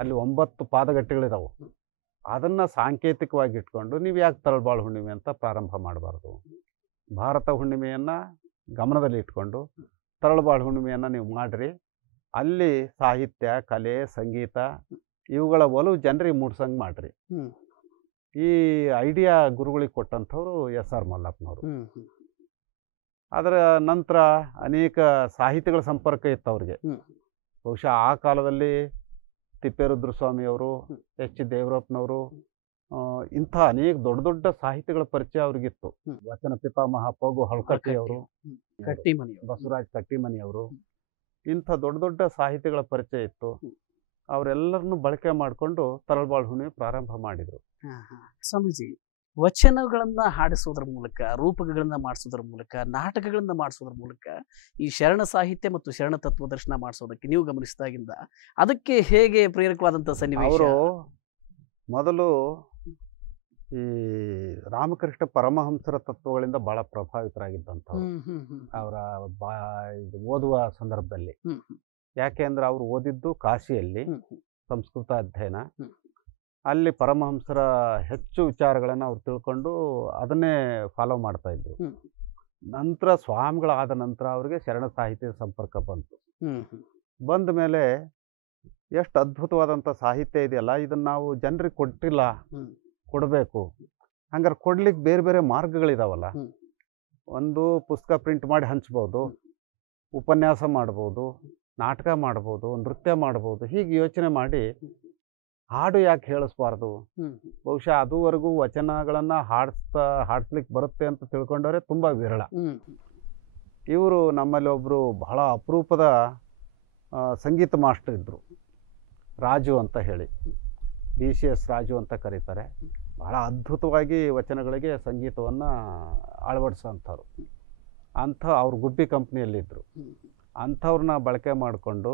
ಅಲ್ಲಿ 9 ಪಾದಗಟ್ಟೆಗಳಿದಾವೆ. ಅದನ್ನು ಸಾಂಕೇತಿಕವಾಗಿ ಇಟ್ಕೊಂಡು ನೀವು ಯಾಕೆ ತರಳಬಾಳು ಹುಣ್ಣಿಮೆ ಅಂತ ಪ್ರಾರಂಭ ಮಾಡಬಾರ್ದು? ಭಾರತ ಹುಣ್ಣಿಮೆಯನ್ನು ಗಮನದಲ್ಲಿ ಇಟ್ಕೊಂಡು ತರಳಬಾಳು ಹುಣ್ಣಿಮೆಯನ್ನು ನೀವು ಮಾಡಿರಿ. ಅಲ್ಲಿ ಸಾಹಿತ್ಯ, ಕಲೆ, ಸಂಗೀತ ಇವುಗಳ ಒಲವು ಜನರಿಗೆ ಮೂಡ್ಸಂಗೆ ಮಾಡಿರಿ. ಈ ಐಡಿಯಾ ಗುರುಗಳಿಗೆ ಕೊಟ್ಟಂಥವ್ರು SR ಮಲ್ಲಪ್ಪನವರು. ಅದರ ನಂತರ ಅನೇಕ ಸಾಹಿತಿಗಳ ಸಂಪರ್ಕ ಇತ್ತು ಅವ್ರಿಗೆ. ಬಹುಶಃ ಆ ಕಾಲದಲ್ಲಿ ತಿಪ್ಪೇರುದ್ರ ಸ್ವಾಮಿಯವರು, H. ದೇವರಪ್ಪನವರು, ಇಂಥ ಅನೇಕ ದೊಡ್ಡ ದೊಡ್ಡ ಸಾಹಿತಿಗಳ ಪರಿಚಯ ಅವ್ರಿಗಿತ್ತು. ವಚನ ಪಿತಾಮಹ ಪಗು ಹಳ್ಕಟ್ಟಿಯವರು, ಬಸವರಾಜ್ ಕಟ್ಟಿಮನಿಯವರು, ಇಂಥ ದೊಡ್ಡ ದೊಡ್ಡ ಸಾಹಿತಿಗಳ ಪರಿಚಯ ಇತ್ತು. ಅವರೆಲ್ಲರನ್ನು ಬಳಕೆ ಮಾಡಿಕೊಂಡು ತರಳಬಾಳು ಹುಣ್ಣಿಮೆ ಪ್ರಾರಂಭ ಮಾಡಿದರು. ಸ್ವಾಮೀಜಿ, ವಚನಗಳನ್ನ ಹಾಡಿಸೋದ್ರ ಮೂಲಕ, ರೂಪಕಗಳನ್ನ ಮಾಡಿಸೋದ್ರ ಮೂಲಕ, ನಾಟಕಗಳನ್ನ ಮಾಡಿಸೋದ್ರ ಮೂಲಕ ಈ ಶರಣ ಸಾಹಿತ್ಯ ಮತ್ತು ಶರಣ ತತ್ವ ದರ್ಶನ ಮಾಡಿಸೋದಕ್ಕೆ ನೀವು ಗಮನಿಸಿದಾಗಿಂದ ಅದಕ್ಕೆ ಹೇಗೆ ಪ್ರೇರಕವಾದಂಥ ಸನ್ನಿವೇಶ? ಅವರು ಮೊದಲು ಈ ರಾಮಕೃಷ್ಣ ಪರಮಹಂಸರ ತತ್ವಗಳಿಂದ ಬಹಳ ಪ್ರಭಾವಿತರಾಗಿದ್ದಂಥವ್ರು ಅವರ ಓದುವ ಸಂದರ್ಭದಲ್ಲಿ. ಯಾಕೆ ಅಂದ್ರೆ ಅವರು ಓದಿದ್ದು ಕಾಶಿಯಲ್ಲಿ ಸಂಸ್ಕೃತ ಅಧ್ಯಯನ. ಅಲ್ಲಿ ಪರಮಹಂಸರ ಹೆಚ್ಚು ವಿಚಾರಗಳನ್ನು ಅವ್ರು ತಿಳ್ಕೊಂಡು ಅದನ್ನೇ ಫಾಲೋ ಮಾಡ್ತಾ ಇದ್ರು. ನಂತರ ಸ್ವಾಮಿಗಳಾದ ನಂತರ ಅವ್ರಿಗೆ ಶರಣ ಸಾಹಿತ್ಯದ ಸಂಪರ್ಕ ಬಂತು. ಬಂದ ಮೇಲೆ ಎಷ್ಟು ಅದ್ಭುತವಾದಂಥ ಸಾಹಿತ್ಯ ಇದೆಯಲ್ಲ, ಇದನ್ನು ನಾವು ಜನರಿಗೆ ಕೊಟ್ಟಿಲ್ಲ, ಕೊಡಬೇಕು. ಹಂಗಾರೆ ಕೊಡ್ಲಿಕ್ಕೆ ಬೇರೆ ಬೇರೆ ಮಾರ್ಗಗಳಿದಾವಲ್ಲ. ಒಂದು ಪುಸ್ತಕ ಪ್ರಿಂಟ್ ಮಾಡಿ ಹಂಚ್ಬೋದು, ಉಪನ್ಯಾಸ ಮಾಡ್ಬೋದು, ನಾಟಕ ಮಾಡ್ಬೋದು, ನೃತ್ಯ ಮಾಡ್ಬೋದು. ಹೀಗೆ ಯೋಚನೆ ಮಾಡಿ ಹಾಡು ಯಾಕೆ ಹೇಳಿಸ್ಬಾರ್ದು? ಬಹುಶಃ ಅದುವರೆಗೂ ವಚನಗಳನ್ನು ಹಾಡಿಸ್ಲಿಕ್ಕೆ ಬರುತ್ತೆ ಅಂತ ತಿಳ್ಕೊಂಡವ್ರೆ ತುಂಬ ವಿರಳ. ಇವರು ನಮ್ಮಲ್ಲಿ ಒಬ್ಬರು ಬಹಳ ಅಪರೂಪದ ಸಂಗೀತ ಮಾಸ್ಟರ್ ಇದ್ದರು, ರಾಜು ಅಂತ ಹೇಳಿ, DCS ರಾಜು ಅಂತ ಕರೀತಾರೆ. ಬಹಳ ಅದ್ಭುತವಾಗಿ ವಚನಗಳಿಗೆ ಸಂಗೀತವನ್ನು ಅಳವಡಿಸೋಂಥವ್ರು. ಅವ್ರು ಗುಬ್ಬಿ ಕಂಪ್ನಿಯಲ್ಲಿದ್ದರು. ಅಂಥವ್ರನ್ನ ಬಳಕೆ ಮಾಡಿಕೊಂಡು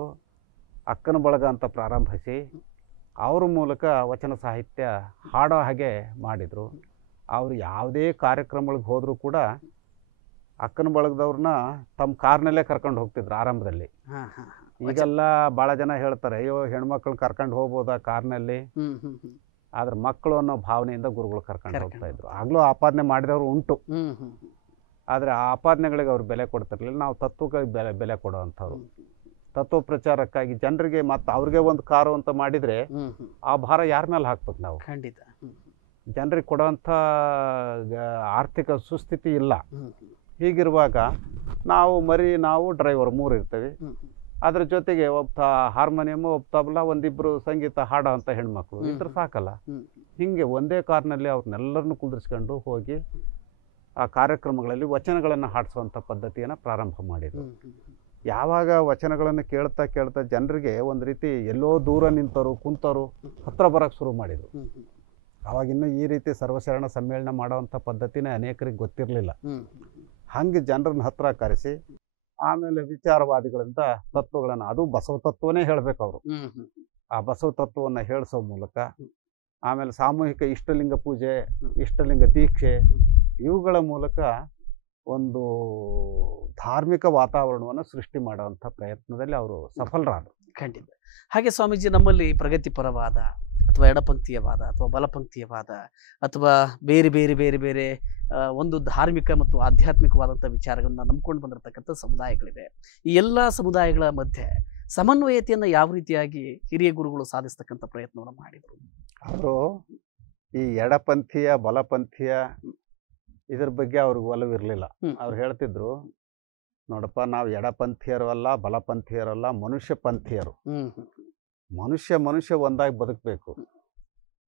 ಅಕ್ಕನ ಬಳಗ ಅಂತ ಪ್ರಾರಂಭಿಸಿ ಅವ್ರ ಮೂಲಕ ವಚನ ಸಾಹಿತ್ಯ ಹಾಡೋ ಹಾಗೆ ಮಾಡಿದರು. ಅವರು ಯಾವುದೇ ಕಾರ್ಯಕ್ರಮಗಳಿಗೆ ಹೋದರೂ ಕೂಡ ಅಕ್ಕನ ಬಳಗದವ್ರನ್ನ ತಮ್ಮ ಕಾರ್ನಲ್ಲೇ ಕರ್ಕೊಂಡು ಹೋಗ್ತಿದ್ರು ಆರಂಭದಲ್ಲಿ. ಈಗೆಲ್ಲ ಭಾಳ ಜನ ಹೇಳ್ತಾರೆ, ಅಯ್ಯೋ ಹೆಣ್ಮಕ್ಳನ್ನ ಕರ್ಕೊಂಡು ಹೋಗ್ಬೋದಾ ಕಾರ್ನಲ್ಲಿ? ಆದ್ರೆ ಮಕ್ಕಳು ಅನ್ನೋ ಭಾವನೆಯಿಂದ ಗುರುಗಳು ಕರ್ಕೊಂಡು ಹೋಗ್ತಾ ಇದ್ರು. ಆಗಲೂ ಆಪಾದನೆ ಮಾಡಿದವರು ಉಂಟು. ಆದರೆ ಆ ಆಪಾದನೆಗಳಿಗೆ ಅವ್ರು ಬೆಲೆ ಕೊಡ್ತಿರ್ಲಿಲ್ಲ. ನಾವು ತತ್ವಕ್ಕೆ ಬೆಲೆ ಕೊಡೋವಂಥವ್ರು. ತತ್ವ ಪ್ರಚಾರಕ್ಕಾಗಿ ಜನರಿಗೆ ಮತ್ತು ಅವ್ರಿಗೆ ಒಂದು ಕಾರು ಅಂತ ಮಾಡಿದರೆ ಆ ಭಾರ ಯಾರ ಮೇಲೆ ಹಾಕ್ಬೇಕು ನಾವು? ಖಂಡಿತ. ಜನರಿಗೆ ಕೊಡೋವಂಥ ಆರ್ಥಿಕ ಸುಸ್ಥಿತಿ ಇಲ್ಲ. ಹೀಗಿರುವಾಗ ನಾವು ಡ್ರೈವರ್ 3 ಇರ್ತೇವೆ. ಅದ್ರ ಜೊತೆಗೆ ಒಬ್ಬ ಹಾರ್ಮೋನಿಯಮ್, ಒಬ್ಬ ತಬಲ, ಒಂದಿಬ್ಬರು ಸಂಗೀತ ಹಾಡೋ ಅಂತ ಹೆಣ್ಮಕ್ಳು ಇದ್ರೆ ಸಾಕಲ್ಲ. ಹೀಗೆ ಒಂದೇ ಕಾರ್ನಲ್ಲಿ ಅವ್ರನ್ನೆಲ್ಲರನ್ನು ಕುಂದಿರಿಸ್ಕೊಂಡು ಹೋಗಿ ಆ ಕಾರ್ಯಕ್ರಮಗಳಲ್ಲಿ ವಚನಗಳನ್ನು ಹಾಡಿಸುವಂಥ ಪದ್ಧತಿಯನ್ನು ಪ್ರಾರಂಭ ಮಾಡಿದರು. ಯಾವಾಗ ವಚನಗಳನ್ನು ಕೇಳ್ತಾ ಕೇಳ್ತಾ ಜನರಿಗೆ ಒಂದು ರೀತಿ ಎಲ್ಲೋ ದೂರ ನಿಂತರು ಕುಂತರು ಹತ್ರ ಬರೋಕ್ಕೆ ಶುರು ಮಾಡಿದರು. ಅವಾಗಿನ್ನೂ ಈ ರೀತಿ ಸರ್ವಶರಣ ಸಮ್ಮೇಳನ ಮಾಡೋವಂಥ ಪದ್ಧತಿನೇ ಅನೇಕರಿಗೆ ಗೊತ್ತಿರಲಿಲ್ಲ. ಹಂಗೆ ಜನರನ್ನ ಹತ್ರ ಕರೆಸಿ ಆಮೇಲೆ ವಿಚಾರವಾದಿಗಳಿಂದ ತತ್ವಗಳನ್ನು, ಅದು ಬಸವ ತತ್ವನೇ ಹೇಳಬೇಕು ಅವರು. ಆ ಬಸವ ತತ್ವವನ್ನು ಹೇಳಿಸೋ ಮೂಲಕ ಆಮೇಲೆ ಸಾಮೂಹಿಕ ಇಷ್ಟಲಿಂಗ ಪೂಜೆ, ಇಷ್ಟಲಿಂಗ ದೀಕ್ಷೆ ಇವುಗಳ ಮೂಲಕ ಒಂದು ಧಾರ್ಮಿಕ ವಾತಾವರಣವನ್ನು ಸೃಷ್ಟಿ ಮಾಡುವಂಥ ಪ್ರಯತ್ನದಲ್ಲಿ ಅವರು ಸಫಲರಾದರು. ಖಂಡಿತ. ಹಾಗೆ ಸ್ವಾಮೀಜಿ, ನಮ್ಮಲ್ಲಿ ಪ್ರಗತಿಪರವಾದ ಅಥವಾ ಎಡಪಂಕ್ತಿಯ ವಾದ ಅಥವಾ ಬಲಪಂಕ್ತಿಯ ವಾದ ಅಥವಾ ಬೇರೆ ಬೇರೆ ಬೇರೆ ಬೇರೆ ಒಂದು ಧಾರ್ಮಿಕ ಮತ್ತು ಆಧ್ಯಾತ್ಮಿಕವಾದಂಥ ವಿಚಾರಗಳನ್ನ ನಂಬ್ಕೊಂಡು ಬಂದಿರತಕ್ಕಂಥ ಸಮುದಾಯಗಳಿವೆ. ಈ ಎಲ್ಲ ಸಮುದಾಯಗಳ ಮಧ್ಯೆ ಸಮನ್ವಯತೆಯನ್ನು ಯಾವ ರೀತಿಯಾಗಿ ಹಿರಿಯ ಗುರುಗಳು ಸಾಧಿಸ್ತಕ್ಕಂಥ ಪ್ರಯತ್ನವನ್ನು ಮಾಡಿದರು? ಅವರು ಈ ಎಡಪಂಥೀಯ ಬಲಪಂಥೀಯ ಇದ್ರ ಬಗ್ಗೆ ಅವ್ರಿಗೆ ಒಲವಿರಲಿಲ್ಲ. ಅವ್ರು ಹೇಳ್ತಿದ್ರು, ನೋಡಪ್ಪ, ನಾವು ಎಡಪಂಥೀಯರು ಅಲ್ಲ, ಬಲಪಂಥೀಯರಲ್ಲ, ಮನುಷ್ಯ ಪಂಥೀಯರು. ಮನುಷ್ಯ ಒಂದಾಗಿ ಬದುಕಬೇಕು.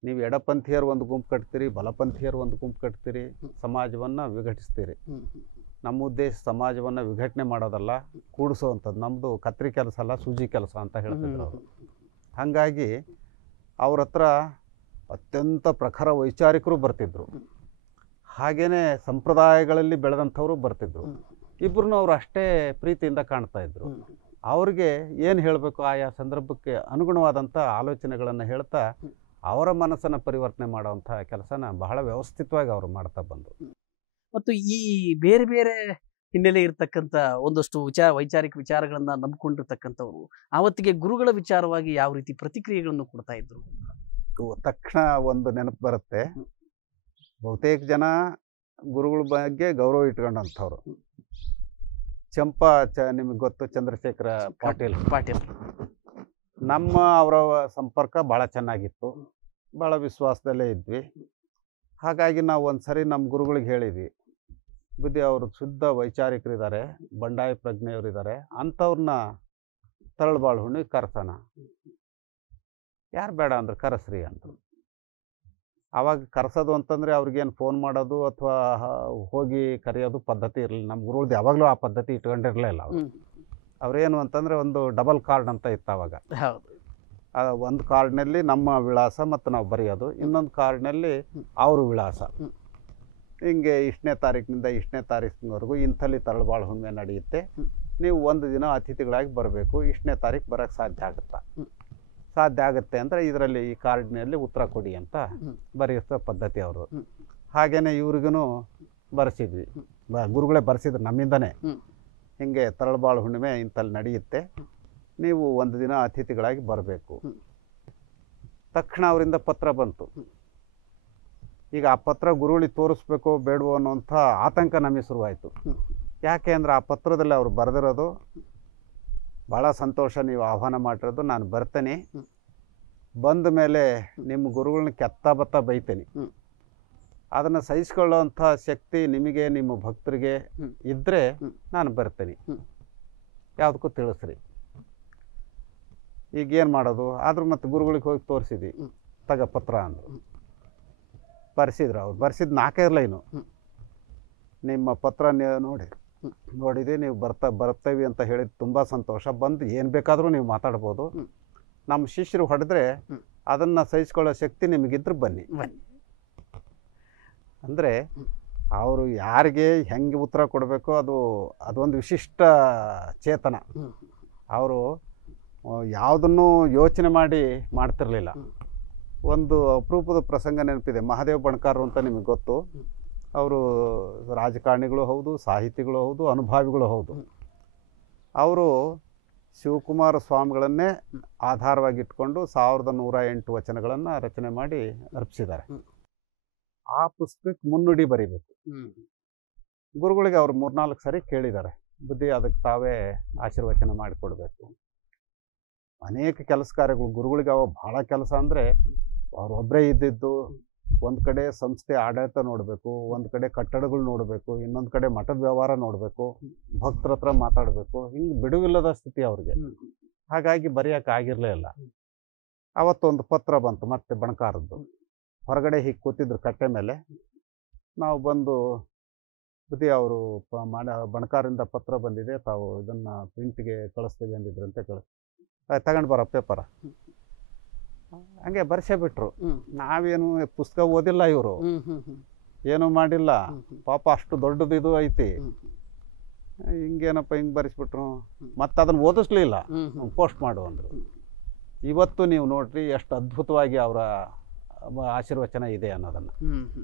ನೀವು ಎಡಪಂಥೀಯರು ಒಂದು ಗುಂಪು ಕಟ್ತೀರಿ, ಬಲಪಂಥೀಯರು ಒಂದು ಗುಂಪು ಕಟ್ತೀರಿ, ಸಮಾಜವನ್ನು ವಿಘಟಿಸ್ತೀರಿ. ನಮ್ಮ ಉದ್ದೇಶ ಸಮಾಜವನ್ನು ವಿಘಟನೆ ಮಾಡೋದಲ್ಲ, ಕೂಡಿಸೋವಂಥದ್ದು. ನಮ್ಮದು ಕತ್ರಿ ಕೆಲಸ ಅಲ್ಲ, ಸೂಜಿ ಕೆಲಸ ಅಂತ ಹೇಳ್ತಿದ್ರು ಅವರು. ಹಾಗಾಗಿ ಅವ್ರ ಹತ್ರ ಅತ್ಯಂತ ಪ್ರಖರ ವೈಚಾರಿಕರು ಬರ್ತಿದ್ರು, ಹಾಗೇನೆ ಸಂಪ್ರದಾಯಗಳಲ್ಲಿ ಬೆಳೆದಂಥವರು ಬರ್ತಿದ್ರು. ಇಬ್ಬರನ್ನೂ ಅವರು ಅಷ್ಟೇ ಪ್ರೀತಿಯಿಂದ ಕಾಣ್ತಾ ಇದ್ರು. ಅವ್ರಿಗೆ ಏನು ಹೇಳಬೇಕು, ಆಯಾ ಸಂದರ್ಭಕ್ಕೆ ಅನುಗುಣವಾದಂಥ ಆಲೋಚನೆಗಳನ್ನು ಹೇಳ್ತಾ ಅವರ ಮನಸ್ಸನ್ನು ಪರಿವರ್ತನೆ ಮಾಡುವಂಥ ಕೆಲಸನ ಬಹಳ ವ್ಯವಸ್ಥಿತವಾಗಿ ಅವರು ಮಾಡ್ತಾ ಬಂದರು. ಮತ್ತು ಈ ಬೇರೆ ಬೇರೆ ಹಿನ್ನೆಲೆ ಇರತಕ್ಕಂಥ ಒಂದಷ್ಟು ವೈಚಾರಿಕ ವಿಚಾರಗಳನ್ನು ನಂಬಿಕೊಂಡಿರ್ತಕ್ಕಂಥವ್ರು ಆವತ್ತಿಗೆ ಗುರುಗಳ ವಿಚಾರವಾಗಿ ಯಾವ ರೀತಿ ಪ್ರತಿಕ್ರಿಯೆಗಳನ್ನು ಕೊಡ್ತಾ ಇದ್ರು? ತಕ್ಷಣ ಒಂದು ನೆನಪು ಬರುತ್ತೆ. ಬಹುತೇಕ ಜನ ಗುರುಗಳ ಬಗ್ಗೆ ಗೌರವ ಇಟ್ಕೊಂಡಂಥವ್ರು. ನಿಮಗೆ ಗೊತ್ತು, ಚಂದ್ರಶೇಖರ ಪಾಟೀಲ್. ನಮ್ಮ ಅವರ ಸಂಪರ್ಕ ಭಾಳ ಚೆನ್ನಾಗಿತ್ತು, ಭಾಳ ವಿಶ್ವಾಸದಲ್ಲೇ ಇದ್ವಿ. ಹಾಗಾಗಿ ನಾವು ಒಂದು ಸರಿ ನಮ್ಮ ಗುರುಗಳಿಗೆ ಹೇಳಿದ್ವಿ, ಬುದ್ಧಿ ಅವರು ಶುದ್ಧ ವೈಚಾರಿಕರಿದ್ದಾರೆ, ಬಂಡಾಯ ಪ್ರಜ್ಞೆಯವರಿದ್ದಾರೆ, ಅಂಥವ್ರನ್ನ ತರಳಬಾಳು ಹುಣ್ಣಿಗೆ ಕರೆಸೋಣ. ಯಾರು ಬೇಡ ಅಂದ್ರೆ ಕರೆಸ್ರಿ ಅಂತ. ಆವಾಗ ಕರೆಸೋದು ಅಂತಂದರೆ ಅವ್ರಿಗೇನು ಫೋನ್ ಮಾಡೋದು ಅಥವಾ ಹೋಗಿ ಕರೆಯೋದು ಪದ್ಧತಿ ಇರಲಿಲ್ಲ. ನಮ್ಮ ಗುರುಗಳದ್ದು ಯಾವಾಗಲೂ ಆ ಪದ್ಧತಿ ಇಟ್ಕೊಂಡಿರಲಿಲ್ಲ ಅವರು. ಅವ್ರೇನು ಅಂತಂದರೆ ಒಂದು ಡಬಲ್ ಕಾರ್ಡ್ ಅಂತ ಇತ್ತು ಆವಾಗ. ಹೌದು. ಒಂದು ಕಾರ್ಡ್ನಲ್ಲಿ ನಮ್ಮ ವಿಳಾಸ ಮತ್ತು ನಾವು ಬರೆಯೋದು, ಇನ್ನೊಂದು ಕಾರ್ಡ್ನಲ್ಲಿ ಅವ್ರ ವಿಳಾಸ. ಹಿಂಗೆ ಇಷ್ಟನೇ ತಾರೀಕಿನಿಂದ ಇಷ್ಟನೇ ತಾರೀಕಿನವರೆಗೂ ಇಂಥಲ್ಲಿ ತರಳಬಾಳು ಹುಣ್ಣಿಮೆ ನಡೆಯುತ್ತೆ, ನೀವು ಒಂದು ದಿನ ಅತಿಥಿಗಳಾಗಿ ಬರಬೇಕು, ಇಷ್ಟನೇ ತಾರೀಕು ಬರೋಕ್ಕೆ ಸಾಧ್ಯ ಆಗುತ್ತೆ ಅಂದರೆ ಇದರಲ್ಲಿ ಈ ಕಾರ್ಡ್ನಲ್ಲಿ ಉತ್ತರ ಕೊಡಿ ಅಂತ ಬರೆಯೋ ಪದ್ಧತಿ ಅವರು. ಹಾಗೇನೆ ಇವ್ರಿಗೂ ಬರೆಸಿದ್ವಿ, ಗುರುಗಳೇ ಬರೆಸಿದ್ರು ನಮ್ಮಿಂದನೇ. ಹಿಂಗೆ ತರಳಬಾಳು ಹುಣ್ಣಿಮೆ ಇಂಥಲ್ಲಿ ನಡೆಯುತ್ತೆ, ನೀವು ಒಂದು ದಿನ ಅತಿಥಿಗಳಾಗಿ ಬರಬೇಕು. ತಕ್ಷಣ ಅವರಿಂದ ಪತ್ರ ಬಂತು. ಈಗ ಆ ಪತ್ರ ಗುರುಗಳಿಗೆ ತೋರಿಸ್ಬೇಕೋ ಬೇಡವೋ ಅನ್ನೋಂಥ ಆತಂಕ ನಮಗೆ ಶುರುವಾಯಿತು. ಯಾಕೆ ಅಂದರೆ ಆ ಪತ್ರದಲ್ಲಿ ಅವರು ಬರೆದಿರೋದು, ಭಾಳ ಸಂತೋಷ ನೀವು ಆಹ್ವಾನ ಮಾಡಿರೋದು, ನಾನು ಬರ್ತೇನೆ, ಬಂದ ಮೇಲೆ ನಿಮ್ಮ ಗುರುಗಳನ್ನ ಕೆತ್ತ ಬತ್ತ ಬೈತೇನೆ, ಅದನ್ನು ಸಹಿಸ್ಕೊಳ್ಳೋವಂಥ ಶಕ್ತಿ ನಿಮಗೆ ನಿಮ್ಮ ಭಕ್ತರಿಗೆ ಇದ್ದರೆ ನಾನು ಬರ್ತೇನೆ, ಯಾವುದಕ್ಕೂ ತಿಳಿಸ್ರಿ. ಈಗೇನು ಮಾಡೋದು? ಆದರೂ ಮತ್ತು ಗುರುಗಳಿಗೆ ಹೋಗಿ ತೋರಿಸಿದ್ವಿ, ತಗ ಪತ್ರ ಅಂದರು. ಬರ್ಸಿದ್ರು. ಅವ್ರು ಬರ್ಸಿದ್ದು 4 ಲೈನು. ನಿಮ್ಮ ಪತ್ರ ನೋಡಿದೆ, ನೀವು ಬರ್ತೇವೆ ಅಂತ ಹೇಳಿದ್ದು ತುಂಬ ಸಂತೋಷ, ಬಂದು ಏನು ಬೇಕಾದರೂ ನೀವು ಮಾತಾಡ್ಬೋದು, ನಮ್ಮ ಶಿಷ್ಯರು ಹೊಡೆದ್ರೆ ಅದನ್ನು ಸಹಿಸ್ಕೊಳ್ಳೋ ಶಕ್ತಿ ನಿಮಗಿದ್ರೆ ಬನ್ನಿ. ಅಂದರೆ ಅವರು ಯಾರಿಗೆ ಹೆಂಗೆ ಉತ್ತರ ಕೊಡಬೇಕು ಅದೊಂದು ವಿಶಿಷ್ಟ ಚೇತನ. ಅವರು ಯಾವುದನ್ನು ಯೋಚನೆ ಮಾಡ್ತಿರಲಿಲ್ಲ. ಒಂದು ಅಪರೂಪದ ಪ್ರಸಂಗ ನೆನಪಿದೆ. ಮಹಾದೇವ ಬಣಕಾರರು ಅಂತ ನಿಮಗೆ ಗೊತ್ತು. ಅವರು ರಾಜಕಾರಣಿಗಳು ಹೌದು, ಸಾಹಿತಿಗಳು ಹೌದು, ಅನುಭಾವಿಗಳು ಹೌದು. ಅವರು ಶಿವಕುಮಾರ ಸ್ವಾಮಿಗಳನ್ನೇ ಆಧಾರವಾಗಿಟ್ಕೊಂಡು 1108 ವಚನಗಳನ್ನು ರಚನೆ ಮಾಡಿ ಅರ್ಪಿಸಿದ್ದಾರೆ. ಆ ಪುಸ್ತಕಕ್ಕೆ ಮುನ್ನುಡಿ ಬರೀಬೇಕು. ಗುರುಗಳಿಗೆ ಅವರು 3-4 ಸರಿ ಕೇಳಿದ್ದಾರೆ, ಬುದ್ಧಿ ಅದಕ್ಕೆ ತಾವೇ ಆಶೀರ್ವಚನ ಮಾಡಿಕೊಡ್ಬೇಕು. ಅನೇಕ ಕೆಲಸ ಕಾರ್ಯಗಳು ಗುರುಗಳಿಗೆ ಅವ ಭಾಳ ಕೆಲಸ. ಅಂದರೆ ಅವರೊಬ್ಬರೇ ಇದ್ದಿದ್ದು, ಒಂದು ಕಡೆ ಸಂಸ್ಥೆ ಆಡಳಿತ ನೋಡಬೇಕು, ಒಂದು ಕಡೆ ಕಟ್ಟಡಗಳು ನೋಡಬೇಕು, ಇನ್ನೊಂದು ಕಡೆ ಮಠದ ವ್ಯವಹಾರ ನೋಡಬೇಕು, ಭಕ್ತರ ಹತ್ರ ಮಾತಾಡಬೇಕು, ಹಿಂಗೆ ಬಿಡುವಿಲ್ಲದ ಸ್ಥಿತಿ ಅವ್ರಿಗೆ. ಹಾಗಾಗಿ ಬರೆಯೋಕ್ಕಾಗಿರಲೇ ಇಲ್ಲ. ಅವತ್ತೊಂದು ಪತ್ರ ಬಂತು ಮತ್ತೆ ಬಣಕಾರದ್ದು. ಹೊರಗಡೆ ಹೀಗೆ ಕೂತಿದ್ರು ಕಟ್ಟೆ ಮೇಲೆ. ನಾವು ಬಂದು, ಬುದ್ಧಿ ಅವರು ಬಣಕಾರಿಂದ ಪತ್ರ ಬಂದಿದೆ, ತಾವು ಇದನ್ನು ಪ್ರಿಂಟ್ಗೆ ಕಳಿಸ್ತೀವಿ ಅಂದಿದ್ರಂತೆ. ತಗೊಂಡು ಬರೋ ಪೇಪರ ಹಂಗೆ ಬರ್ಸೇ ಬಿಟ್ರು. ನಾವೇನು ಪುಸ್ತಕ ಓದಿಲ್ಲ, ಇವರು ಏನೂ ಮಾಡಿಲ್ಲ. ಪಾಪ ಅಷ್ಟು ದೊಡ್ಡದು ಇದು ಐತಿ, ಹಿಂಗೇನಪ್ಪ ಹಿಂಗೆ ಬರೆಸ್ಬಿಟ್ರು. ಮತ್ತು ಅದನ್ನು ಓದಿಸ್ಲಿಲ್ಲ, ಪೋಸ್ಟ್ ಮಾಡು ಅಂದರು. ಇವತ್ತು ನೀವು ನೋಡ್ರಿ ಎಷ್ಟು ಅದ್ಭುತವಾಗಿ ಅವರ ಆಶೀರ್ವಚನ ಇದೆ ಅನ್ನೋದನ್ನು.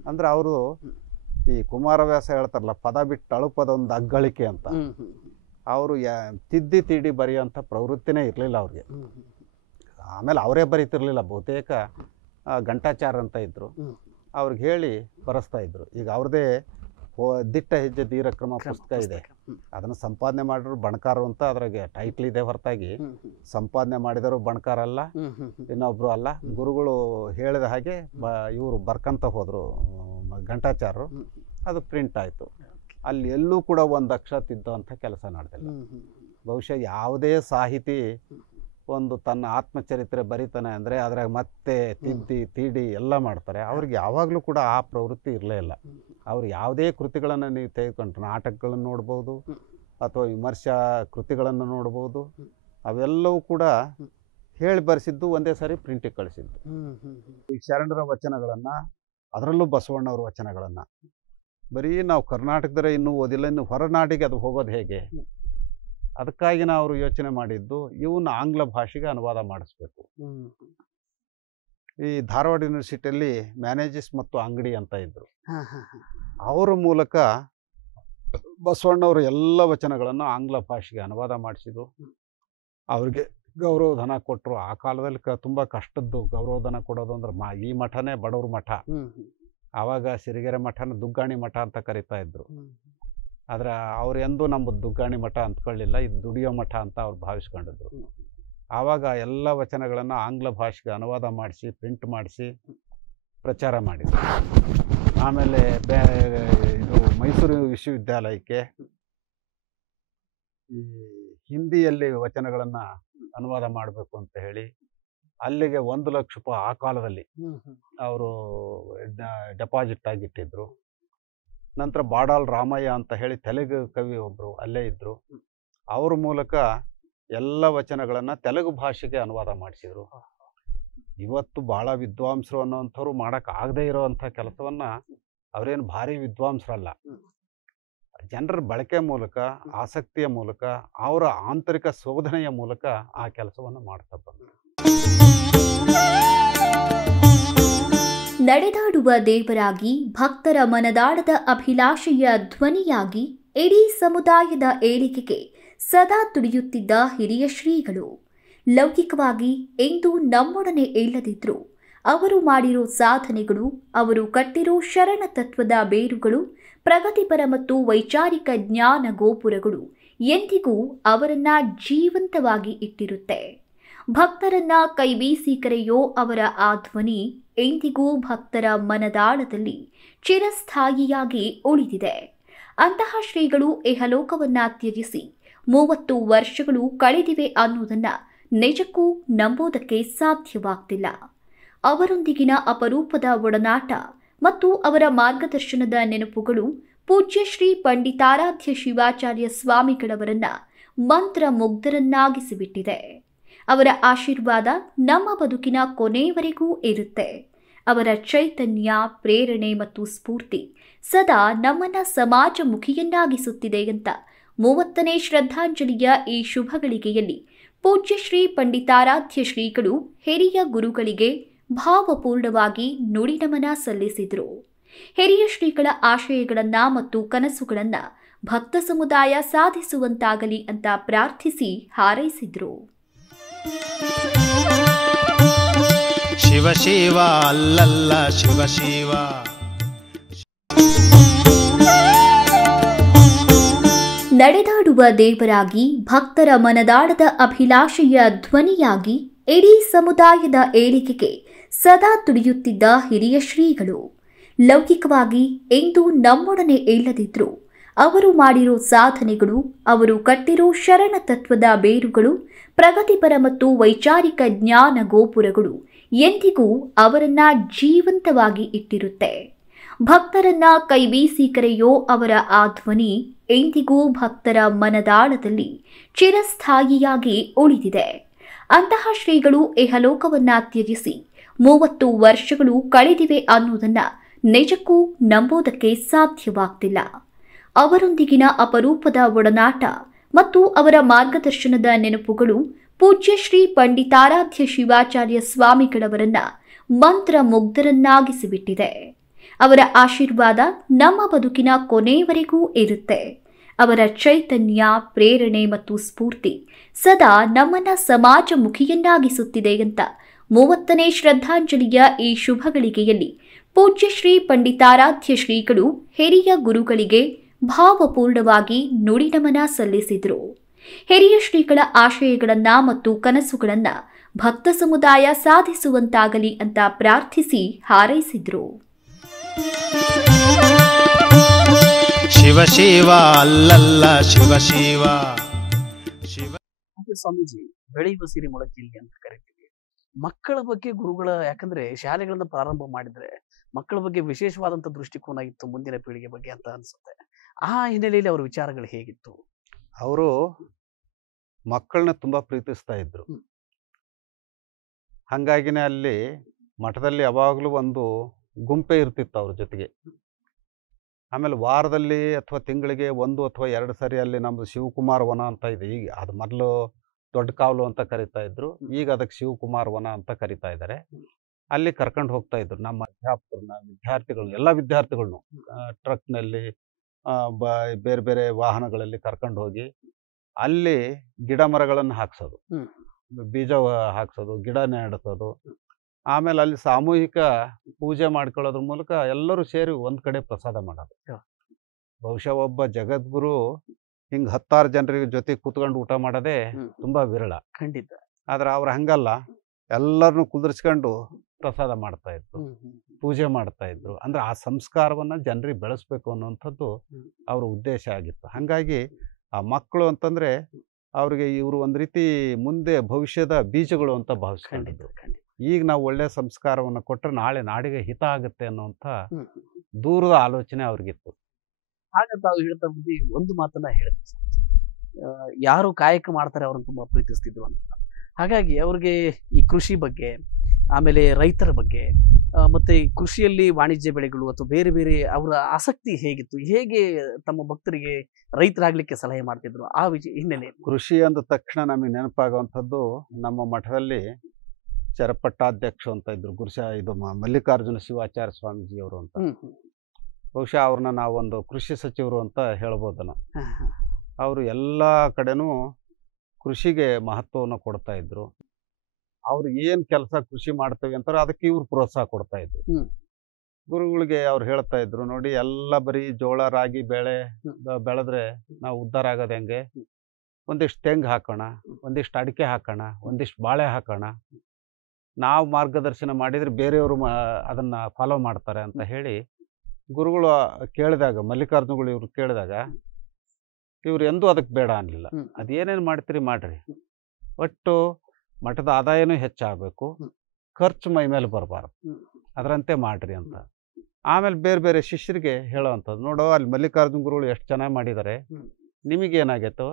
ಅಂದರೆ ಅವರು ಈ ಕುಮಾರವ್ಯಾಸ ಹೇಳ್ತಾರಲ್ಲ, ಪದ ಬಿಟ್ಟು ಅಳುಪದೊಂದು ಅಗ್ಗಳಿಕೆ ಅಂತ. ಅವರು ತಿದ್ದಿ ತೀಡಿ ಬರೆಯೋಂಥ ಪ್ರವೃತ್ತಿನೇ ಇರಲಿಲ್ಲ ಅವ್ರಿಗೆ. ಆಮೇಲೆ ಅವರೇ ಬರೀತಿರ್ಲಿಲ್ಲ, ಬಹುತೇಕ ಘಂಟಾಚಾರ ಅಂತ ಇದ್ದರು, ಅವ್ರಿಗೆ ಹೇಳಿ ಬರೆಸ್ತಾ ಇದ್ರು. ಈಗ ಅವ್ರದ್ದೇ ದಿಟ್ಟ ಹೆಜ್ಜೆ ಧೀರಕ್ರಮ ಪುಸ್ತಕ ಇದೆ, ಅದನ್ನು ಸಂಪಾದನೆ ಮಾಡಿದ್ರು ಬಣಕಾರು ಅಂತ ಅದ್ರಾಗೆ ಟೈಟ್ಲ್ ಇದೆ ಹೊರತಾಗಿ ಸಂಪಾದನೆ ಮಾಡಿದರು ಬಣಕಾರ ಅಲ್ಲ, ಇನ್ನೊಬ್ರು ಅಲ್ಲ. ಗುರುಗಳು ಹೇಳಿದ ಹಾಗೆ ಇವರು ಬರ್ಕಂತ ಹೋದರು ಘಂಟಾಚಾರರು, ಅದು ಪ್ರಿಂಟ್ ಆಯಿತು. ಅಲ್ಲಿ ಎಲ್ಲೂ ಕೂಡ ಒಂದು ಅಕ್ಷರ ತಿದ್ದುವಂಥ ಕೆಲಸ ನಡೆದಿಲ್ಲ. ಬಹುಶಃ ಯಾವುದೇ ಸಾಹಿತಿ ಒಂದು ತನ್ನ ಆತ್ಮಚರಿತ್ರೆ ಬರೀತಾನೆ ಅಂದರೆ ಅದ್ರಾಗ ಮತ್ತೆ ತಿದ್ದಿ ತೀಡಿ ಎಲ್ಲ ಮಾಡ್ತಾರೆ. ಅವ್ರಿಗೆ ಯಾವಾಗಲೂ ಕೂಡ ಆ ಪ್ರವೃತ್ತಿ ಇರಲೇ ಇಲ್ಲ. ಅವ್ರು ಯಾವುದೇ ಕೃತಿಗಳನ್ನು ನೀವು ತೆಗೆದುಕೊಂಡ್ರೆ ನಾಟಕಗಳನ್ನು ನೋಡ್ಬೋದು ಅಥವಾ ವಿಮರ್ಶಾ ಕೃತಿಗಳನ್ನು ನೋಡ್ಬೋದು, ಅವೆಲ್ಲವೂ ಕೂಡ ಹೇಳಿ ಬರೆಸಿದ್ದು ಒಂದೇ ಸಾರಿ ಪ್ರಿಂಟಿಗೆ ಕಳಿಸಿದ್ದು. ಈ ಶರಣರ ವಚನಗಳನ್ನು, ಅದರಲ್ಲೂ ಬಸವಣ್ಣವ್ರ ವಚನಗಳನ್ನು ಬರೀ ನಾವು ಕರ್ನಾಟಕದರೆ ಇನ್ನೂ ಓದಿಲ್ಲ, ಇನ್ನು ಹೊರನಾಡಿಗೆ ಅದು ಹೋಗೋದು ಹೇಗೆ? ಅದಕ್ಕಾಗಿ ಅವರು ಯೋಚನೆ ಮಾಡಿದ್ದು ಇವನ್ನ ಆಂಗ್ಲ ಭಾಷೆಗೆ ಅನುವಾದ ಮಾಡಿಸ್ಬೇಕು. ಈ ಧಾರವಾಡ ಯೂನಿವರ್ಸಿಟಿಯಲ್ಲಿ ಮ್ಯಾನೇಜಸ್ ಮತ್ತು ಅಂಗಡಿ ಅಂತ ಇದ್ದರು, ಅವರ ಮೂಲಕ ಬಸವಣ್ಣವರು ಎಲ್ಲ ವಚನಗಳನ್ನು ಆಂಗ್ಲ ಭಾಷೆಗೆ ಅನುವಾದ ಮಾಡಿಸಿದ್ರು. ಅವ್ರಿಗೆ ಗೌರವಧನ ಕೊಟ್ಟರು. ಆ ಕಾಲದಲ್ಲಿ ತುಂಬ ಕಷ್ಟದ್ದು ಗೌರವಧನ ಕೊಡೋದು ಅಂದ್ರೆ ಈ ಮಠನೇ ಬಡವ್ರ ಮಠ. ಆವಾಗ ಸಿರಿಗೆರೆ ಮಠನ ದುಗ್ಗಾಣಿ ಮಠ ಅಂತ ಕರಿತಾ ಇದ್ರು. ಆದರೆ ಅವ್ರು ಎಂದೂ ನಮ್ಮ ದುಗ್ಗಾಣಿ ಮಠ ಅಂದ್ಕೊಳ್ಳಿಲ್ಲ, ಇದು ದುಡಿಯೋ ಮಠ ಅಂತ ಅವ್ರು ಭಾವಿಸ್ಕೊಂಡಿದ್ರು. ಆವಾಗ ಎಲ್ಲ ವಚನಗಳನ್ನು ಆಂಗ್ಲ ಭಾಷೆಗೆ ಅನುವಾದ ಮಾಡಿಸಿ ಪ್ರಿಂಟ್ ಮಾಡಿಸಿ ಪ್ರಚಾರ ಮಾಡಿದ್ರು. ಆಮೇಲೆ ಇದು ಮೈಸೂರು ವಿಶ್ವವಿದ್ಯಾಲಯಕ್ಕೆ ಈ ಹಿಂದಿಯಲ್ಲಿ ವಚನಗಳನ್ನು ಅನುವಾದ ಮಾಡಬೇಕು ಅಂತ ಹೇಳಿ ಅಲ್ಲಿಗೆ 1 ಲಕ್ಷ ರೂಪಾಯಿ ಆ ಕಾಲದಲ್ಲಿ ಅವರು ಡೆಪಾಸಿಟ್ ಆಗಿಟ್ಟಿದ್ರು. ನಂತರ ಬಾಡಾಲ್ ರಾಮಯ್ಯ ಅಂತ ಹೇಳಿ ತೆಲುಗು ಕವಿ ಒಬ್ಬರು ಅಲ್ಲೇ ಇದ್ದರು, ಅವ್ರ ಮೂಲಕ ಎಲ್ಲ ವಚನಗಳನ್ನು ತೆಲುಗು ಭಾಷೆಗೆ ಅನುವಾದ ಮಾಡಿಸಿದರು. ಇವತ್ತು ಭಾಳ ವಿದ್ವಾಂಸರು ಅನ್ನೋವಂಥವ್ರು ಮಾಡೋಕ್ಕಾಗದೇ ಇರೋವಂಥ ಕೆಲಸವನ್ನು ಅವರೇನು ಭಾರಿ ವಿದ್ವಾಂಸರಲ್ಲ, ಜನರ ಬಳಕೆ ಮೂಲಕ, ಆಸಕ್ತಿಯ ಮೂಲಕ, ಅವರ ಆಂತರಿಕ ಶೋಧನೆಯ ಮೂಲಕ ಆ ಕೆಲಸವನ್ನು ಮಾಡ್ತಾ ಬಂದರು. ನಡೆದಾಡುವ ದೇವರಾಗಿ, ಭಕ್ತರ ಮನದಾಳದ ಅಭಿಲಾಷೆಯ ಧ್ವನಿಯಾಗಿ, ಇಡೀ ಸಮುದಾಯದ ಏಳಿಗೆಗೆ ಸದಾ ತುಡಿಯುತ್ತಿದ್ದ ಹಿರಿಯ ಶ್ರೀಗಳು ಲೌಕಿಕವಾಗಿ ಎಂದೂ ನಮ್ಮೊಡನೆ ಇಲ್ಲದಿದ್ರು. ಅವರು ಮಾಡಿರೋ ಸಾಧನೆಗಳು, ಅವರು ಕಟ್ಟಿರೋ ಶರಣ ತತ್ವದ ಬೇರುಗಳು, ಪ್ರಗತಿಪರ ಮತ್ತು ವೈಚಾರಿಕ ಜ್ಞಾನ ಗೋಪುರಗಳು ಎಂದಿಗೂ ಅವರನ್ನ ಜೀವಂತವಾಗಿ ಇಟ್ಟಿರುತ್ತೆ. ಭಕ್ತರನ್ನ ಕೈಬೀಸಿ ಕರೆಯೋ ಅವರ ಆ ಧ್ವನಿ ಎಂದಿಗೂ ಭಕ್ತರ ಮನದಾಳದಲ್ಲಿ ಚಿರಸ್ಥಾಯಿಯಾಗಿ ಉಳಿದಿದೆ. ಅಂತಹ ಶ್ರೀಗಳು ಇಹಲೋಕವನ್ನ ತ್ಯಜಿಸಿ 30 ವರ್ಷಗಳು ಕಳೆದಿವೆ ಅನ್ನೋದನ್ನ ನಿಜಕ್ಕೂ ನಂಬೋದಕ್ಕೆ ಸಾಧ್ಯವಾಗ್ತಿಲ್ಲ. ಅವರೊಂದಿಗಿನ ಅಪರೂಪದ ಒಡನಾಟ ಮತ್ತು ಅವರ ಮಾರ್ಗದರ್ಶನದ ನೆನಪುಗಳು ಪೂಜ್ಯ ಶ್ರೀ ಪಂಡಿತಾರಾಧ್ಯ ಶಿವಾಚಾರ್ಯ ಸ್ವಾಮಿಗಳವರನ್ನ ಮಂತ್ರಮುಗ್ಧರನ್ನಾಗಿಸಿಬಿಟ್ಟಿದೆ. ಅವರ ಆಶೀರ್ವಾದ ನಮ್ಮ ಬದುಕಿನ ಕೊನೆಯವರೆಗೂ ಇರುತ್ತೆ. ಅವರ ಚೈತನ್ಯ, ಪ್ರೇರಣೆ ಮತ್ತು ಸ್ಫೂರ್ತಿ ಸದಾ ನಮ್ಮನ್ನ ಸಮಾಜಮುಖಿಯನ್ನಾಗಿಸುತ್ತಿದೆ ಅಂತ 30ನೇ ಶ್ರದ್ಧಾಂಜಲಿಯ ಈ ಶುಭ ಗಳಿಗೆಯಲ್ಲಿ ಪೂಜ್ಯ ಶ್ರೀ ಪಂಡಿತಾರಾಧ್ಯ ಶ್ರೀಗಳು ಹಿರಿಯ ಗುರುಗಳಿಗೆ ಭಾವಪೂರ್ಣವಾಗಿ ನುಡಿನಮನ ಸಲ್ಲಿಸಿದರು. ಹಿರಿಯ ಶ್ರೀಗಳ ಆಶಯಗಳನ್ನ ಮತ್ತು ಕನಸುಗಳನ್ನ ಭಕ್ತ ಸಮುದಾಯ ಸಾಧಿಸುವಂತಾಗಲಿ ಅಂತ ಪ್ರಾರ್ಥಿಸಿ ಹಾರೈಸಿದ್ರು. ಶಿವ ಶಿವ ಅಲ್ಲಲ್ಲ ಶಿವ ಶಿವ. ನಡೆದಾಡುವ ದೇವರಾಗಿ, ಭಕ್ತರ ಮನದಾಳದ ಅಭಿಲಾಷೆಯ ಧ್ವನಿಯಾಗಿ, ಇಡೀ ಸಮುದಾಯದ ಏಳಿಗೆಗೆ ಸದಾ ತುಡಿಯುತ್ತಿದ್ದ ಹಿರಿಯ ಶ್ರೀಗಳು ಲೌಕಿಕವಾಗಿ ಎಂದೂ ನಮ್ಮೊಡನೆ ಇಲ್ಲದಿದ್ರು. ಅವರು ಮಾಡಿರೋ ಸಾಧನೆಗಳು, ಅವರು ಕಟ್ಟಿರೋ ಶರಣ ತತ್ವದ ಬೇರುಗಳು, ಪ್ರಗತಿಪರ ಮತ್ತು ವೈಚಾರಿಕ ಜ್ಞಾನ ಗೋಪುರಗಳು ಎಂದಿಗೂ ಅವರನ್ನ ಜೀವಂತವಾಗಿ ಇಟ್ಟಿರುತ್ತೆ. ಭಕ್ತರನ್ನ ಕೈಬೀಸಿ ಕರೆಯೋ ಅವರ ಆ ಧ್ವನಿ ಎಂದಿಗೂ ಭಕ್ತರ ಮನದಾಳದಲ್ಲಿ ಚಿರಸ್ಥಾಯಿಯಾಗಿ ಉಳಿದಿದೆ. ಅಂತಹ ಶ್ರೀಗಳು ಇಹಲೋಕವನ್ನ ತ್ಯಜಿಸಿ 30 ವರ್ಷಗಳು ಕಳೆದಿವೆ ಅನ್ನೋದನ್ನ ನಿಜಕ್ಕೂ ನಂಬೋದಕ್ಕೆ ಸಾಧ್ಯವಾಗ್ತಿಲ್ಲ. ಅವರೊಂದಿಗಿನ ಅಪರೂಪದ ಒಡನಾಟ ಮತ್ತು ಅವರ ಮಾರ್ಗದರ್ಶನದ ನೆನಪುಗಳು ಪೂಜ್ಯ ಶ್ರೀ ಪಂಡಿತಾರಾಧ್ಯ ಶಿವಾಚಾರ್ಯ ಸ್ವಾಮಿಗಳವರನ್ನ ಮಂತ್ರಮುಗ್ಧರನ್ನಾಗಿಸಿಬಿಟ್ಟಿದೆ. ಅವರ ಆಶೀರ್ವಾದ ನಮ್ಮ ಬದುಕಿನ ಕೊನೆಯವರೆಗೂ ಇರುತ್ತೆ. ಅವರ ಚೈತನ್ಯ, ಪ್ರೇರಣೆ ಮತ್ತು ಸ್ಫೂರ್ತಿ ಸದಾ ನಮ್ಮನ್ನ ಸಮಾಜಮುಖಿಯನ್ನಾಗಿಸುತ್ತಿದೆ ಅಂತ 30ನೇ ಶ್ರದ್ಧಾಂಜಲಿಯ ಈ ಶುಭ ಗಳಿಗೆಯಲ್ಲಿ ಪೂಜ್ಯ ಶ್ರೀ ಪಂಡಿತಾರಾಧ್ಯ ಶ್ರೀಗಳು ಹಿರಿಯ ಗುರುಗಳಿಗೆ ಭಾವಪೂರ್ಣವಾಗಿ ನುಡಿನಮನ ಸಲ್ಲಿಸಿದರು. ಹಿರಿಯ ಶ್ರೀಗಳ ಆಶಯಗಳನ್ನ ಮತ್ತು ಕನಸುಗಳನ್ನ ಭಕ್ತ ಸಮುದಾಯ ಸಾಧಿಸುವಂತಾಗಲಿ ಅಂತ ಪ್ರಾರ್ಥಿಸಿ ಹಾರೈಸಿದ್ರು. ಶಿವ ಶಿವ ಅಲ್ಲಲ್ಲ ಶಿವ ಶಿವ ಶಿವ. ಸ್ವಾಮೀಜಿ, ಬೆಳೆಯುವ ಸಿರಿ ಮೊಳಕೆಯಲ್ಲಿ ಅಂತ ಕರಿತೀವಿ. ಮಕ್ಕಳ ಬಗ್ಗೆ ಗುರುಗಳ, ಯಾಕಂದ್ರೆ ಶಾಲೆಗಳನ್ನ ಪ್ರಾರಂಭ ಮಾಡಿದ್ರೆ ಮಕ್ಕಳ ಬಗ್ಗೆ ವಿಶೇಷವಾದಂತ ದೃಷ್ಟಿಕೋನ ಇತ್ತು ಮುಂದಿನ ಪೀಳಿಗೆ ಬಗ್ಗೆ ಅಂತ ಅನ್ಸುತ್ತೆ. ಆ ಹಿನ್ನೆಲೆಯಲ್ಲಿ ಅವರ ವಿಚಾರಗಳು ಹೇಗಿತ್ತು? ಅವರು ಮಕ್ಕಳನ್ನ ತುಂಬಾ ಪ್ರೀತಿಸ್ತಾ ಇದ್ರು. ಹಂಗಾಗಿನೇ ಅಲ್ಲಿ ಮಠದಲ್ಲಿ ಯಾವಾಗಲೂ ಒಂದು ಗುಂಪೆ ಇರ್ತಿತ್ತು ಅವ್ರ ಜೊತೆಗೆ. ಆಮೇಲೆ ವಾರದಲ್ಲಿ ಅಥವಾ ತಿಂಗಳಿಗೆ 1 ಅಥವಾ 2 ಸರಿ ಅಲ್ಲಿ ನಮ್ಮದು ಶಿವಕುಮಾರ್ ವನ ಅಂತ ಇದೆ. ಈಗ ಅದು ಮೊದಲು ದೊಡ್ಡ ಕಾವಲು ಅಂತ ಕರಿತಾ ಇದ್ರು, ಈಗ ಅದಕ್ಕೆ ಶಿವಕುಮಾರ್ ವನ ಅಂತ ಕರಿತಾ ಇದ್ದಾರೆ. ಅಲ್ಲಿ ಕರ್ಕೊಂಡು ಹೋಗ್ತಾ ಇದ್ರು ನಮ್ಮ ಅಧ್ಯಾಪಕರನ್ನ, ವಿದ್ಯಾರ್ಥಿಗಳನ್ನ, ಎಲ್ಲ ವಿದ್ಯಾರ್ಥಿಗಳನ್ನು ಟ್ರಕ್ನಲ್ಲಿ ಬೇರೆ ಬೇರೆ ವಾಹನಗಳಲ್ಲಿ ಕರ್ಕೊಂಡು ಹೋಗಿ ಅಲ್ಲಿ ಗಿಡ ಮರಗಳನ್ನು ಹಾಕ್ಸೋದು, ಬೀಜ ಹಾಕ್ಸೋದು, ಗಿಡ ನೆಡ್ಸೋದು. ಆಮೇಲೆ ಅಲ್ಲಿ ಸಾಮೂಹಿಕ ಪೂಜೆ ಮಾಡ್ಕೊಳ್ಳೋದ್ರ ಮೂಲಕ ಎಲ್ಲರೂ ಸೇರಿ ಒಂದ್ ಕಡೆ ಪ್ರಸಾದ ಮಾಡೋದು. ಬಹುಶಃ ಒಬ್ಬ ಜಗದ್ಗುರು ಹಿಂಗ್ 10 ಜನರಿಗೆ ಜೊತೆ ಕೂತ್ಕೊಂಡು ಊಟ ಮಾಡೋದೇ ತುಂಬಾ ವಿರಳ. ಖಂಡಿತ. ಆದ್ರೆ ಅವ್ರು ಹಂಗಲ್ಲ, ಎಲ್ಲರನ್ನು ಕುದುರಿಸ್ಕೊಂಡು ಪ್ರಸಾದ ಮಾಡ್ತಾ ಇದ್ರು, ಪೂಜೆ ಮಾಡ್ತಾ ಇದ್ರು. ಅಂದ್ರೆ ಆ ಸಂಸ್ಕಾರವನ್ನ ಜನರಿಗೆ ಬೆಳೆಸ್ಬೇಕು ಅನ್ನುವಂಥದ್ದು ಅವ್ರ ಉದ್ದೇಶ ಆಗಿತ್ತು. ಹಾಗಾಗಿ ಆ ಮಕ್ಕಳು ಅಂತಂದ್ರೆ ಅವ್ರಿಗೆ ಇವರು ಒಂದ್ ರೀತಿ ಮುಂದೆ ಭವಿಷ್ಯದ ಬೀಜಗಳು ಅಂತ ಭಾವಿಸ್ಕೊಂಡಿದ್ರು. ಈಗ ನಾವು ಒಳ್ಳೆ ಸಂಸ್ಕಾರವನ್ನು ಕೊಟ್ಟರೆ ನಾಳೆ ನಾಡಿಗೆ ಹಿತ ಆಗುತ್ತೆ ಅನ್ನುವಂಥ ದೂರದ ಆಲೋಚನೆ ಅವ್ರಿಗಿತ್ತು. ಆಗ ತಾವು ಹೇಳ್ತಾ ಬುದ್ಧಿ ಒಂದು ಮಾತನ್ನ ಹೇಳಿದ್ರು, ಯಾರು ಕಾಯಕ ಮಾಡ್ತಾರೆ ಅವ್ರನ್ನ ತುಂಬಾ ಪ್ರೀತಿಸ್ತಿದ್ರು ಅಂತ. ಹಾಗಾಗಿ ಅವ್ರಿಗೆ ಈ ಕೃಷಿ ಬಗ್ಗೆ, ಆಮೇಲೆ ರೈತರ ಬಗ್ಗೆ, ಮತ್ತೆ ಕೃಷಿಯಲ್ಲಿ ವಾಣಿಜ್ಯ ಬೆಳೆಗಳು ಅಥವಾ ಬೇರೆ ಬೇರೆ ಅವರ ಆಸಕ್ತಿ ಹೇಗಿತ್ತು, ಹೇಗೆ ತಮ್ಮ ಭಕ್ತರಿಗೆ ರೈತರಾಗ್ಲಿಕ್ಕೆ ಸಲಹೆ ಮಾಡ್ತಿದ್ರು, ಆ ಹಿನ್ನೆಲೆ. ಕೃಷಿ ಅಂದ ತಕ್ಷಣ ನಮಗೆ ನೆನಪಾಗುವಂಥದ್ದು ನಮ್ಮ ಮಠದಲ್ಲಿ ಚರಪಟ್ಟಾಧ್ಯಕ್ಷ ಅಂತ ಇದ್ರು, ಇದು ಮಲ್ಲಿಕಾರ್ಜುನ ಶಿವಾಚಾರ್ಯ ಸ್ವಾಮೀಜಿ ಅವರು ಅಂತ. ಬಹುಶಃ ಅವ್ರನ್ನ ನಾವೊಂದು ಕೃಷಿ ಸಚಿವರು ಅಂತ ಹೇಳ್ಬೋದಲ್ಲ. ಅವರು ಎಲ್ಲ ಕಡೆನೂ ಕೃಷಿಗೆ ಮಹತ್ವವನ್ನು ಕೊಡ್ತಾ ಇದ್ರು. ಅವ್ರು ಏನ್ ಕೆಲಸ ಕೃಷಿ ಮಾಡ್ತೇವೆ ಅಂತಾರೆ ಅದಕ್ಕೆ ಇವ್ರು ಪ್ರೋತ್ಸಾಹ ಕೊಡ್ತಾ ಇದ್ರು. ಗುರುಗಳಿಗೆ ಅವ್ರು ಹೇಳ್ತಾ ಇದ್ರು, ನೋಡಿ ಎಲ್ಲ ಬರೀ ಜೋಳ ರಾಗಿ ಬೆಳೆದ್ರೆ ನಾವು ಉದ್ಧಾರ ಆಗೋದು ಹೆಂಗೆ, ಒಂದಿಷ್ಟು ತೆಂಗು ಹಾಕೋಣ, ಒಂದಿಷ್ಟು ಅಡಿಕೆ ಹಾಕೋಣ, ಒಂದಿಷ್ಟು ಬಾಳೆ ಹಾಕೋಣ, ನಾವು ಮಾರ್ಗದರ್ಶನ ಮಾಡಿದ್ರೆ ಬೇರೆಯವರು ಅದನ್ನ ಫಾಲೋ ಮಾಡ್ತಾರೆ ಅಂತ ಹೇಳಿ ಗುರುಗಳು ಕೇಳಿದಾಗ, ಮಲ್ಲಿಕಾರ್ಜುನಗಳು ಇವ್ರು ಕೇಳಿದಾಗ ಇವ್ರು ಎಂದೂ ಅದಕ್ಕೆ ಬೇಡ ಅನ್ನಲಿಲ್ಲ. ಅದೇನೇನು ಮಾಡ್ತೀರಿ ಮಾಡ್ರಿ, ಒಟ್ಟು ಮಠದ ಆದಾಯನೂ ಹೆಚ್ಚಾಗಬೇಕು, ಖರ್ಚು ಮೈ ಮೇಲೆ ಬರಬಾರ್ದು, ಅದರಂತೆ ಮಾಡ್ರಿ ಅಂತ. ಆಮೇಲೆ ಬೇರೆ ಬೇರೆ ಶಿಷ್ಯರಿಗೆ ಹೇಳೋವಂಥದ್ದು, ನೋಡೋ ಅಲ್ಲಿ ಮಲ್ಲಿಕಾರ್ಜುನ ಗುರುಗಳು ಎಷ್ಟು ಚೆನ್ನಾಗಿ ಮಾಡಿದ್ದಾರೆ, ನಿಮಗೇನಾಗೈತೋ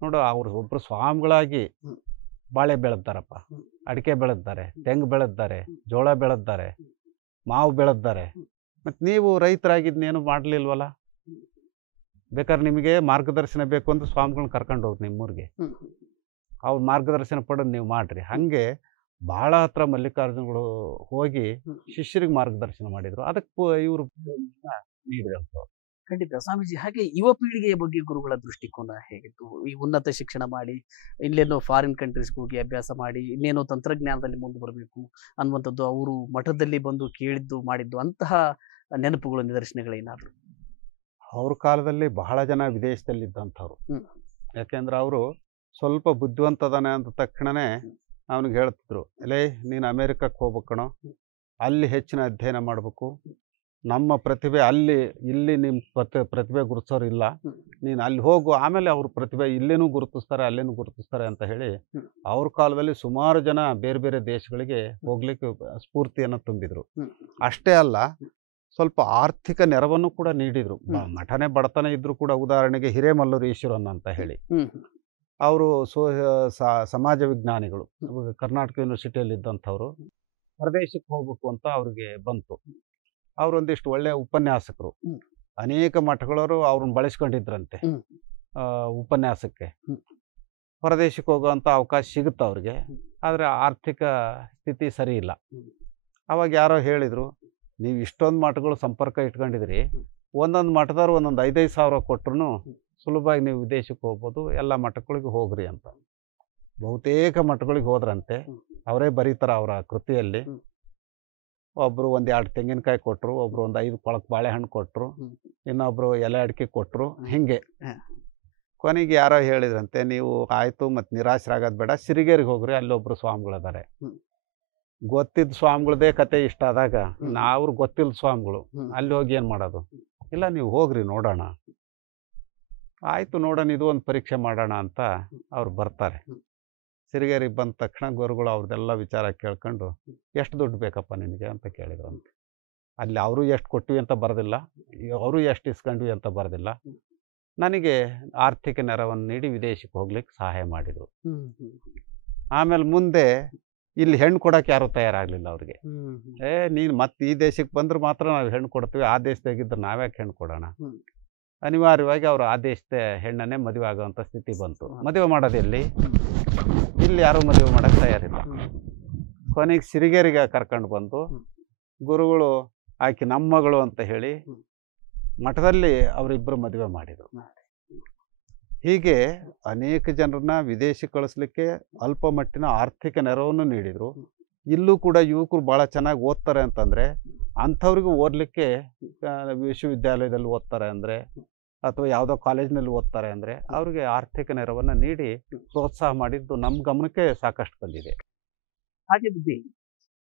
ನೋಡು, ಅವ್ರು ಒಬ್ಬರು ಸ್ವಾಮಿಗಳಾಗಿ ಬಾಳೆ ಬೆಳೆದಾರಪ್ಪ, ಅಡಿಕೆ ಬೆಳೆದಿದ್ದಾರೆ, ತೆಂಗು ಬೆಳೆದಿದ್ದಾರೆ, ಜೋಳ ಬೆಳೆದಿದ್ದಾರೆ, ಮಾವು ಬೆಳೆದಿದ್ದಾರೆ, ಮತ್ತು ನೀವು ರೈತರಾಗಿದ್ನೇನು ಮಾಡಲಿಲ್ವಲ್ಲ, ಬೇಕಾದ್ರೆ ನಿಮಗೆ ಮಾರ್ಗದರ್ಶನ ಬೇಕು ಅಂದ್ರೆ ಸ್ವಾಮಿಗಳನ್ನ ಕರ್ಕೊಂಡು ಹೋಗಿ ನಿಮ್ಮೂರಿಗೆ, ಅವ್ರ ಮಾರ್ಗದರ್ಶನ ಪಡೆದು ನೀವು ಮಾಡ್ರಿ. ಹಾಗೆ ಭಾಳ ಹತ್ರ ಮಲ್ಲಿಕಾರ್ಜುನಗಳು ಹೋಗಿ ಶಿಷ್ಯರಿಗೆ ಮಾರ್ಗದರ್ಶನ ಮಾಡಿದ್ರು. ಅದಕ್ಕೆ ಇವರು ನೀಡಿದಂಥವ್ರು. ಖಂಡಿತ ಸ್ವಾಮೀಜಿ. ಹಾಗೆ ಯುವ ಪೀಳಿಗೆಯ ಬಗ್ಗೆ ಗುರುಗಳ ದೃಷ್ಟಿಕೋನ ಹೇಗಿತ್ತು? ಈ ಉನ್ನತ ಶಿಕ್ಷಣ ಮಾಡಿ ಇಲ್ಲೇನೋ ಫಾರಿನ್ ಕಂಟ್ರೀಸ್ಗೆ ಹೋಗಿ ಅಭ್ಯಾಸ ಮಾಡಿ ಇನ್ನೇನೋ ತಂತ್ರಜ್ಞಾನದಲ್ಲಿ ಮುಂದೆ ಬರಬೇಕು ಅನ್ನುವಂಥದ್ದು ಅವರು ಮಠದಲ್ಲಿ ಬಂದು ಕೇಳಿದ್ದು ಮಾಡಿದ್ದು, ಅಂತಹ ನೆನಪುಗಳು, ನಿದರ್ಶನಗಳೇನಾದ್ರು? ಅವ್ರ ಕಾಲದಲ್ಲಿ ಬಹಳ ಜನ ವಿದೇಶದಲ್ಲಿದ್ದಂಥವ್ರು. ಯಾಕೆಂದ್ರೆ ಅವರು ಸ್ವಲ್ಪ ಬುದ್ಧಿವಂತದಾನೆ ಅಂದ ತಕ್ಷಣನೇ ಅವನಿಗೆ ಹೇಳ್ತಿದ್ರು, ಎಲೇ ನೀನು ಅಮೇರಿಕಕ್ಕೆ ಹೋಗ್ಬೇಕಣೋ, ಅಲ್ಲಿ ಹೆಚ್ಚಿನ ಅಧ್ಯಯನ ಮಾಡಬೇಕು, ನಮ್ಮ ಪ್ರತಿಭೆ ಇಲ್ಲಿ ನಿಮ್ಮ ಪ್ರತಿಭೆ ಗುರುತಿಸೋರು ಇಲ್ಲ, ನೀನು ಅಲ್ಲಿ ಹೋಗು, ಆಮೇಲೆ ಅವ್ರ ಪ್ರತಿಭೆ ಇಲ್ಲೇನೂ ಗುರುತಿಸ್ತಾರೆ ಅಲ್ಲೇನೂ ಗುರುತಿಸ್ತಾರೆ ಅಂತ ಹೇಳಿ ಅವ್ರ ಕಾಲದಲ್ಲಿ ಸುಮಾರು ಜನ ಬೇರೆ ಬೇರೆ ದೇಶಗಳಿಗೆ ಹೋಗ್ಲಿಕ್ಕೆ ಸ್ಫೂರ್ತಿಯನ್ನು ತುಂಬಿದ್ರು. ಅಷ್ಟೇ ಅಲ್ಲ, ಸ್ವಲ್ಪ ಆರ್ಥಿಕ ನೆರವನ್ನು ಕೂಡ ನೀಡಿದ್ರು. ಮಠನೇ ಬಡತನ ಇದ್ರು ಕೂಡ, ಉದಾಹರಣೆಗೆ ಹಿರೇಮಲ್ಲೂರು ಈಶ್ವರನ್ ಅಂತ ಹೇಳಿ ಅವರು ಸಮಾಜ ವಿಜ್ಞಾನಿಗಳು, ಕರ್ನಾಟಕ ಯೂನಿವರ್ಸಿಟಿಯಲ್ಲಿ ಇದ್ದಂಥವ್ರು, ಹೊರದೇಶಕ್ಕೆ ಹೋಗ್ಬೇಕು ಅಂತ ಅವ್ರಿಗೆ ಬಂತು. ಅವರೊಂದಿಷ್ಟು ಒಳ್ಳೆಯ ಉಪನ್ಯಾಸಕರು, ಅನೇಕ ಮಠಗಳವರು ಅವ್ರನ್ನ ಬಳಸ್ಕೊಂಡಿದ್ರಂತೆ ಉಪನ್ಯಾಸಕ್ಕೆ. ಹೊರದೇಶಕ್ಕೆ ಹೋಗೋವಂಥ ಅವಕಾಶ ಸಿಗುತ್ತೆ ಅವ್ರಿಗೆ, ಆದರೆ ಆರ್ಥಿಕ ಸ್ಥಿತಿ ಸರಿ ಇಲ್ಲ. ಅವಾಗ ಯಾರೋ ಹೇಳಿದರು, ನೀವು ಇಷ್ಟೊಂದು ಮಠಗಳು ಸಂಪರ್ಕ ಇಟ್ಕೊಂಡಿದ್ರಿ, ಒಂದೊಂದು ಮಠದವ್ರು ಒಂದೊಂದು 5,000 ಕೊಟ್ಟರು ಸುಲಭವಾಗಿ ನೀವು ವಿದೇಶಕ್ಕೆ ಹೋಗ್ಬೋದು, ಎಲ್ಲ ಮಠಗಳಿಗೆ ಹೋಗ್ರಿ ಅಂತ. ಬಹುತೇಕ ಮಠಗಳಿಗೆ ಹೋದ್ರಂತೆ. ಅವರೇ ಬರೀತಾರೆ ಅವರ ಕೃತಿಯಲ್ಲಿ. ಒಬ್ಬರು 1-2 ತೆಂಗಿನಕಾಯಿ ಕೊಟ್ಟರು, ಒಬ್ಬರು 1-5 ಕೊಳಕ್ ಬಾಳೆಹಣ್ಣು ಕೊಟ್ಟರು, ಇನ್ನೊಬ್ಬರು ಎಲೆ ಅಡಿಕೆ ಕೊಟ್ಟರು. ಹಿಂಗೆ ಕೊನೆಗೆ ಯಾರೋ ಹೇಳಿದ್ರಂತೆ, ನೀವು ಆಯಿತು ಮತ್ತು ನಿರಾಶರಾಗೋದು ಬೇಡ, ಸಿರಿಗೇರಿಗೆ ಹೋಗ್ರಿ, ಅಲ್ಲೊಬ್ಬರು ಸ್ವಾಮಿಗಳಿದ್ದಾರೆ. ಗೊತ್ತಿದ್ದ ಸ್ವಾಮಿಗಳದೇ ಕತೆ ಇಷ್ಟ ಆದಾಗ ಅವ್ರು ಗೊತ್ತಿಲ್ಲ ಸ್ವಾಮಿಗಳು, ಅಲ್ಲಿ ಹೋಗಿ ಏನು ಮಾಡೋದು? ಇಲ್ಲ, ನೀವು ಹೋಗ್ರಿ ನೋಡೋಣ. ಆಯಿತು ನೋಡೋಣ, ಇದು ಒಂದು ಪರೀಕ್ಷೆ ಮಾಡೋಣ ಅಂತ ಅವ್ರು ಬರ್ತಾರೆ. ಸಿರಿಗೇರಿಗೆ ಬಂದ ತಕ್ಷಣ ಗುರುಗಳು ಅವ್ರದ್ದೆಲ್ಲ ವಿಚಾರ ಕೇಳ್ಕೊಂಡು, ಎಷ್ಟು ದುಡ್ಡು ಬೇಕಪ್ಪ ನಿನಗೆ ಅಂತ ಕೇಳಿದ್ರಂತೆ. ಅಲ್ಲಿ ಅವರು ಎಷ್ಟು ಕೊಟ್ವಿ ಅಂತ ಬರೋದಿಲ್ಲ, ಅವರು ಎಷ್ಟು ಇಸ್ಕೊಂಡ್ವಿ ಅಂತ ಬರೋದಿಲ್ಲ. ನನಗೆ ಆರ್ಥಿಕ ನೆರವನ್ನು ನೀಡಿ ವಿದೇಶಕ್ಕೆ ಹೋಗ್ಲಿಕ್ಕೆ ಸಹಾಯ ಮಾಡಿದರು. ಆಮೇಲೆ ಮುಂದೆ ಇಲ್ಲಿ ಹೆಣ್ಣು ಕೊಡೋಕೆ ಯಾರೂ ತಯಾರಾಗಲಿಲ್ಲ ಅವ್ರಿಗೆ. ನೀನು ಮತ್ತೆ ಈ ದೇಶಕ್ಕೆ ಬಂದ್ರೆ ಮಾತ್ರ ನಾವು ಹೆಣ್ಣು ಕೊಡ್ತೀವಿ, ಆ ದೇಶದಾಗಿದ್ದರೆ ನಾವ್ಯಾಕೆ ಹೆಣ್ಣು ಕೊಡೋಣ? ಅನಿವಾರ್ಯವಾಗಿ ಅವರು ಆ ದೇಶದ ಹೆಣ್ಣನ್ನೇ ಮದುವೆ ಆಗೋವಂಥ ಸ್ಥಿತಿ ಬಂತು. ಮದುವೆ ಮಾಡೋದೆಲ್ಲಿ? ಇಲ್ಲಿ ಯಾರೂ ಮದುವೆ ಮಾಡೋಕ್ಕೆ ತಯಾರಿಲ್ಲ. ಕೊನೆಗೆ ಸಿರಿಗೇರಿಗೆ ಕರ್ಕೊಂಡು ಬಂದು ಗುರುಗಳು ಆಕೆ ನಮ್ಮ ಮಗಳು ಅಂತ ಹೇಳಿ ಮಠದಲ್ಲಿ ಅವರಿಬ್ಬರು ಮದುವೆ ಮಾಡಿದರು. ಹೀಗೆ ಅನೇಕ ಜನರನ್ನ ವಿದೇಶಕ್ಕೆ ಕಳಿಸ್ಲಿಕ್ಕೆ ಅಲ್ಪ ಮಟ್ಟಿನ ಆರ್ಥಿಕ ನೆರವನ್ನು ನೀಡಿದರು. ಇಲ್ಲೂ ಕೂಡ ಯುವಕರು ಭಾಳ ಚೆನ್ನಾಗಿ ಓದ್ತಾರೆ ಅಂತಂದರೆ, ಅಂಥವ್ರಿಗೂ ಓದಲಿಕ್ಕೆ ವಿಶ್ವವಿದ್ಯಾಲಯದಲ್ಲಿ ಓದ್ತಾರೆ ಅಂದರೆ ಅಥವಾ ಯಾವುದೋ ಕಾಲೇಜಿನಲ್ಲಿ ಓದ್ತಾರೆ ಅಂದರೆ ಅವ್ರಿಗೆ ಆರ್ಥಿಕ ನೆರವನ್ನು ನೀಡಿ ಪ್ರೋತ್ಸಾಹ ಮಾಡಿದ್ದು ನಮ್ಮ ಗಮನಕ್ಕೆ ಸಾಕಷ್ಟು ಬಂದಿದೆ. ಹಾಗೆ ಬುದ್ಧಿ,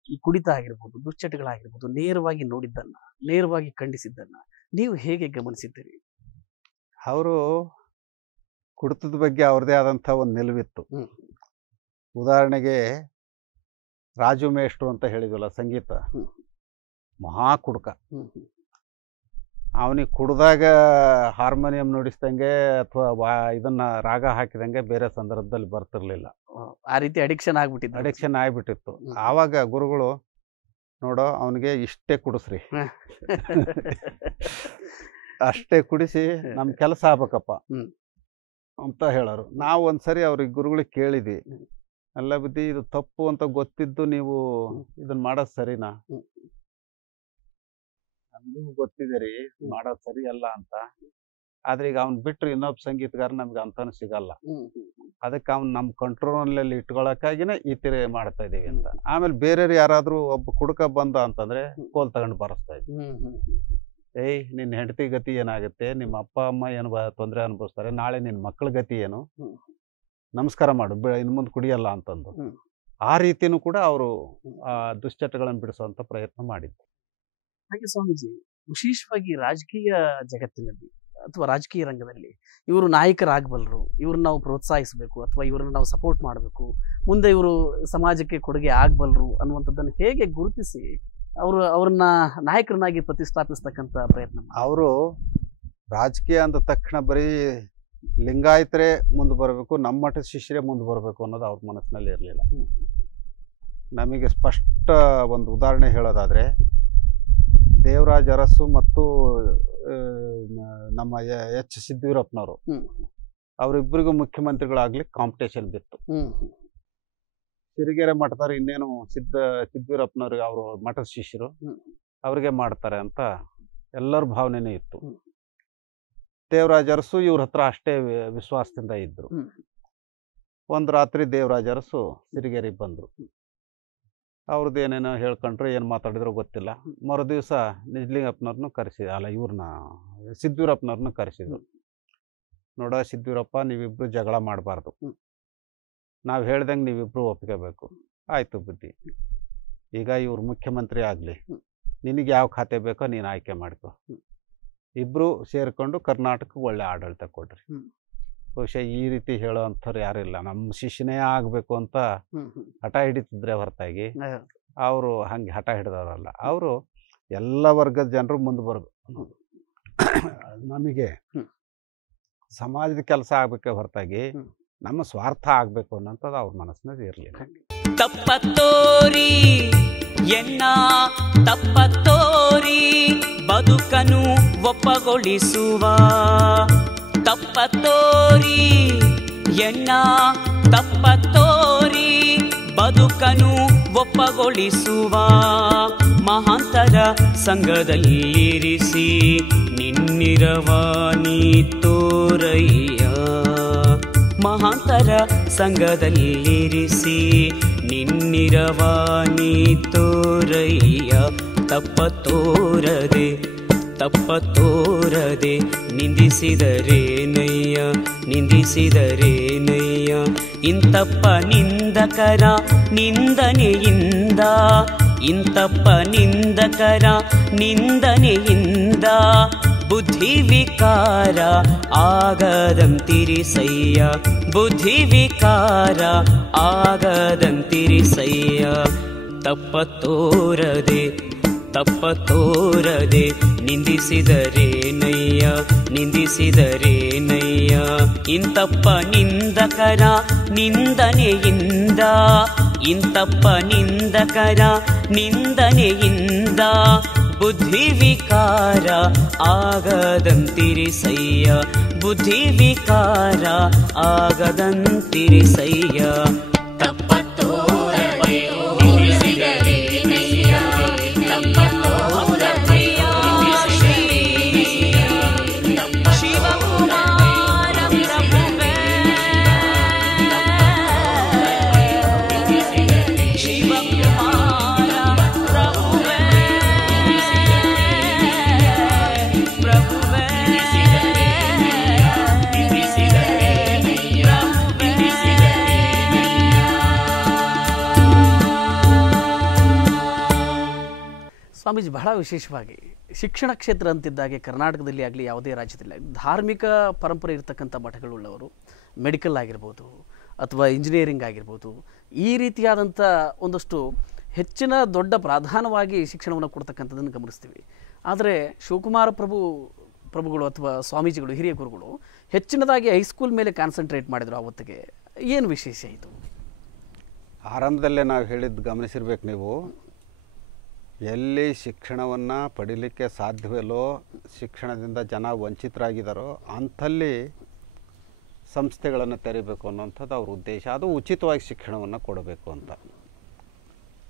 ಈ ಕುಡಿತ ಆಗಿರ್ಬೋದು, ದುಶ್ಚಟಗಳಾಗಿರ್ಬೋದು, ನೇರವಾಗಿ ನೋಡಿದ್ದನ್ನು, ನೇರವಾಗಿ ಖಂಡಿಸಿದ್ದನ್ನು ನೀವು ಹೇಗೆ ಗಮನಿಸಿದ್ದೀರಿ? ಅವರು ಕುಡಿತದ ಬಗ್ಗೆ ಅವ್ರದ್ದೇ ಆದಂಥ ಒಂದು ನಿಲುವಿತ್ತು. ಉದಾಹರಣೆಗೆ ರಾಜು ಮೇಷ್ಟ್ರು ಅಂತ ಹೇಳಿದ್ವಲ್ಲ, ಸಂಗೀತ ಮಹಾ ಕುಡುಕ. ಅವನಿಗೆ ಕುಡ್ದಾಗ ಹಾರ್ಮೋನಿಯಂ ನುಡಿಸ್ದಂಗೆ ಅಥವಾ ಇದನ್ನ ರಾಗ ಹಾಕಿದಂಗೆ ಬೇರೆ ಸಂದರ್ಭದಲ್ಲಿ ಬರ್ತಿರ್ಲಿಲ್ಲ. ಆ ರೀತಿ ಅಡಿಕ್ಷನ್ ಆಗ್ಬಿಟ್ಟಿತ್ತು. ಆವಾಗ ಗುರುಗಳು, ನೋಡೋ ಅವನಿಗೆ ಇಷ್ಟೇ ಕುಡಿಸ್ರಿ, ಅಷ್ಟೇ ಕುಡಿಸಿ ನಮ್ಮ ಕೆಲಸ ಆಗ್ಬೇಕಪ್ಪ ಅಂತ ಹೇಳೋರು. ನಾವು ಒಂದ್ಸರಿ ಅವ್ರಿಗೆ ಗುರುಗಳಿಗೆ ಕೇಳಿದ್ವಿ, ಅಲ್ಲ ಬುದ್ಧಿ, ಇದು ತಪ್ಪು ಅಂತ ಗೊತ್ತಿದ್ದು ನೀವು ಇದನ್ನ ಮಾಡೋದು ಸರಿನಾ? ನಮಗೂ ಗೊತ್ತಿದೆ ರೀ ಮಾಡೋದು ಸರಿ ಅಲ್ಲ ಅಂತ, ಆದ್ರೆ ಈಗ ಅವ್ನು ಬಿಟ್ಟರೆ ಇನ್ನೊಬ್ಬ ಸಂಗೀತಗಾರ ನಮ್ಗೆ ಅಂತಾನು ಸಿಗಲ್ಲ, ಅದಕ್ಕೆ ಅವ್ನು ನಮ್ಮ ಕಂಟ್ರೋಲಲ್ಲಿ ಇಟ್ಕೊಳಕ್ಕಾಗಿನೇ ಈ ತರ ಮಾಡ್ತಾ ಇದೀವಿ ಅಂತ. ಆಮೇಲೆ ಬೇರೆಯವ್ರು ಯಾರಾದ್ರೂ ಒಬ್ಬ ಕುಡುಕ ಬಂದ ಅಂತಂದ್ರೆ ಕೋಲ್ ತಗೊಂಡು ಬರೆಸ್ತಾ ಇದ್ವಿ. ಏಯ್, ನಿನ್ನ ಹೆಂಡತಿ ಗತಿ ಏನಾಗುತ್ತೆ, ನಿಮ್ಮ ಅಪ್ಪ ಅಮ್ಮ ಏನು ತೊಂದರೆ ಅನುಭವಿಸ್ತಾರೆ, ನಾಳೆ ನಿನ್ನ ಮಕ್ಕಳ ಗತಿ ಏನು, ನಮಸ್ಕಾರ ಮಾಡು, ಇನ್ನು ಮುಂದೆ ಕುಡಿಯಲ್ಲ ಅಂತಂದು. ಆ ರೀತಿನೂ ಕೂಡ ಅವರು ಆ ದುಶ್ಚಟಗಳನ್ನು ಬಿಡಿಸುವಂತ ಪ್ರಯತ್ನ ಮಾಡಿದ್ರು. ಹಾಗೆ ಸ್ವಾಮೀಜಿ, ವಿಶೇಷವಾಗಿ ರಾಜಕೀಯ ಜಗತ್ತಿನಲ್ಲಿ ಅಥವಾ ರಾಜಕೀಯ ರಂಗದಲ್ಲಿ ಇವರು ನಾಯಕರಾಗಬಲ್ಲರು, ಇವ್ರನ್ನ ನಾವು ಪ್ರೋತ್ಸಾಹಿಸಬೇಕು ಅಥವಾ ಇವ್ರನ್ನ ನಾವು ಸಪೋರ್ಟ್ ಮಾಡಬೇಕು, ಮುಂದೆ ಇವರು ಸಮಾಜಕ್ಕೆ ಕೊಡುಗೆ ಆಗಬಲ್ಲರು ಅನ್ನುವಂಥದ್ದನ್ನು ಹೇಗೆ ಗುರುತಿಸಿ ಅವ್ರನ್ನ ನಾಯಕರನ್ನಾಗಿ ಪ್ರತಿಷ್ಠಾಪಿಸ್ತಕ್ಕಂಥ ಪ್ರಯತ್ನ? ಅವರು ರಾಜಕೀಯ ಅಂದ ತಕ್ಷಣ ಬರೀ ಲಿಂಗಾಯತರೇ ಮುಂದೆ ಬರಬೇಕು, ನಮ್ಮ ಮಠದ ಶಿಷ್ಯರೇ ಮುಂದೆ ಬರಬೇಕು ಅನ್ನೋದು ಅವ್ರ ಮನಸ್ಸಿನಲ್ಲಿ ಇರಲಿಲ್ಲ. ನಮಗೆ ಸ್ಪಷ್ಟ ಒಂದು ಉದಾಹರಣೆ ಹೇಳೋದಾದ್ರೆ, ದೇವರಾಜ ಅರಸು ಮತ್ತು ನಮ್ಮ ಎಚ್ ಸಿದ್ದವೀರಪ್ಪನವರು, ಅವರಿಬ್ಬರಿಗೂ ಮುಖ್ಯಮಂತ್ರಿಗಳಾಗ್ಲಿಕ್ಕೆ ಕಾಂಪಿಟೇಷನ್ ಬಿತ್ತು. ಸಿರಿಗೆರೆ ಮಠದವ್ರು ಇನ್ನೇನು ಸಿದ್ದವೀರಪ್ಪನವ್ರಿಗೆ ಅವರು ಮಠದ ಶಿಷ್ಯರು, ಅವ್ರಿಗೆ ಮಾಡ್ತಾರೆ ಅಂತ ಎಲ್ಲರ ಭಾವನೆನೇ ಇತ್ತು. ದೇವರಾಜ ಅರಸು ಇವ್ರ ಹತ್ರ ಅಷ್ಟೇ ವಿಶ್ವಾಸದಿಂದ ಇದ್ರು. ಒಂದು ರಾತ್ರಿ ದೇವರಾಜ ಅರಸು ಸಿರಿಗೆರೆಗೆ ಬಂದ್ರು. ಅವ್ರದ್ದು ಏನೇನೋ ಹೇಳ್ಕೊಂಡ್ರು, ಏನು ಮಾತಾಡಿದ್ರು ಗೊತ್ತಿಲ್ಲ. ಮರುದಿವಸ ನಿಜಲಿಂಗಪ್ಪನವ್ರನ್ನು ಕರೆಸಿದ್ರು, ಅಲ್ಲ ಇವ್ರನ್ನ ಸಿದ್ದವೀರಪ್ಪನವ್ರನ್ನ ಕರೆಸಿದ್ರು. ನೋಡ ಸಿದ್ದವೀರಪ್ಪ, ನೀವಿಬ್ರು ಜಗಳ ಮಾಡಬಾರ್ದು, ನಾವು ಹೇಳ್ದಂಗೆ ನೀವಿಬ್ರು ಒಪ್ಕೋಬೇಕು. ಆಯ್ತು ಬುದ್ಧಿ, ಈಗ ಇವ್ರು ಮುಖ್ಯಮಂತ್ರಿ ಆಗಲಿ, ನಿನಗೆ ಯಾವ ಖಾತೆ ಬೇಕೋ ನೀನು ಆಯ್ಕೆ ಮಾಡ್ಕೊ, ಇಬ್ರು ಸೇರ್ಕೊಂಡು ಕರ್ನಾಟಕಕ್ಕೆ ಒಳ್ಳೆ ಆಡಳಿತ ಕೊಡ್ರಿ. ಬಹುಶಃ ಈ ರೀತಿ ಹೇಳೋ ಅಂಥವ್ರು ಯಾರಿಲ್ಲ. ನಮ್ಮ ಶಿಷ್ಯನೇ ಆಗಬೇಕು ಅಂತ ಹಠ ಹಿಡಿತಿದ್ರೆ ಹೊರತಾಗಿ ಅವರು ಹಂಗೆ ಹಠ ಹಿಡಿದವರಲ್ಲ. ಅವರು ಎಲ್ಲ ವರ್ಗದ ಜನರು ಮುಂದೆ ಬರಬೇಕು, ನಮಗೆ ಸಮಾಜದ ಕೆಲಸ ಆಗಬೇಕೆ ಹೊರತಾಗಿ ನಮ್ಮ ಸ್ವಾರ್ಥ ಆಗಬೇಕು ಅನ್ನೋಂಥದ್ದು ಅವ್ರ ಮನಸ್ಸಿನಲ್ಲಿ ಇರಲಿಲ್ಲ. ತಪ್ಪತ್ತೋರಿ ಎನ್ನ ತಪ್ಪತ್ತೋರಿ ಬದುಕನು ಒಪ್ಪಗೊಳಿಸುವ, ತಪ್ಪತ್ತೋರಿ ಎನ್ನ ತಪ್ಪತ್ತೋರಿ ಬದುಕನು ಒಪ್ಪಗೊಳಿಸುವ, ಮಹಾಂತರ ಸಂಘದಲ್ಲಿರಿಸಿ ನಿನ್ನಿರವ ನೀ ತೋರಯ್ಯ, ಮಹಾಂತರ ಸಂಘದಲ್ಲಿರಿಸಿ ನಿನ್ನಿರವಾನಿ ತೋರಯ್ಯ ತಪ್ಪ ತೋರದೆ ನಿಂದಿಸಿದರೇನಯ್ಯ ಇಂತಪ್ಪ ನಿಂದಕರ ನಿಂದನೆಯಿಂದ ಬುದ್ಧಿ ವಿಕಾರ ಆಗದಂತಿರಿಸಯ್ಯ ತಪ್ಪ ತೋರದೆ ನಿಂದಿಸಿದರೇನಯ್ಯ ಇಂತಪ್ಪ ನಿಂದಕರ ನಿಂದನೆಯಿಂದ ಬುದ್ಧಿ ವಿಕಾರ ಆಗದಂತಿರಿಸಯ್ಯ ತಪ್ಪ ತೋರದೆ ನಿಂದಿಸಿದರೇನಯ್ಯ ತಪ್ಪ ತೋರದೆ ಶಿವಕುಮಾರ ಪ್ರಭುವೇ ಸ್ವಾಮೀಜಿ, ಬಹಳ ವಿಶೇಷವಾಗಿ ಶಿಕ್ಷಣ ಕ್ಷೇತ್ರ ಅಂತಿದ್ದಾಗೆ ಕರ್ನಾಟಕದಲ್ಲಿ ಆಗಲಿ ಯಾವುದೇ ರಾಜ್ಯದಲ್ಲಿ ಆಗಲಿ ಧಾರ್ಮಿಕ ಪರಂಪರೆ ಇರತಕ್ಕಂಥ ಮಠಗಳುಳ್ಳವರು ಮೆಡಿಕಲ್ ಆಗಿರ್ಬೋದು ಅಥವಾ ಇಂಜಿನಿಯರಿಂಗ್ ಆಗಿರ್ಬೋದು, ಈ ರೀತಿಯಾದಂಥ ಒಂದಷ್ಟು ಹೆಚ್ಚಿನ ದೊಡ್ಡ ಪ್ರಾಧಾನ್ಯವಾಗಿ ಶಿಕ್ಷಣವನ್ನು ಕೊಡ್ತಕ್ಕಂಥದ್ದನ್ನು ಗಮನಿಸ್ತೀವಿ. ಆದರೆ ಶಿವಕುಮಾರ ಪ್ರಭುಗಳು ಅಥವಾ ಸ್ವಾಮೀಜಿಗಳು, ಹಿರಿಯ ಗುರುಗಳು ಹೆಚ್ಚಿನದಾಗಿ ಹೈಸ್ಕೂಲ್ ಮೇಲೆ ಕಾನ್ಸಂಟ್ರೇಟ್ ಮಾಡಿದರು. ಆವತ್ತಿಗೆ ಏನು ವಿಶೇಷ ಇದು? ಆರಂಭದಲ್ಲೇ ನಾವು ಹೇಳಿದ್ದು ಗಮನಿಸಿರ್ಬೇಕು ನೀವು. ಎಲ್ಲಿ ಶಿಕ್ಷಣವನ್ನು ಪಡೀಲಿಕ್ಕೆ ಸಾಧ್ಯವಿಲ್ಲೋ, ಶಿಕ್ಷಣದಿಂದ ಜನ ವಂಚಿತರಾಗಿದ್ದಾರೋ ಅಂಥಲ್ಲಿ ಸಂಸ್ಥೆಗಳನ್ನು ತೆರೀಬೇಕು ಅನ್ನೋಂಥದ್ದು ಅವ್ರ ಉದ್ದೇಶ. ಅದು ಉಚಿತವಾಗಿ ಶಿಕ್ಷಣವನ್ನು ಕೊಡಬೇಕು ಅಂತ.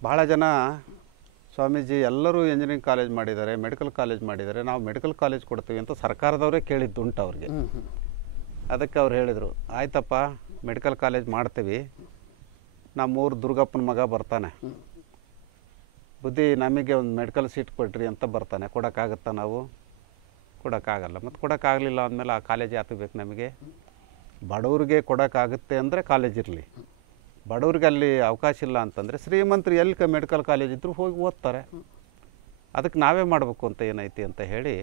ಭಾಳ ಜನ ಸ್ವಾಮೀಜಿ ಎಲ್ಲರೂ ಇಂಜಿನಿಯರಿಂಗ್ ಕಾಲೇಜ್ ಮಾಡಿದ್ದಾರೆ, ಮೆಡಿಕಲ್ ಕಾಲೇಜ್ ಮಾಡಿದ್ದಾರೆ, ನಾವು ಮೆಡಿಕಲ್ ಕಾಲೇಜ್ ಕೊಡ್ತೀವಿ ಅಂತ ಸರ್ಕಾರದವರೇ ಕೇಳಿದ್ದುಂಟು ಅವ್ರಿಗೆ. ಅದಕ್ಕೆ ಅವ್ರು ಹೇಳಿದರು, ಆಯ್ತಪ್ಪ ಮೆಡಿಕಲ್ ಕಾಲೇಜ್ ಮಾಡ್ತೀವಿ, ನಮ್ಮೂರು ದುರ್ಗಪ್ಪನ ಮಗ ಬರ್ತಾನೆ, ಬುದ್ಧಿ ನಮಗೆ ಒಂದು ಮೆಡಿಕಲ್ ಸೀಟ್ ಕೊಡ್ರಿ ಅಂತ ಬರ್ತಾನೆ, ಕೊಡೋಕ್ಕಾಗತ್ತಾ? ನಾವು ಕೊಡೋಕ್ಕಾಗಲ್ಲ. ಮತ್ತು ಕೊಡೋಕ್ಕಾಗಲಿಲ್ಲ ಅಂದಮೇಲೆ ಆ ಕಾಲೇಜ್ ಯಾತಕ್ಕೆ ಬೇಕು ನಮಗೆ? ಬಡವ್ರಿಗೆ ಕೊಡೋಕ್ಕಾಗುತ್ತೆ ಅಂದರೆ ಕಾಲೇಜ್ ಇರಲಿ, ಬಡವ್ರಿಗೆ ಅಲ್ಲಿ ಅವಕಾಶ ಇಲ್ಲ ಅಂತಂದರೆ ಶ್ರೀಮಂತರು ಎಲ್ಲಿ ಮೆಡಿಕಲ್ ಕಾಲೇಜ್ ಇದ್ದರೂ ಹೋಗಿ ಓದ್ತಾರೆ. ಅದಕ್ಕೆ ನಾವೇ ಮಾಡಬೇಕು ಅಂತ ಏನೈತಿ ಅಂತ ಹೇಳಿ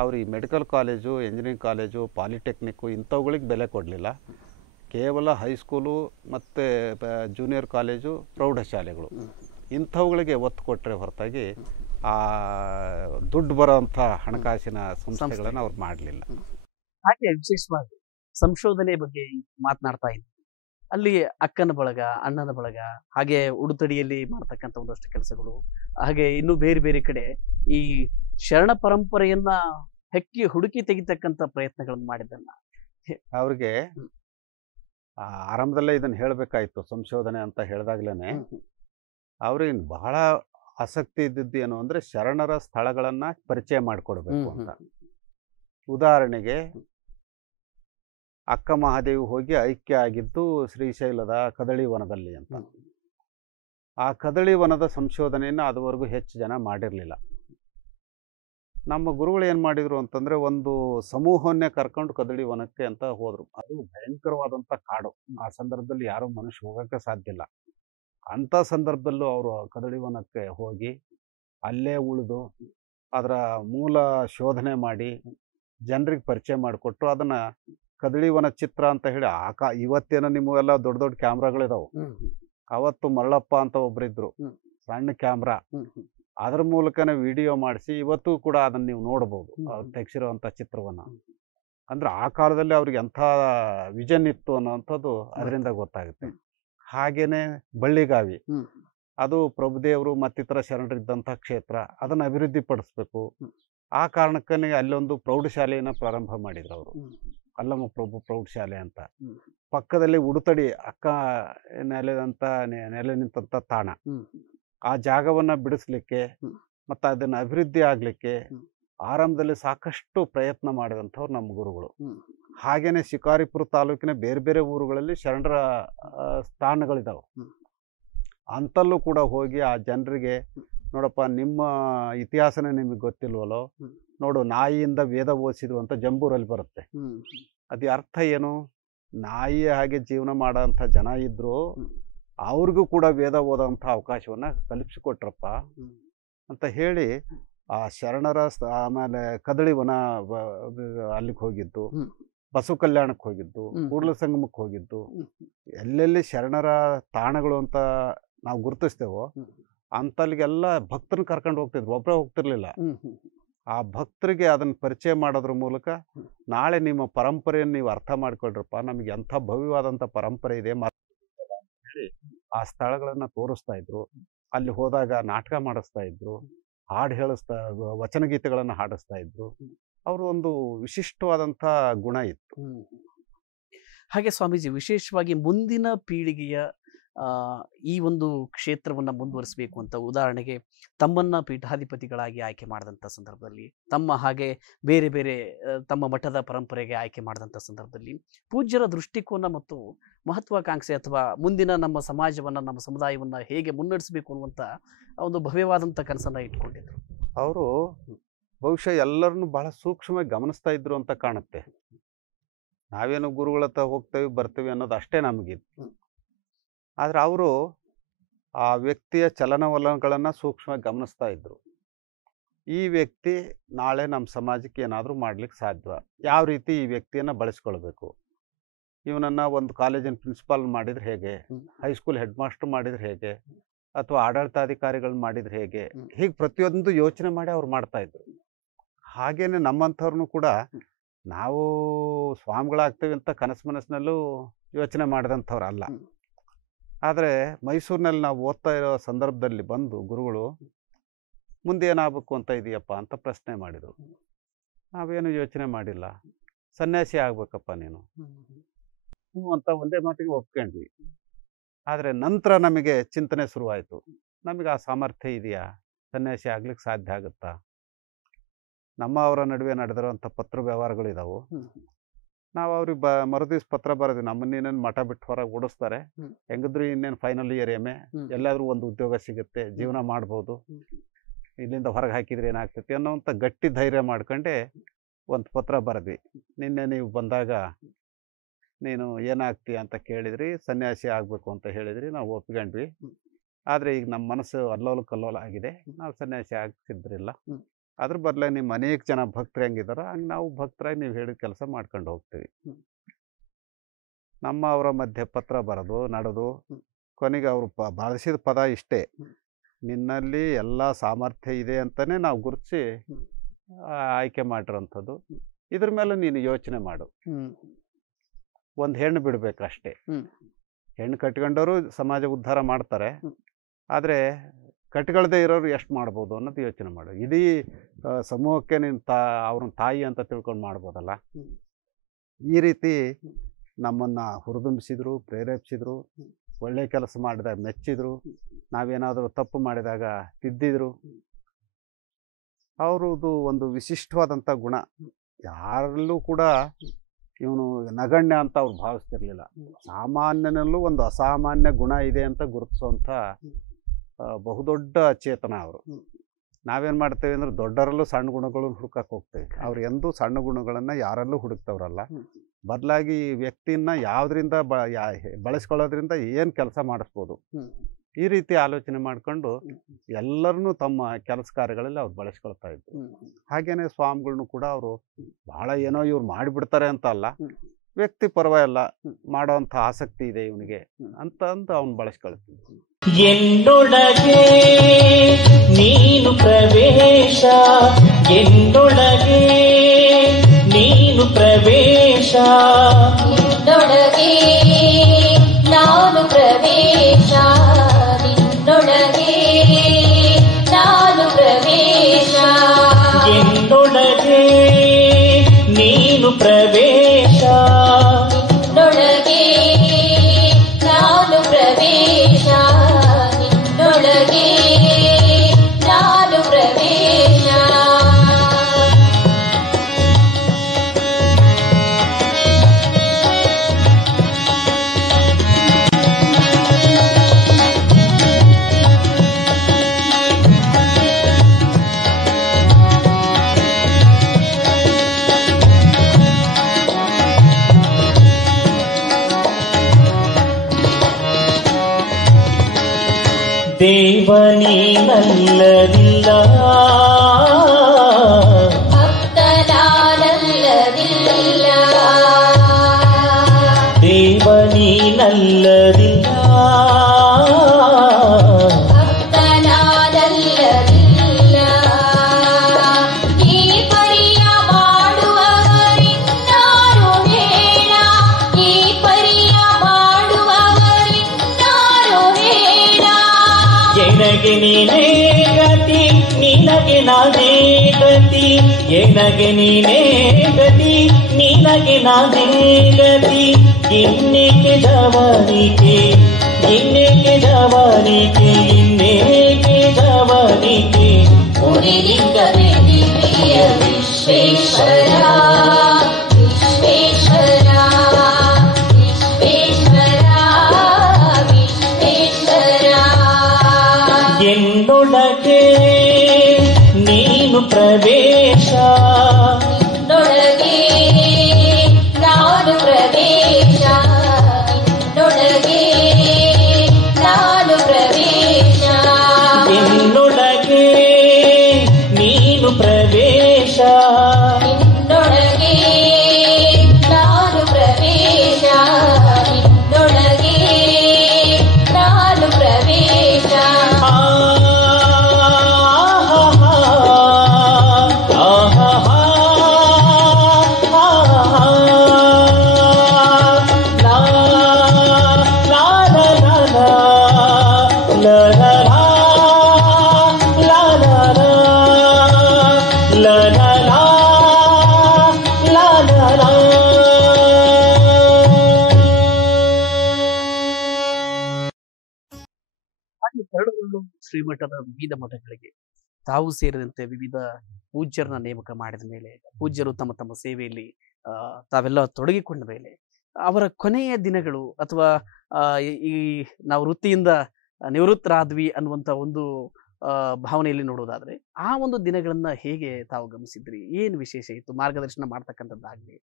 ಅವರು ಈ medical college, engineering college, polytechnic ಇಂಥವುಗಳಿಗೆ ಬೆಲೆ ಕೊಡಲಿಲ್ಲ. ಕೇವಲ ಹೈಸ್ಕೂಲು ಮತ್ತು ಜೂನಿಯರ್ ಕಾಲೇಜು, ಪ್ರೌಢಶಾಲೆಗಳು ಇಂಥವುಗಳಿಗೆ ಒತ್ತು ಕೊಟ್ಟರೆ ಹೊರತಾಗಿ ಆ ದುಡ್ಡು ಬರೋವಂಥ ಹಣಕಾಸಿನ ಸಂಸ್ಥೆಗಳನ್ನು ಅವ್ರು ಮಾಡಲಿಲ್ಲ. ಹಾಗೆ ವಿಶೇಷವಾಗಿ ಸಂಶೋಧನೆ ಬಗ್ಗೆ ಮಾತನಾಡ್ತಾ ಇದ್ವಿ. ಅಲ್ಲಿ ಅಕ್ಕನ ಬಳಗ, ಅಣ್ಣನ ಬಳಗ, ಹಾಗೆ ಉಡುತಡಿಯಲ್ಲಿ ಮಾಡ್ತಕ್ಕಂಥ ಒಂದಷ್ಟು ಕೆಲಸಗಳು, ಹಾಗೆ ಇನ್ನೂ ಬೇರೆ ಬೇರೆ ಕಡೆ ಈ ಶರಣ ಪರಂಪರೆಯನ್ನ ಹುಡುಕಿ ತೆಗಿತಕ್ಕಂಥ ಪ್ರಯತ್ನಗಳನ್ನು ಮಾಡಿದ್ದನ್ನ ಅವ್ರಿಗೆ ಆರಂಭದಲ್ಲೇ ಇದನ್ನು ಹೇಳಬೇಕಾಯ್ತು. ಸಂಶೋಧನೆ ಅಂತ ಹೇಳಿದಾಗ್ಲೇ ಅವ್ರಿಗೆ ಬಹಳ ಆಸಕ್ತಿ ಇದ್ದಿದ್ದು ಏನು ಅಂದರೆ ಶರಣರ ಸ್ಥಳಗಳನ್ನು ಪರಿಚಯ ಮಾಡಿಕೊಡ್ಬೇಕು ಅಂತ. ಉದಾಹರಣೆಗೆ ಅಕ್ಕ ಮಹಾದೇವಿ ಹೋಗಿ ಐಕ್ಯ ಆಗಿದ್ದು ಶ್ರೀಶೈಲದ ಕದಳಿ ವನದಲ್ಲಿ ಅಂತ. ಆ ಕದಳಿ ವನದ ಸಂಶೋಧನೆಯನ್ನು ಅದುವರೆಗೂ ಹೆಚ್ಚು ಜನ ಮಾಡಿರಲಿಲ್ಲ. ನಮ್ಮ ಗುರುಗಳು ಏನು ಮಾಡಿದರು ಅಂತಂದರೆ, ಒಂದು ಸಮೂಹವನ್ನೇ ಕರ್ಕೊಂಡು ಕದಳಿ ವನಕ್ಕೆ ಅಂತ ಹೋದರು. ಅದು ಭಯಂಕರವಾದಂಥ ಕಾಡು. ಆ ಸಂದರ್ಭದಲ್ಲಿ ಯಾರೂ ಮನುಷ್ಯ ಹೋಗೋಕ್ಕೆ ಸಾಧ್ಯ ಇಲ್ಲ. ಅಂಥ ಸಂದರ್ಭದಲ್ಲೂ ಅವರು ಕದಳಿ ವನಕ್ಕೆ ಹೋಗಿ ಅಲ್ಲೇ ಉಳಿದು ಅದರ ಮೂಲ ಶೋಧನೆ ಮಾಡಿ ಜನರಿಗೆ ಪರಿಚಯ ಮಾಡಿಕೊಟ್ರು. ಅದನ್ನು ಕದಳಿ ವನ ಚಿತ್ರ ಅಂತ ಹೇಳಿ ಇವತ್ತೇನೋ ನಿಮಗೆಲ್ಲ ದೊಡ್ಡ ದೊಡ್ಡ ಕ್ಯಾಮ್ರಾಗಳಿದಾವೆ. ಅವತ್ತು ಮಳ್ಳಪ್ಪ ಅಂತ ಒಬ್ಬರಿದ್ರು, ಸಣ್ಣ ಕ್ಯಾಮ್ರಾ, ಅದ್ರ ಮೂಲಕನೇ ವಿಡಿಯೋ ಮಾಡಿಸಿ ಇವತ್ತು ಕೂಡ ಅದನ್ನು ನೀವು ನೋಡ್ಬೋದು, ಅವ್ರು ತೆಗೆಸಿರುವಂಥ ಚಿತ್ರವನ್ನು. ಅಂದರೆ ಆ ಕಾಲದಲ್ಲಿ ಅವ್ರಿಗೆ ಎಂಥ ವಿಷನ್ ಇತ್ತು ಅನ್ನೋವಂಥದ್ದು ಅದರಿಂದ ಗೊತ್ತಾಗುತ್ತೆ. ಹಾಗೇನೆ ಬಳ್ಳಿಗಾವಿ, ಅದು ಪ್ರಭುದೇವರು ಮತ್ತಿತರ ಶರಣರಿದ್ದಂಥ ಕ್ಷೇತ್ರ, ಅದನ್ನು ಅಭಿವೃದ್ಧಿ ಪಡಿಸ್ಬೇಕು. ಆ ಕಾರಣಕ್ಕೇ ಅಲ್ಲೊಂದು ಪ್ರೌಢಶಾಲೆಯನ್ನು ಪ್ರಾರಂಭ ಮಾಡಿದ್ರು ಅವರು, ಅಲ್ಲಮ್ಮ ಪ್ರಭು ಪ್ರೌಢಶಾಲೆ ಅಂತ. ಪಕ್ಕದಲ್ಲಿ ಉಡುತಡಿ ಅಕ್ಕ ನೆಲೆ ನಿಂತ ತಾಣ, ಆ ಜಾಗವನ್ನು ಬಿಡಿಸ್ಲಿಕ್ಕೆ ಮತ್ತು ಅದನ್ನು ಅಭಿವೃದ್ಧಿ ಆಗಲಿಕ್ಕೆ ಆರಂಭದಲ್ಲಿ ಸಾಕಷ್ಟು ಪ್ರಯತ್ನ ಮಾಡಿದಂಥವ್ರು ನಮ್ಮ ಗುರುಗಳು. ಹಾಗೇನೆ ಶಿಕಾರಿಪುರ ತಾಲೂಕಿನ ಬೇರೆ ಬೇರೆ ಊರುಗಳಲ್ಲಿ ಶರಣರ ಸ್ಥಾನಗಳಿದಾವೆ. ಅಂತಲ್ಲೂ ಕೂಡ ಹೋಗಿ ಆ ಜನರಿಗೆ ನೋಡಪ್ಪ, ನಿಮ್ಮ ಇತಿಹಾಸನೇ ನಿಮಗೆ ಗೊತ್ತಿಲ್ವಲ್ಲೋ, ನೋಡು ನಾಯಿಯಿಂದ ವೇದ ಓದಿಸಿದ್ರು ಅಂತ ಜಂಬೂರಲ್ಲಿ ಬರುತ್ತೆ. ಅದು ಅರ್ಥ ಏನು? ನಾಯಿ ಹಾಗೆ ಜೀವನ ಮಾಡೋಂಥ ಜನ ಇದ್ರು, ಅವ್ರಿಗೂ ಕೂಡ ವೇದ ಓದೋಂಥ ಅವಕಾಶವನ್ನ ಕಲ್ಪಿಸಿಕೊಟ್ರಪ್ಪ ಅಂತ ಹೇಳಿ ಆ ಶರಣರ ಆಮೇಲೆ ಕದಳಿವನ ಅಲ್ಲಿಗೆ ಹೋಗಿದ್ದು, ಬಸವ ಕಲ್ಯಾಣಕ್ಕೆ ಹೋಗಿದ್ದು, ಕೂಡಲ ಸಂಗಮಕ್ಕೆ ಹೋಗಿದ್ದು, ಎಲ್ಲೆಲ್ಲಿ ಶರಣರ ತಾಣಗಳು ಅಂತ ನಾವು ಗುರುತಿಸ್ತೇವೋ ಅಂತಲ್ಲಿಗೆಲ್ಲ ಭಕ್ತರನ್ನ ಕರ್ಕೊಂಡು ಹೋಗ್ತಿದ್ರು, ಒಬ್ಬರೇ ಹೋಗ್ತಿರ್ಲಿಲ್ಲ. ಆ ಭಕ್ತರಿಗೆ ಅದನ್ನು ಪರಿಚಯ ಮಾಡೋದ್ರ ಮೂಲಕ ನಾಳೆ ನಿಮ್ಮ ಪರಂಪರೆಯನ್ನು ನೀವು ಅರ್ಥ ಮಾಡ್ಕೊಳ್ರಪ್ಪ, ನಮಗೆ ಎಂಥ ಭವ್ಯವಾದಂಥ ಪರಂಪರೆ ಇದೆ ಹೇಳಿ ಆ ಸ್ಥಳಗಳನ್ನು ತೋರಿಸ್ತಾ ಇದ್ರು. ಅಲ್ಲಿ ಹೋದಾಗ ನಾಟಕ ಮಾಡಿಸ್ತಾ ಇದ್ರು, ಹಾಡು ಹೇಳಿಸ್ತಾ, ವಚನಗೀತೆಗಳನ್ನು ಹಾಡಿಸ್ತಾ ಇದ್ರು. ಅವರು ಒಂದು ವಿಶಿಷ್ಟವಾದಂಥ ಗುಣ ಇತ್ತು. ಹಾಗೆ ಸ್ವಾಮೀಜಿ, ವಿಶೇಷವಾಗಿ ಮುಂದಿನ ಪೀಳಿಗೆಯ ಈ ಒಂದು ಕ್ಷೇತ್ರವನ್ನು ಮುಂದುವರಿಸಬೇಕು ಅಂತ, ಉದಾಹರಣೆಗೆ ತಮ್ಮನ್ನ ಪೀಠಾಧಿಪತಿಗಳಾಗಿ ಆಯ್ಕೆ ಮಾಡಿದಂಥ ಸಂದರ್ಭದಲ್ಲಿ, ತಮ್ಮ ಹಾಗೆ ಬೇರೆ ಬೇರೆ ತಮ್ಮ ಮಠದ ಪರಂಪರೆಗೆ ಆಯ್ಕೆ ಮಾಡಿದಂಥ ಸಂದರ್ಭದಲ್ಲಿ ಪೂಜ್ಯರ ದೃಷ್ಟಿಕೋನ ಮತ್ತು ಮಹತ್ವಾಕಾಂಕ್ಷೆ ಅಥವಾ ಮುಂದಿನ ನಮ್ಮ ಸಮಾಜವನ್ನು, ನಮ್ಮ ಸಮುದಾಯವನ್ನು ಹೇಗೆ ಮುನ್ನಡೆಸಬೇಕು ಅನ್ನುವಂಥ ಒಂದು ಭವ್ಯವಾದಂಥ ಕನಸನ್ನು ಇಟ್ಕೊಂಡಿದ್ರು. ಅವರು ಬಹುಶಃ ಎಲ್ಲರನ್ನು ಬಹಳ ಸೂಕ್ಷ್ಮವಾಗಿ ಗಮನಿಸ್ತಾ ಇದ್ರು ಅಂತ ಕಾಣುತ್ತೆ. ನಾವೇನು ಗುರುಗಳ ಹತ್ರ ಹೋಗ್ತೇವೆ ಬರ್ತೀವಿ ಅನ್ನೋದು ಅಷ್ಟೇ ನಮಗಿತ್ತು. ಆದರೆ ಅವರು ಆ ವ್ಯಕ್ತಿಯ ಚಲನವಲನಗಳನ್ನು ಸೂಕ್ಷ್ಮವಾಗಿ ಗಮನಿಸ್ತಾ ಇದ್ರು. ಈ ವ್ಯಕ್ತಿ ನಾಳೆ ನಮ್ಮ ಸಮಾಜಕ್ಕೆ ಏನಾದರೂ ಮಾಡ್ಲಿಕ್ಕೆ ಸಾಧ್ಯ, ಯಾವ ರೀತಿ ಈ ವ್ಯಕ್ತಿಯನ್ನು ಬಳಸ್ಕೊಳ್ಬೇಕು, ಇವನನ್ನು ಒಂದು ಕಾಲೇಜಿನ ಪ್ರಿನ್ಸಿಪಾಲ್ ಮಾಡಿದ್ರೆ ಹೇಗೆ, ಹೈಸ್ಕೂಲ್ ಹೆಡ್ ಮಾಸ್ಟರ್ ಮಾಡಿದ್ರೆ ಹೇಗೆ, ಅಥವಾ ಆಡಳಿತಾಧಿಕಾರಿಗಳನ್ನ ಮಾಡಿದ್ರೆ ಹೇಗೆ, ಹೀಗೆ ಪ್ರತಿಯೊಂದು ಯೋಚನೆ ಮಾಡಿ ಅವ್ರು ಮಾಡ್ತಾಯಿದ್ರು. ಹಾಗೇನೆ ನಮ್ಮಂಥವ್ರನ್ನು ಕೂಡ ನಾವು ಸ್ವಾಮಿಗಳಾಗ್ತೇವೆ ಅಂತ ಕನಸು ಮನಸ್ಸಿನಲ್ಲೂ ಯೋಚನೆ ಮಾಡಿದಂಥವ್ರು ಅಲ್ಲ. ಆದರೆ ಮೈಸೂರಿನಲ್ಲಿ ನಾವು ಓದ್ತಾ ಇರೋ ಸಂದರ್ಭದಲ್ಲಿ ಬಂದು ಗುರುಗಳು ಮುಂದೆ ಏನಾಗಬೇಕು ಅಂತ ಇದೆಯಪ್ಪ ಅಂತ ಪ್ರಶ್ನೆ ಮಾಡಿದರು. ನಾವೇನು ಯೋಚನೆ ಮಾಡಿಲ್ಲ, ಸನ್ಯಾಸಿ ಆಗ್ಬೇಕಪ್ಪ ನೀನು ಅಂತ ಒಂದೇ ಮಾತಿಗೆ ಒಪ್ಕೊಂಡ್ವಿ. ಆದರೆ ನಂತರ ನಮಗೆ ಚಿಂತನೆ ಶುರುವಾಯಿತು, ನಮಗೆ ಆ ಸಾಮರ್ಥ್ಯ ಇದೆಯಾ, ಸನ್ಯಾಸಿ ಆಗ್ಲಿಕ್ಕೆ ಸಾಧ್ಯ ಆಗುತ್ತಾ? ನಮ್ಮ ಅವರ ನಡುವೆ ನಡೆದಿರುವಂಥ ಪತ್ರ ವ್ಯವಹಾರಗಳಿದಾವು. ನಾವು ಅವ್ರಿಗೆ ಮರುದಿವ್ಸ ಪತ್ರ ಬರೋದು, ನಮ್ಮನ್ನೇನೇನು ಮಠ ಬಿಟ್ಟು ಹೊರಗೆ ಓಡಿಸ್ತಾರೆ, ಹೆಂಗಿದ್ರು ಇನ್ನೇನು ಫೈನಲ್ ಇಯರ್ ಎಮ್ಮೆ, ಎಲ್ಲಾದ್ರೂ ಒಂದು ಉದ್ಯೋಗ ಸಿಗುತ್ತೆ, ಜೀವನ ಮಾಡ್ಬೋದು, ಇಲ್ಲಿಂದ ಹೊರಗೆ ಹಾಕಿದ್ರೆ ಏನಾಗ್ತೈತಿ ಅನ್ನೋವಂಥ ಗಟ್ಟಿ ಧೈರ್ಯ ಮಾಡ್ಕೊಂಡೆ ಒಂದು ಪತ್ರ ಬರೆದ್ವಿ. ನಿನ್ನೆ ನೀವು ಬಂದಾಗ ನೀನು ಏನಾಗ್ತೀಯ ಅಂತ ಕೇಳಿದ್ರಿ, ಸನ್ಯಾಸಿ ಆಗಬೇಕು ಅಂತ ಹೇಳಿದ್ರಿ, ನಾವು ಒಪ್ಕೊಂಡ್ವಿ. ಆದರೆ ಈಗ ನಮ್ಮ ಮನಸ್ಸು ಅಲ್ಲೋಲ ಕಲ್ಲೋಲ ಆಗಿದೆ, ನಾವು ಸನ್ಯಾಸಿ ಆಗ್ತಿದ್ರಿಲ್ಲ. ಅದ್ರ ಬದಲೇ ನಿಮ್ಮ ಅನೇಕ ಜನ ಭಕ್ತರು ಹೆಂಗಿದಾರೋ ಹಂಗೆ ನಾವು ಭಕ್ತರಾಗಿ ನೀವು ಹೇಳಿದ ಕೆಲಸ ಮಾಡ್ಕೊಂಡು ಹೋಗ್ತೀವಿ. ನಮ್ಮ ಅವರ ಮಧ್ಯೆ ಪತ್ರ ಬರೋದು ನಡೆದು ಕೊನೆಗೆ ಅವರು ಬಳಸಿದ ಪದ ಇಷ್ಟೇ, ನಿನ್ನಲ್ಲಿ ಎಲ್ಲ ಸಾಮರ್ಥ್ಯ ಇದೆ ಅಂತಲೇ ನಾವು ಗುರುತಿಸಿ ಆಯ್ಕೆ ಮಾಡಿರೋಂಥದ್ದು, ಇದ್ರ ಮೇಲೆ ನೀನು ಯೋಚನೆ ಮಾಡು, ಒಂದು ಹೆಣ್ಣು ಬಿಡಬೇಕಷ್ಟೇ. ಹೆಣ್ಣು ಕಟ್ಕೊಂಡವರು ಸಮಾಜ ಉದ್ಧಾರ ಮಾಡ್ತಾರೆ, ಆದರೆ ಕಟ್ಕೊಳ್ದೇ ಇರೋರು ಎಷ್ಟು ಮಾಡ್ಬೋದು ಅನ್ನೋದು ಯೋಚನೆ ಮಾಡು. ಇಡೀ ಸಮೂಹಕ್ಕೆ ನೀನು ಅವ್ರನ್ನ ತಾಯಿ ಅಂತ ತಿಳ್ಕೊಂಡು ಮಾಡ್ಬೋದಲ್ಲ. ಈ ರೀತಿ ನಮ್ಮನ್ನು ಹುರಿದುಂಬಿಸಿದ್ರು, ಪ್ರೇರೇಪಿಸಿದ್ರು, ಒಳ್ಳೆ ಕೆಲಸ ಮಾಡಿದಾಗ ಮೆಚ್ಚಿದ್ರು, ನಾವೇನಾದರೂ ತಪ್ಪು ಮಾಡಿದಾಗ ತಿದ್ದಿದ್ರು. ಅವ್ರದ್ದು ಒಂದು ವಿಶಿಷ್ಟವಾದಂಥ ಗುಣ, ಯಾರಲ್ಲೂ ಕೂಡ ಇವನು ನಗಣ್ಯ ಅಂತ ಅವ್ರು ಭಾವಿಸ್ತಿರ್ಲಿಲ್ಲ. ಸಾಮಾನ್ಯನಲ್ಲೂ ಒಂದು ಅಸಾಮಾನ್ಯ ಗುಣ ಇದೆ ಅಂತ ಗುರುತಿಸುವಂಥ ಬಹುದೊಡ್ಡ ಚೇತನ ಅವರು. ನಾವೇನು ಮಾಡ್ತೇವೆ ಅಂದ್ರೆ ದೊಡ್ಡರಲ್ಲೂ ಸಣ್ಣ ಗುಣಗಳನ್ನು ಹುಡುಕಕ್ಕೆ ಹೋಗ್ತೇವೆ. ಅವ್ರು ಎಂದೂ ಸಣ್ಣ ಗುಣಗಳನ್ನು ಯಾರಲ್ಲೂ ಹುಡುಕ್ತವ್ರಲ್ಲ. ಬದಲಾಗಿ ಈ ವ್ಯಕ್ತಿನ ಯಾವುದರಿಂದ ಬಳಸ್ಕೊಳ್ಳೋದ್ರಿಂದ ಏನು ಕೆಲಸ ಮಾಡಿಸ್ಬೋದು, ಈ ರೀತಿ ಆಲೋಚನೆ ಮಾಡಿಕೊಂಡು ಎಲ್ಲರನ್ನೂ ತಮ್ಮ ಕೆಲಸ ಕಾರ್ಯಗಳಲ್ಲಿ ಅವ್ರು ಬಳಸ್ಕೊಳ್ತಾ ಇದ್ರು. ಹಾಗೇನೆ ಸ್ವಾಮಿಗಳ್ನು ಕೂಡ ಅವರು ಬಹಳ ಏನೋ ಇವ್ರು ಮಾಡಿಬಿಡ್ತಾರೆ ಅಂತ ಅಲ್ಲ, ವ್ಯಕ್ತಿ ಪರವಾಗಿಲ್ಲ, ಮಾಡೋವಂಥ ಆಸಕ್ತಿ ಇದೆ ಇವನಿಗೆ ಅಂತ ಅಂದು ಅವ್ನು ಬಳಸ್ಕೊಳ್ತಿದ್ದ. ಎನ್ನೊಳಗೆ ನೀನು ಪ್ರವೇಶ, ಎನ್ನೊಳಗೆ ನೀನು ಪ್ರವೇಶ, ನಿನ್ನೊಳಗೆ ನಾನು ಪ್ರವೇಶ, ನಿನ್ನೊಳಗೆ ನಾನು ಪ್ರವೇಶ, ಎನ್ನೊಳಗೆ ನೀನು ಪ್ರವೇಶ, ನಿನ್ನೊಳಗೆ ನಾನು ಪ್ರವೇಶ, ನಿನ್ನೊಳಗೆ ನಾನು ಪ್ರವೇಶ. ದೇವನೀನಲ್ಲದಿಲ್ಲ ಭಕ್ತನಾನಲ್ಲದಿಲ್ಲ ದೇವನೀನಲ್ಲದಿಲ್ಲ ಭಕ್ತನಾನಲ್ಲದಿಲ್ಲ ಈ ಪರಿಯ ಮಾಡುವವರಿನ್ನಾರು ಹೇಳ ಈ ಪರಿಯ ಮಾಡುವವರಿನ್ನಾರು ಹೇಳ ಎನಗೆ ನೀನೇ ಗತಿ ನಿನಗೆ ನಾನೇ ಗತಿ ಎನಗೆ ನೀನೇ ಗತಿ ನಿನಗೆ ನಾನೇ ಗತಿ ಇನ್ನೇಕೆ ಜವಾನಿಕೆ ಇನ್ನೇಕೆ ಜವಾನಿಕೆ ಇನ್ನೇಕೆ ಜವಾನಿಕೆ ಮುನಿಲಿಂಗವೇ ದಿವ್ಯ ವಿಶ್ವೇಶ್ವರ ವಿಶ್ವೇಶ್ವರ ವಿಶ್ವೇಶ್ವರ ವಿಶ್ವೇಶ್ವರ എന്നൊടಗೆ ನೀನು ಪ್ರವೇಶ ನೊಳಗೆ ನಾನು ಪ್ರವೇಶ ನೊಳಗೆ ನಾನು ಪ್ರವೇಶ എന്നൊടಗೆ ನೀನು ಪ್ರವೇಶ ನಿನ್ನೊಳಗೆ ನಾನು ಪ್ರವೇಶ ನಿನ್ನೊಳಗೆ ನಾನು ಪ್ರವೇಶ ಹಾಗೆ ತೆರಳುಗೊಳ್ಳು ಶ್ರೀಮಠದ ವಿವಿಧ ಮಠಗಳಿಗೆ ತಾವು ಸೇರಿದಂತೆ ವಿವಿಧ ಪೂಜ್ಯರನ್ನ ನೇಮಕ ಮಾಡಿದ ಮೇಲೆ ಪೂಜ್ಯರು ತಮ್ಮ ತಮ್ಮ ಸೇವೆಯಲ್ಲಿ ತಾವೆಲ್ಲ ತೊಡಗಿಕೊಂಡ ಮೇಲೆ ಅವರ ಕೊನೆಯ ದಿನಗಳು ಅಥವಾ ಈ ನಾವು ವೃತ್ತಿಯಿಂದ ನಿವೃತ್ತರಾದ್ವಿ ಅನ್ನುವಂಥ ಒಂದು ಭಾವನೆಯಲ್ಲಿ ನೋಡೋದಾದ್ರೆ ಆ ಒಂದು ದಿನಗಳನ್ನ ಹೇಗೆ ತಾವು ಗಮನಿಸಿದ್ರಿ? ಏನು ವಿಶೇಷ ಇತ್ತು? ಮಾರ್ಗದರ್ಶನ ಮಾಡ್ತಕ್ಕಂಥದ್ದಾಗ್ಲಿ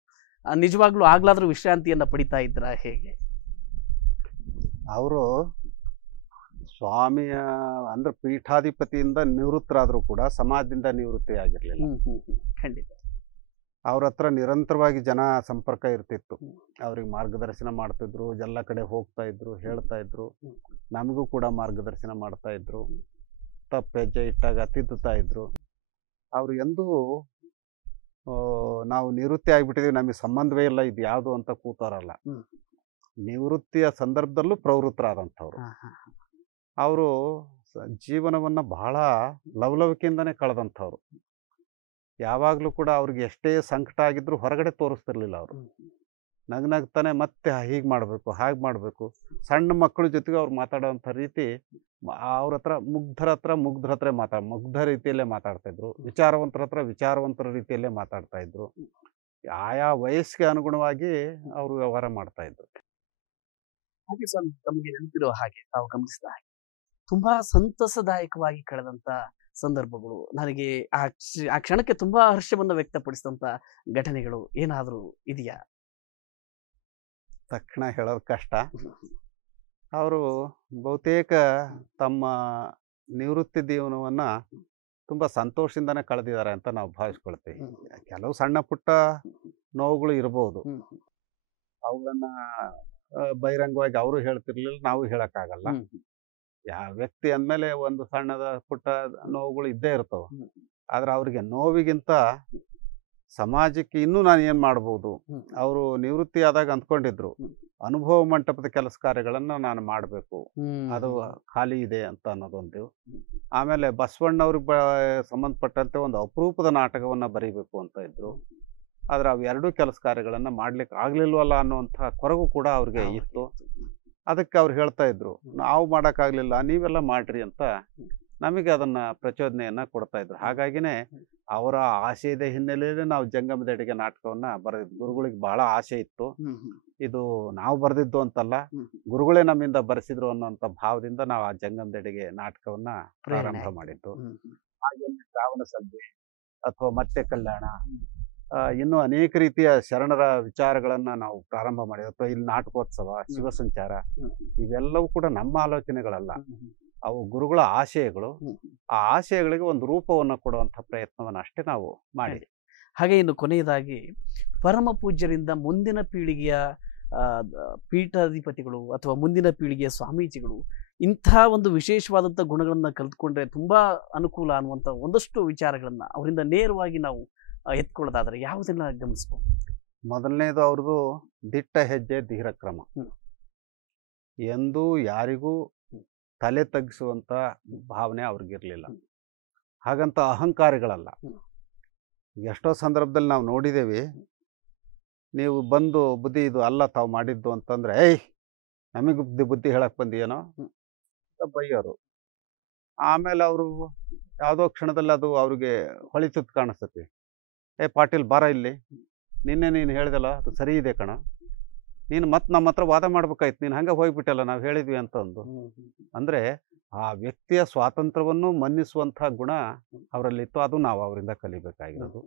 ನಿಜವಾಗ್ಲೂ ಆಗ್ಲಾದ್ರೂ ವಿಶ್ರಾಂತಿಯನ್ನ ಪಡಿತಾ ಇದ್ರ ಹೇಗೆ? ಅವರು ಸ್ವಾಮಿಯ ಅಂದ್ರೆ ಪೀಠಾಧಿಪತಿಯಿಂದ ನಿವೃತ್ತರಾದರೂ ಕೂಡ ಸಮಾಜದಿಂದ ನಿವೃತ್ತಿ ಆಗಿರಲಿಲ್ಲ. ಖಂಡಿತ ಅವ್ರ ಹತ್ರ ನಿರಂತರವಾಗಿ ಜನ ಸಂಪರ್ಕ ಇರ್ತಿತ್ತು. ಅವ್ರಿಗೆ ಮಾರ್ಗದರ್ಶನ ಮಾಡ್ತಿದ್ರು, ಎಲ್ಲ ಕಡೆ ಹೋಗ್ತಾ ಇದ್ರು, ಹೇಳ್ತಾ ಇದ್ರು. ನಮಗೂ ಕೂಡ ಮಾರ್ಗದರ್ಶನ ಮಾಡ್ತಾ ಇದ್ರು. ತಪ್ಪು ಹೆಜ್ಜೆ ಇಟ್ಟಾಗ ತಿದ್ದುತ್ತಾ ಇದ್ರು. ಅವ್ರು ಎಂದೂ ನಾವು ನಿವೃತ್ತಿ ಆಗಿಬಿಟ್ಟಿದ್ದೀವಿ, ನಮಗೆ ಸಂಬಂಧವೇ ಇಲ್ಲ ಇದು ಯಾವುದು ಅಂತ ಕೂತಾರಲ್ಲ. ನಿವೃತ್ತಿಯ ಸಂದರ್ಭದಲ್ಲೂ ಪ್ರವೃತ್ತರಾದಂಥವ್ರು. ಅವರು ಜೀವನವನ್ನು ಬಹಳ ಲವಲವಿಕೆಯಿಂದನೇ ಕಳೆದಂಥವ್ರು. ಯಾವಾಗಲೂ ಕೂಡ ಅವ್ರಿಗೆ ಎಷ್ಟೇ ಸಂಕಟ ಆಗಿದ್ರು ಹೊರಗಡೆ ತೋರಿಸ್ತಿರ್ಲಿಲ್ಲ ಅವರು. ನಗ್ನಗ್ತಾನೆ ಮತ್ತೆ ಹೀಗೆ ಮಾಡಬೇಕು ಹಾಗೆ ಮಾಡಬೇಕು. ಸಣ್ಣ ಮಕ್ಕಳ ಜೊತೆಗೆ ಅವ್ರು ಮಾತಾಡೋವಂಥ ರೀತಿ ಅವ್ರ ಹತ್ರ ಮುಗ್ಧರ ಹತ್ರ ಮುಗ್ಧ ರೀತಿಯಲ್ಲೇ ಮಾತಾಡ್ತಾಯಿದ್ರು. ವಿಚಾರವಂತರ ಹತ್ರ ವಿಚಾರವಂತರ ರೀತಿಯಲ್ಲೇ ಮಾತಾಡ್ತಾಯಿದ್ರು. ಆಯಾ ವಯಸ್ಸಿಗೆ ಅನುಗುಣವಾಗಿ ಅವರು ವ್ಯವಹಾರ ಮಾಡ್ತಾಯಿದ್ರು. ಹಾಗೆ ಸರ್, ತಮಗೆ ನೆನಪಿರೋ ಹಾಗೆ ತಾವು ಗಮನಿಸಿದ ಹಾಗೆ ತುಂಬಾ ಸಂತಸದಾಯಕವಾಗಿ ಕಳೆದಂತ ಸಂದರ್ಭಗಳು, ನನಗೆ ಆ ಕ್ಷಣಕ್ಕೆ ತುಂಬಾ ಹರ್ಷವನ್ನು ವ್ಯಕ್ತಪಡಿಸಿದಂತ ಘಟನೆಗಳು ಏನಾದರೂ ಇದೆಯಾ? ತಕ್ಷಣ ಹೇಳೋದು ಕಷ್ಟ. ಅವರು ಬಹುತೇಕ ತಮ್ಮ ನಿವೃತ್ತಿ ಜೀವನವನ್ನು ತುಂಬ ಸಂತೋಷದಿಂದನೇ ಕಳೆದಿದ್ದಾರೆ ಅಂತ ನಾವು ಭಾವಿಸ್ಕೊಳ್ತೀವಿ. ಕೆಲವು ಸಣ್ಣ ಪುಟ್ಟ ನೋವುಗಳು ಇರ್ಬೋದು, ಅವುಗಳನ್ನು ಬಹಿರಂಗವಾಗಿ ಅವರು ಹೇಳ್ತಿರ್ಲಿಲ್ಲ, ನಾವು ಹೇಳೋಕ್ಕಾಗಲ್ಲ. ಯಾವ ವ್ಯಕ್ತಿ ಅಂದಮೇಲೆ ಒಂದು ಸಣ್ಣದ ಪುಟ್ಟ ನೋವುಗಳು ಇದ್ದೇ ಇರ್ತವೆ. ಆದರೆ ಅವ್ರಿಗೆ ನೋವಿಗಿಂತ ಸಮಾಜಕ್ಕೆ ಇನ್ನೂ ನಾನು ಏನು ಮಾಡ್ಬೋದು, ಅವರು ನಿವೃತ್ತಿ ಆದಾಗ ಅಂದ್ಕೊಂಡಿದ್ರು ಅನುಭವ ಮಂಟಪದ ಕೆಲಸ ಕಾರ್ಯಗಳನ್ನು ನಾನು ಮಾಡಬೇಕು, ಅದು ಖಾಲಿ ಇದೆ ಅಂತ ಅನ್ನೋದೊಂದು. ಆಮೇಲೆ ಬಸವಣ್ಣವ್ರಿಗೆ ಸಂಬಂಧಪಟ್ಟಂತೆ ಒಂದು ಅಪರೂಪದ ನಾಟಕವನ್ನು ಬರೀಬೇಕು ಅಂತ ಇದ್ರು. ಆದರೆ ಅವು ಎರಡೂ ಕೆಲಸ ಕಾರ್ಯಗಳನ್ನು ಮಾಡ್ಲಿಕ್ಕೆ ಆಗಲಿಲ್ವಲ್ಲ ಅನ್ನುವಂಥ ಕೊರಗು ಕೂಡ ಅವ್ರಿಗೆ ಇತ್ತು. ಅದಕ್ಕೆ ಅವ್ರು ಹೇಳ್ತಾ ಇದ್ರು, ನಾವು ಮಾಡೋಕ್ಕಾಗಲಿಲ್ಲ, ನೀವೆಲ್ಲ ಮಾಡ್ರಿ ಅಂತ ನಮಗೆ ಅದನ್ನು ಪ್ರಚೋದನೆಯನ್ನು ಕೊಡ್ತಾ ಇದ್ರು. ಹಾಗಾಗಿನೇ ಅವರ ಆಶಯದ ಹಿನ್ನೆಲೆಯಲ್ಲಿ ನಾವು ಜಂಗಮದೆಡೆಗೆ ನಾಟಕವನ್ನು ಬರೆದಿದ್ದು. ಗುರುಗಳಿಗೆ ಬಹಳ ಆಸೆ ಇತ್ತು, ಇದು ನಾವು ಬರೆದಿದ್ದು ಅಂತಲ್ಲ, ಗುರುಗಳೇ ನಮ್ಮಿಂದ ಬರೆಸಿದ್ರು ಅನ್ನೋಂಥ ಭಾವದಿಂದ ನಾವು ಆ ಜಂಗಮದೆಡೆಗೆ ನಾಟಕವನ್ನು ಪ್ರಾರಂಭ ಮಾಡಿದ್ದು. ಹಾಗೆ ಶ್ರಾವಣ ಸಂಧೆ ಅಥವಾ ಮತ್ತೆ ಕಲ್ಯಾಣ, ಇನ್ನೂ ಅನೇಕ ರೀತಿಯ ಶರಣರ ವಿಚಾರಗಳನ್ನು ನಾವು ಪ್ರಾರಂಭ ಮಾಡಿದ್ವಿ. ಅಥವಾ ಇಲ್ಲಿ ನಾಟಕೋತ್ಸವ, ಶಿವ ಸಂಚಾರ, ಇವೆಲ್ಲವೂ ಕೂಡ ನಮ್ಮ ಆಲೋಚನೆಗಳಲ್ಲ. ಅವು ಗುರುಗಳ ಆಶಯಗಳು. ಆ ಆಶಯಗಳಿಗೆ ಒಂದು ರೂಪವನ್ನು ಕೊಡುವಂಥ ಪ್ರಯತ್ನವನ್ನು ಅಷ್ಟೇ ನಾವು ಮಾಡಿದ್ವಿ. ಹಾಗೆ ಇನ್ನು ಕೊನೆಯದಾಗಿ ಪರಮ ಪೂಜ್ಯರಿಂದ ಮುಂದಿನ ಪೀಳಿಗೆಯ ಪೀಠಾಧಿಪತಿಗಳು ಅಥವಾ ಮುಂದಿನ ಪೀಳಿಗೆಯ ಸ್ವಾಮೀಜಿಗಳು ಇಂಥ ಒಂದು ವಿಶೇಷವಾದಂಥ ಗುಣಗಳನ್ನು ಕಲಿತ್ಕೊಂಡ್ರೆ ತುಂಬಾ ಅನುಕೂಲ ಅನ್ನುವಂಥ ಒಂದಷ್ಟು ವಿಚಾರಗಳನ್ನ ಅವರಿಂದ ನೇರವಾಗಿ ನಾವು ಎತ್ಕೊಳ್ಳೋದಾದ್ರೆ ಯಾವುದನ್ನ ಗಮನಿಸ್ಬೋದು? ಮೊದಲನೇದು ಅವ್ರದ್ದು ದಿಟ್ಟ ಹೆಜ್ಜೆ ಧೀರ ಕ್ರಮ. ಎಂದೂ ಯಾರಿಗೂ ತಲೆ ತಗ್ಗಿಸುವಂಥ ಭಾವನೆ ಅವ್ರಿಗಿರಲಿಲ್ಲ. ಹಾಗಂತ ಅಹಂಕಾರಿಗಳಲ್ಲ. ಎಷ್ಟೋ ಸಂದರ್ಭದಲ್ಲಿ ನಾವು ನೋಡಿದ್ದೇವೆ, ನೀವು ಬಂದು ಬುದ್ಧಿ ಇದು ಅಲ್ಲ ತಾವು ಮಾಡಿದ್ದು ಅಂತಂದರೆ, ಏಯ್ ನಮಗೆ ಬುದ್ಧಿ ಹೇಳಕ್ಕೆ ಬಂದಿಯೇನೋ ಅಂತ ಬೈಯೋರು. ಆಮೇಲೆ ಅವರು ಯಾವುದೋ ಕ್ಷಣದಲ್ಲಿ ಅದು ಅವ್ರಿಗೆ ಹೊಳಿತದ್ದು ಕಾಣಿಸ್ತತಿ. ಪಾಟೀಲ್ ಬಾರ ಇಲ್ಲಿ, ನಿನ್ನೆ ನೀನು ಹೇಳಿದಲ್ಲ ಅದು ಸರಿ ಇದೆ ಕಣ, ನೀನು ಮತ್ತೆ ನಮ್ಮ ಹತ್ರ ವಾದ ಮಾಡ್ಬೇಕಾಯ್ತು, ನೀನು ಹಂಗೆ ಹೋಗ್ಬಿಟ್ಟಲ್ಲ ನಾವು ಹೇಳಿದ್ವಿ ಅಂತಂದು. ಅಂದರೆ ಆ ವ್ಯಕ್ತಿಯ ಸ್ವಾತಂತ್ರ್ಯವನ್ನು ಮನ್ನಿಸುವಂಥ ಗುಣ ಅವರಲ್ಲಿತ್ತು. ಅದು ನಾವು ಅವರಿಂದ ಕಲಿಬೇಕಾಗಿರೋದು.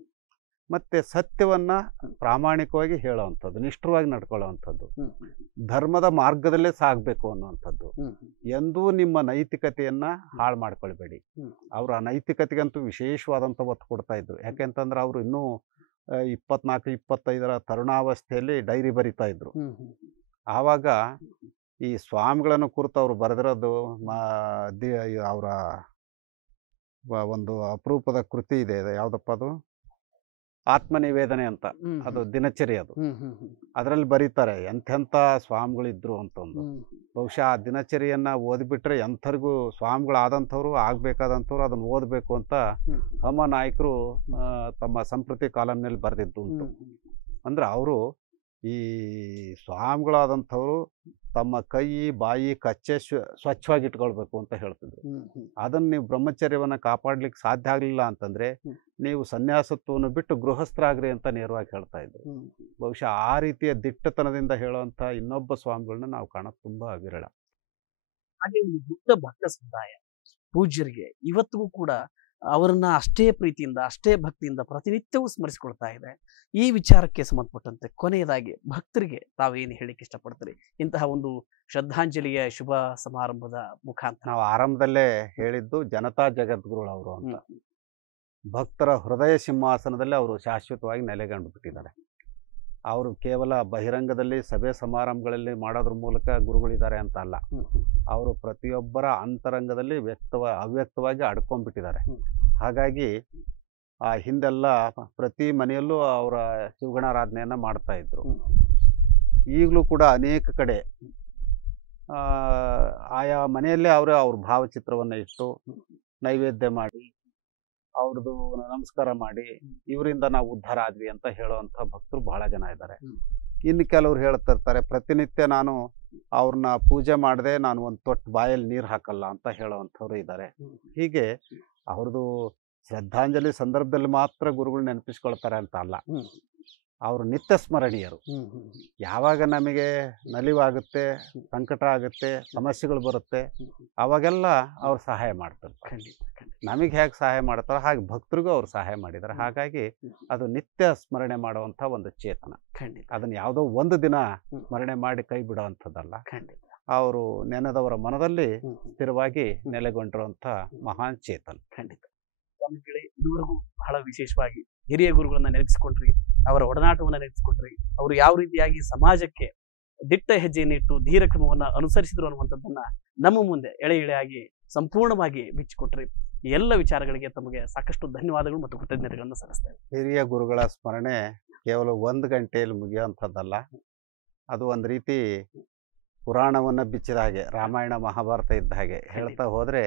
ಮತ್ತು ಸತ್ಯವನ್ನು ಪ್ರಾಮಾಣಿಕವಾಗಿ ಹೇಳೋವಂಥದ್ದು, ನಿಷ್ಠವಾಗಿ ನಡ್ಕೊಳ್ಳೋವಂಥದ್ದು, ಧರ್ಮದ ಮಾರ್ಗದಲ್ಲೇ ಸಾಗಬೇಕು ಅನ್ನುವಂಥದ್ದು. ಎಂದೂ ನಿಮ್ಮ ನೈತಿಕತೆಯನ್ನು ಹಾಳು ಮಾಡ್ಕೊಳ್ಬೇಡಿ. ಅವರು ಆ ನೈತಿಕತೆಗಂತೂ ವಿಶೇಷವಾದಂಥ ಒತ್ತು ಕೊಡ್ತಾ ಇದ್ರು. ಯಾಕೆಂತಂದ್ರೆ ಅವರು ಇನ್ನೂ 24-25 ತರುಣಾವಸ್ಥೆಯಲ್ಲಿ ಡೈರಿ ಬರಿತಾ ಇದ್ರು. ಆವಾಗ ಈ ಸ್ವಾಮಿಗಳನ್ನು ಕುರಿತು ಅವರು ಬರೆದಿರೋದು ಅವರ ಒಂದು ಅಪರೂಪದ ಕೃತಿ ಇದೆ. ಯಾವುದಪ್ಪ ಅದು? ಆತ್ಮನಿವೇದನೆ ಅಂತ. ಅದು ದಿನಚರಿ. ಅದು ಅದರಲ್ಲಿ ಬರೀತಾರೆ ಎಂಥೆಂಥ ಸ್ವಾಮಿಗಳಿದ್ರು ಅಂತಂದು. ಬಹುಶಃ ಆ ದಿನಚರಿಯನ್ನು ಓದಿಬಿಟ್ರೆ ಎಂಥರಿಗೂ ಸ್ವಾಮಿಗಳಾದಂಥವ್ರು ಆಗಬೇಕಾದಂಥವ್ರು ಅದನ್ನು ಓದಬೇಕು ಅಂತ ಹಮ ನಾಯಕರು ತಮ್ಮ ಸಂಪ್ರತಿ ಕಾಲಂನಲ್ಲಿ ಬರೆದಿದ್ದು ಉಂಟು. ಅಂದರೆ ಅವರು ಈ ಸ್ವಾಮಿಗಳಾದಂಥವ್ರು ತಮ್ಮ ಕೈ ಬಾಯಿ ಕಚ್ಚೆ ಸ್ವಚ್ಛವಾಗಿ ಇಟ್ಕೊಳ್ಬೇಕು ಅಂತ ಹೇಳ್ತಿದ್ರು. ಅದನ್ನು ನೀವು ಬ್ರಹ್ಮಚರ್ಯವನ್ನು ಕಾಪಾಡ್ಲಿಕ್ಕೆ ಸಾಧ್ಯ ಆಗಲಿಲ್ಲ ಅಂತಂದರೆ ನೀವು ಸನ್ಯಾಸತ್ವವನ್ನು ಬಿಟ್ಟು ಗೃಹಸ್ಥರಾಗ್ರಿ ಅಂತ ನೇರವಾಗಿ ಹೇಳ್ತಾ ಇದ್ರು. ಬಹುಶಃ ಆ ರೀತಿಯ ದಿಟ್ಟತನದಿಂದ ಹೇಳುವಂಥ ಇನ್ನೊಬ್ಬ ಸ್ವಾಮಿಗಳನ್ನ ನಾವು ಕಾಣೋದು ತುಂಬ ವಿರಳ. ಹಾಗೆ ಒಂದು ದೊಡ್ಡ ಭಕ್ತ ಸಮುದಾಯ ಪೂಜ್ಯರಿಗೆ ಇವತ್ತಿಗೂ ಕೂಡ ಅವರನ್ನ ಅಷ್ಟೇ ಪ್ರೀತಿಯಿಂದ ಅಷ್ಟೇ ಭಕ್ತಿಯಿಂದ ಪ್ರತಿನಿತ್ಯವೂ ಸ್ಮರಿಸಿಕೊಳ್ತಾ ಇದೆ. ಈ ವಿಚಾರಕ್ಕೆ ಸಂಬಂಧಪಟ್ಟಂತೆ ಕೊನೆಯದಾಗಿ ಭಕ್ತರಿಗೆ ತಾವೇನು ಹೇಳಿಕ್ಕೆ ಇಷ್ಟಪಡ್ತೀರಿ ಇಂತಹ ಒಂದು ಶ್ರದ್ಧಾಂಜಲಿಯ ಶುಭ ಸಮಾರಂಭದ ಮುಖಾಂತರ? ನಾವು ಆರಂಭದಲ್ಲೇ ಹೇಳಿದ್ದು ಜನತಾ ಜಗದ್ಗುರುಗಳು ಅವರು ಅಂತ. ಭಕ್ತರ ಹೃದಯ ಸಿಂಹಾಸನದಲ್ಲಿ ಅವರು ಶಾಶ್ವತವಾಗಿ ನೆಲೆಗೊಂಡು ಬಿಟ್ಟಿದ್ದಾರೆ. ಅವರು ಕೇವಲ ಬಹಿರಂಗದಲ್ಲಿ ಸಭೆ ಸಮಾರಂಭಗಳಲ್ಲಿ ಮಾಡೋದ್ರ ಮೂಲಕ ಗುರುಗಳಿದ್ದಾರೆ ಅಂತ ಅಲ್ಲ, ಅವರು ಪ್ರತಿಯೊಬ್ಬರ ಅಂತರಂಗದಲ್ಲಿ ಅವ್ಯಕ್ತವಾಗಿ ಅಡ್ಕೊಂಡ್ಬಿಟ್ಟಿದ್ದಾರೆ. ಹಾಗಾಗಿ ಆ ಹಿಂದೆಲ್ಲ ಪ್ರತಿ ಮನೆಯಲ್ಲೂ ಅವರ ಶಿವಗಣಾರಾಧನೆಯನ್ನು ಮಾಡ್ತಾ ಇದ್ರು. ಈಗಲೂ ಕೂಡ ಅನೇಕ ಕಡೆ ಆಯಾ ಮನೆಯಲ್ಲೇ ಅವ್ರ ಭಾವಚಿತ್ರವನ್ನು ಇಟ್ಟು ನೈವೇದ್ಯ ಮಾಡಿ ಅವ್ರದ್ದು ನಮಸ್ಕಾರ ಮಾಡಿ ಇವರಿಂದ ನಾವು ಉದ್ಧಾರ ಆದ್ವಿ ಅಂತ ಹೇಳುವಂಥ ಭಕ್ತರು ಬಹಳ ಜನ ಇದ್ದಾರೆ. ಇನ್ನು ಕೆಲವ್ರು ಹೇಳ್ತಿರ್ತಾರೆ, ಪ್ರತಿನಿತ್ಯ ನಾನು ಅವ್ರನ್ನ ಪೂಜೆ ಮಾಡದೆ ನಾನು ಒಂದು ತೊಟ್ಟು ಬಾಯಲ್ಲಿ ನೀರು ಹಾಕಲ್ಲ ಅಂತ ಹೇಳೋವಂಥವ್ರು ಇದ್ದಾರೆ. ಹೀಗೆ ಅವ್ರದ್ದು ಶ್ರದ್ಧಾಂಜಲಿ ಸಂದರ್ಭದಲ್ಲಿ ಮಾತ್ರ ಗುರುಗಳು ನೆನಪಿಸ್ಕೊಳ್ತಾರೆ ಅಂತ ಅಲ್ಲ, ಅವರು ನಿತ್ಯ ಸ್ಮರಣೀಯರು. ಯಾವಾಗ ನಮಗೆ ನಲಿವಾಗುತ್ತೆ, ಸಂಕಟ ಆಗುತ್ತೆ, ಸಮಸ್ಯೆಗಳು ಬರುತ್ತೆ, ಅವಾಗೆಲ್ಲ ಅವ್ರು ಸಹಾಯ ಮಾಡ್ತಾರೆ. ನಮಗೆ ಹೇಗೆ ಸಹಾಯ ಮಾಡ್ತಾರೋ ಹಾಗೆ ಭಕ್ತರಿಗೂ ಅವ್ರು ಸಹಾಯ ಮಾಡಿದ್ದಾರೆ. ಹಾಗಾಗಿ ಅದು ನಿತ್ಯ ಸ್ಮರಣೆ ಮಾಡುವಂಥ ಒಂದು ಚೇತನ. ಅದನ್ನು ಯಾವುದೋ ಒಂದು ದಿನ ಸ್ಮರಣೆ ಮಾಡಿ ಕೈ ಬಿಡುವಂಥದ್ದಲ್ಲ. ಅವರು ನೆನೆದವರ ಮನದಲ್ಲಿ ಸ್ಥಿರವಾಗಿ ನೆಲೆಗೊಂಡಿರುವಂಥ ಮಹಾನ್ ಚೇತನ. ಖಂಡಿತ. ಇದುವರೆಗೂ ಬಹಳ ವಿಶೇಷವಾಗಿ ಹಿರಿಯ ಗುರುಗಳನ್ನ ನೆನಪಿಸಿಕೊಂಡ್ರಿ, ಅವರ ಒಡನಾಟವನ್ನು ನೆನಪಿಸಿಕೊಂಡ್ರಿ, ಅವರು ಯಾವ ರೀತಿಯಾಗಿ ಸಮಾಜಕ್ಕೆ ದಿಟ್ಟ ಹೆಜ್ಜೆಯನ್ನಿಟ್ಟು ಧೀರ ಕ್ರಮವನ್ನು ಅನುಸರಿಸಿದ್ರು ಅನ್ನುವಂಥದ್ದನ್ನ ನಮ್ಮ ಮುಂದೆ ಎಳೆ ಎಳೆಯಾಗಿ ಸಂಪೂರ್ಣವಾಗಿ ಬಿಚ್ಚಿಕೊಟ್ರಿ. ಈ ಎಲ್ಲ ವಿಚಾರಗಳಿಗೆ ತಮಗೆ ಸಾಕಷ್ಟು ಧನ್ಯವಾದಗಳು ಮತ್ತು ಕೃತಜ್ಞತೆಗಳನ್ನು ಸಲ್ಲಿಸ್ತೇವೆ. ಹಿರಿಯ ಗುರುಗಳ ಸ್ಮರಣೆ ಕೇವಲ 1 ಗಂಟೆಯಲ್ಲಿ ಮುಗಿಯುವಂಥದ್ದಲ್ಲ. ಅದು ಒಂದು ರೀತಿ ಪುರಾಣವನ್ನು ಬಿಚ್ಚಿದ ಹಾಗೆ, ರಾಮಾಯಣ ಮಹಾಭಾರತ ಇದ್ದ ಹಾಗೆ ಹೇಳ್ತಾ ಹೋದರೆ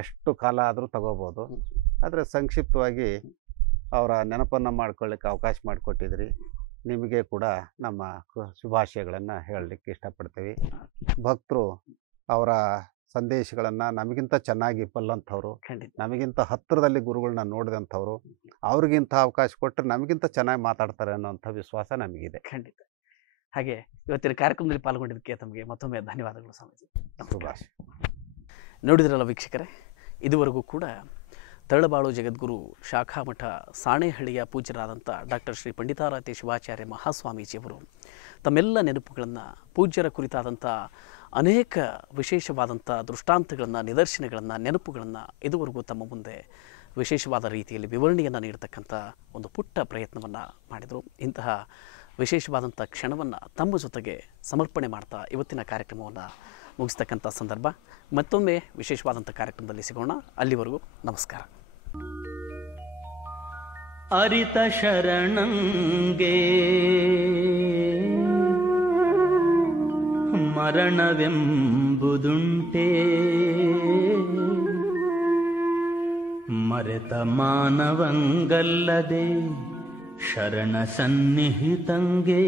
ಎಷ್ಟು ಕಾಲ ಆದರೂ ತಗೋಬೋದು. ಆದರೆ ಸಂಕ್ಷಿಪ್ತವಾಗಿ ಅವರ ನೆನಪನ್ನು ಮಾಡ್ಕೊಳ್ಳಿಕ್ಕೆ ಅವಕಾಶ ಮಾಡಿಕೊಟ್ಟಿದ್ರಿ. ನಿಮಗೆ ಕೂಡ ನಮ್ಮ ಶುಭಾಶಯಗಳನ್ನು ಹೇಳಲಿಕ್ಕೆ ಇಷ್ಟಪಡ್ತೀವಿ. ಭಕ್ತರು ಅವರ ಸಂದೇಶಗಳನ್ನು ನಮಗಿಂತ ಚೆನ್ನಾಗಿ ಬಲ್ಲಂಥವ್ರು, ನಮಗಿಂತ ಹತ್ತಿರದಲ್ಲಿ ಗುರುಗಳನ್ನ ನೋಡಿದಂಥವ್ರು, ಅವ್ರಿಗಿಂತ ಅವಕಾಶ ಕೊಟ್ಟರೆ ನಮಗಿಂತ ಚೆನ್ನಾಗಿ ಮಾತಾಡ್ತಾರೆ ಅನ್ನೋಂಥ ವಿಶ್ವಾಸ ನಮಗಿದೆ. ಖಂಡಿತ. ಹಾಗೆ ಇವತ್ತಿನ ಕಾರ್ಯಕ್ರಮದಲ್ಲಿ ಪಾಲ್ಗೊಂಡಿದ್ದಕ್ಕೆ ತಮಗೆ ಮತ್ತೊಮ್ಮೆ ಧನ್ಯವಾದಗಳು ಸ್ವಾಮೀಜಿ. ಶುಭಾಶಯ. ನೋಡಿದ್ರಲ್ಲ ವೀಕ್ಷಕರೇ, ಇದುವರೆಗೂ ಕೂಡ ತರಳಬಾಳು ಜಗದ್ಗುರು ಶಾಖಾಮಠ ಸಾಣೇಹಳ್ಳಿಯ ಪೂಜ್ಯರಾದಂಥ ಡಾಕ್ಟರ್ ಶ್ರೀ ಪಂಡಿತಾರಾಧ್ಯ ಶಿವಾಚಾರ್ಯ ಮಹಾಸ್ವಾಮೀಜಿಯವರು ತಮ್ಮೆಲ್ಲ ನೆನಪುಗಳನ್ನು, ಪೂಜ್ಯರ ಕುರಿತಾದಂಥ ಅನೇಕ ವಿಶೇಷವಾದಂಥ ದೃಷ್ಟಾಂತಗಳನ್ನು, ನಿದರ್ಶನಗಳನ್ನು, ನೆನಪುಗಳನ್ನು ಇದುವರೆಗೂ ತಮ್ಮ ಮುಂದೆ ವಿಶೇಷವಾದ ರೀತಿಯಲ್ಲಿ ವಿವರಣೆಯನ್ನು ನೀಡತಕ್ಕಂಥ ಒಂದು ಪುಟ್ಟ ಪ್ರಯತ್ನವನ್ನು ಮಾಡಿದರು. ಇಂತಹ ವಿಶೇಷವಾದಂಥ ಕ್ಷಣವನ್ನು ತಮ್ಮ ಜೊತೆಗೆ ಸಮರ್ಪಣೆ ಮಾಡ್ತಾ ಇವತ್ತಿನ ಕಾರ್ಯಕ್ರಮವನ್ನು ಮುಗಿಸ್ತಕ್ಕಂಥ ಸಂದರ್ಭ. ಮತ್ತೊಮ್ಮೆ ವಿಶೇಷವಾದಂಥ ಕಾರ್ಯಕ್ರಮದಲ್ಲಿ ಸಿಗೋಣ. ಅಲ್ಲಿವರೆಗೂ ನಮಸ್ಕಾರ. ಅರಿತ ಶರಣಂಗೆ ಮರಣವೆಂಬುದುಂಟೆ, ಮರೆತ ಮಾನವಂಗಲ್ಲದೆ ಶರಣ ಸನ್ನಿಹಿತಂಗೆ,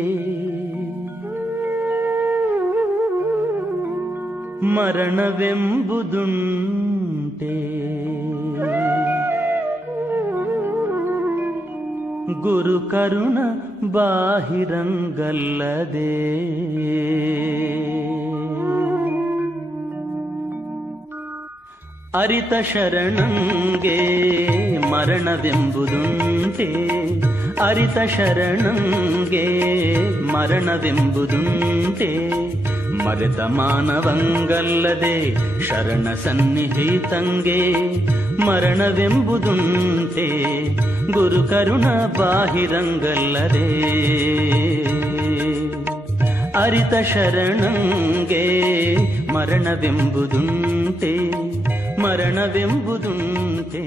ಮರಣವೆಂಬುದುಂಟೆ. ಗುರು ಕರುಣ ಬಾಹಿರಂಗಲ್ಲದೆ, ಅರಿತ ಶರಣಂಗೆ ಮರಣವೆಂಬುದುಂಟೆ, ಅರಿತ ಶರಣಂಗೆ ಮರಣವೆಂಬುದುಂಟೆ, ಮರೆತ ಮಾನವಂಗಲ್ಲದೆ ಶರಣ ಸನ್ನಿಹಿತಂಗೆ, ಮರಣವೆಂಬುದುಂಟೆ. ಗುರು ಕರುಣ ಬಾಹಿರಂಗಲ್ಲದೆ, ಅರಿತ ಶರಣಂಗೆ ಮರಣವೆಂಬುದುಂಟೆ, ಮರಣವೆಂಬುದುಂಟೆ.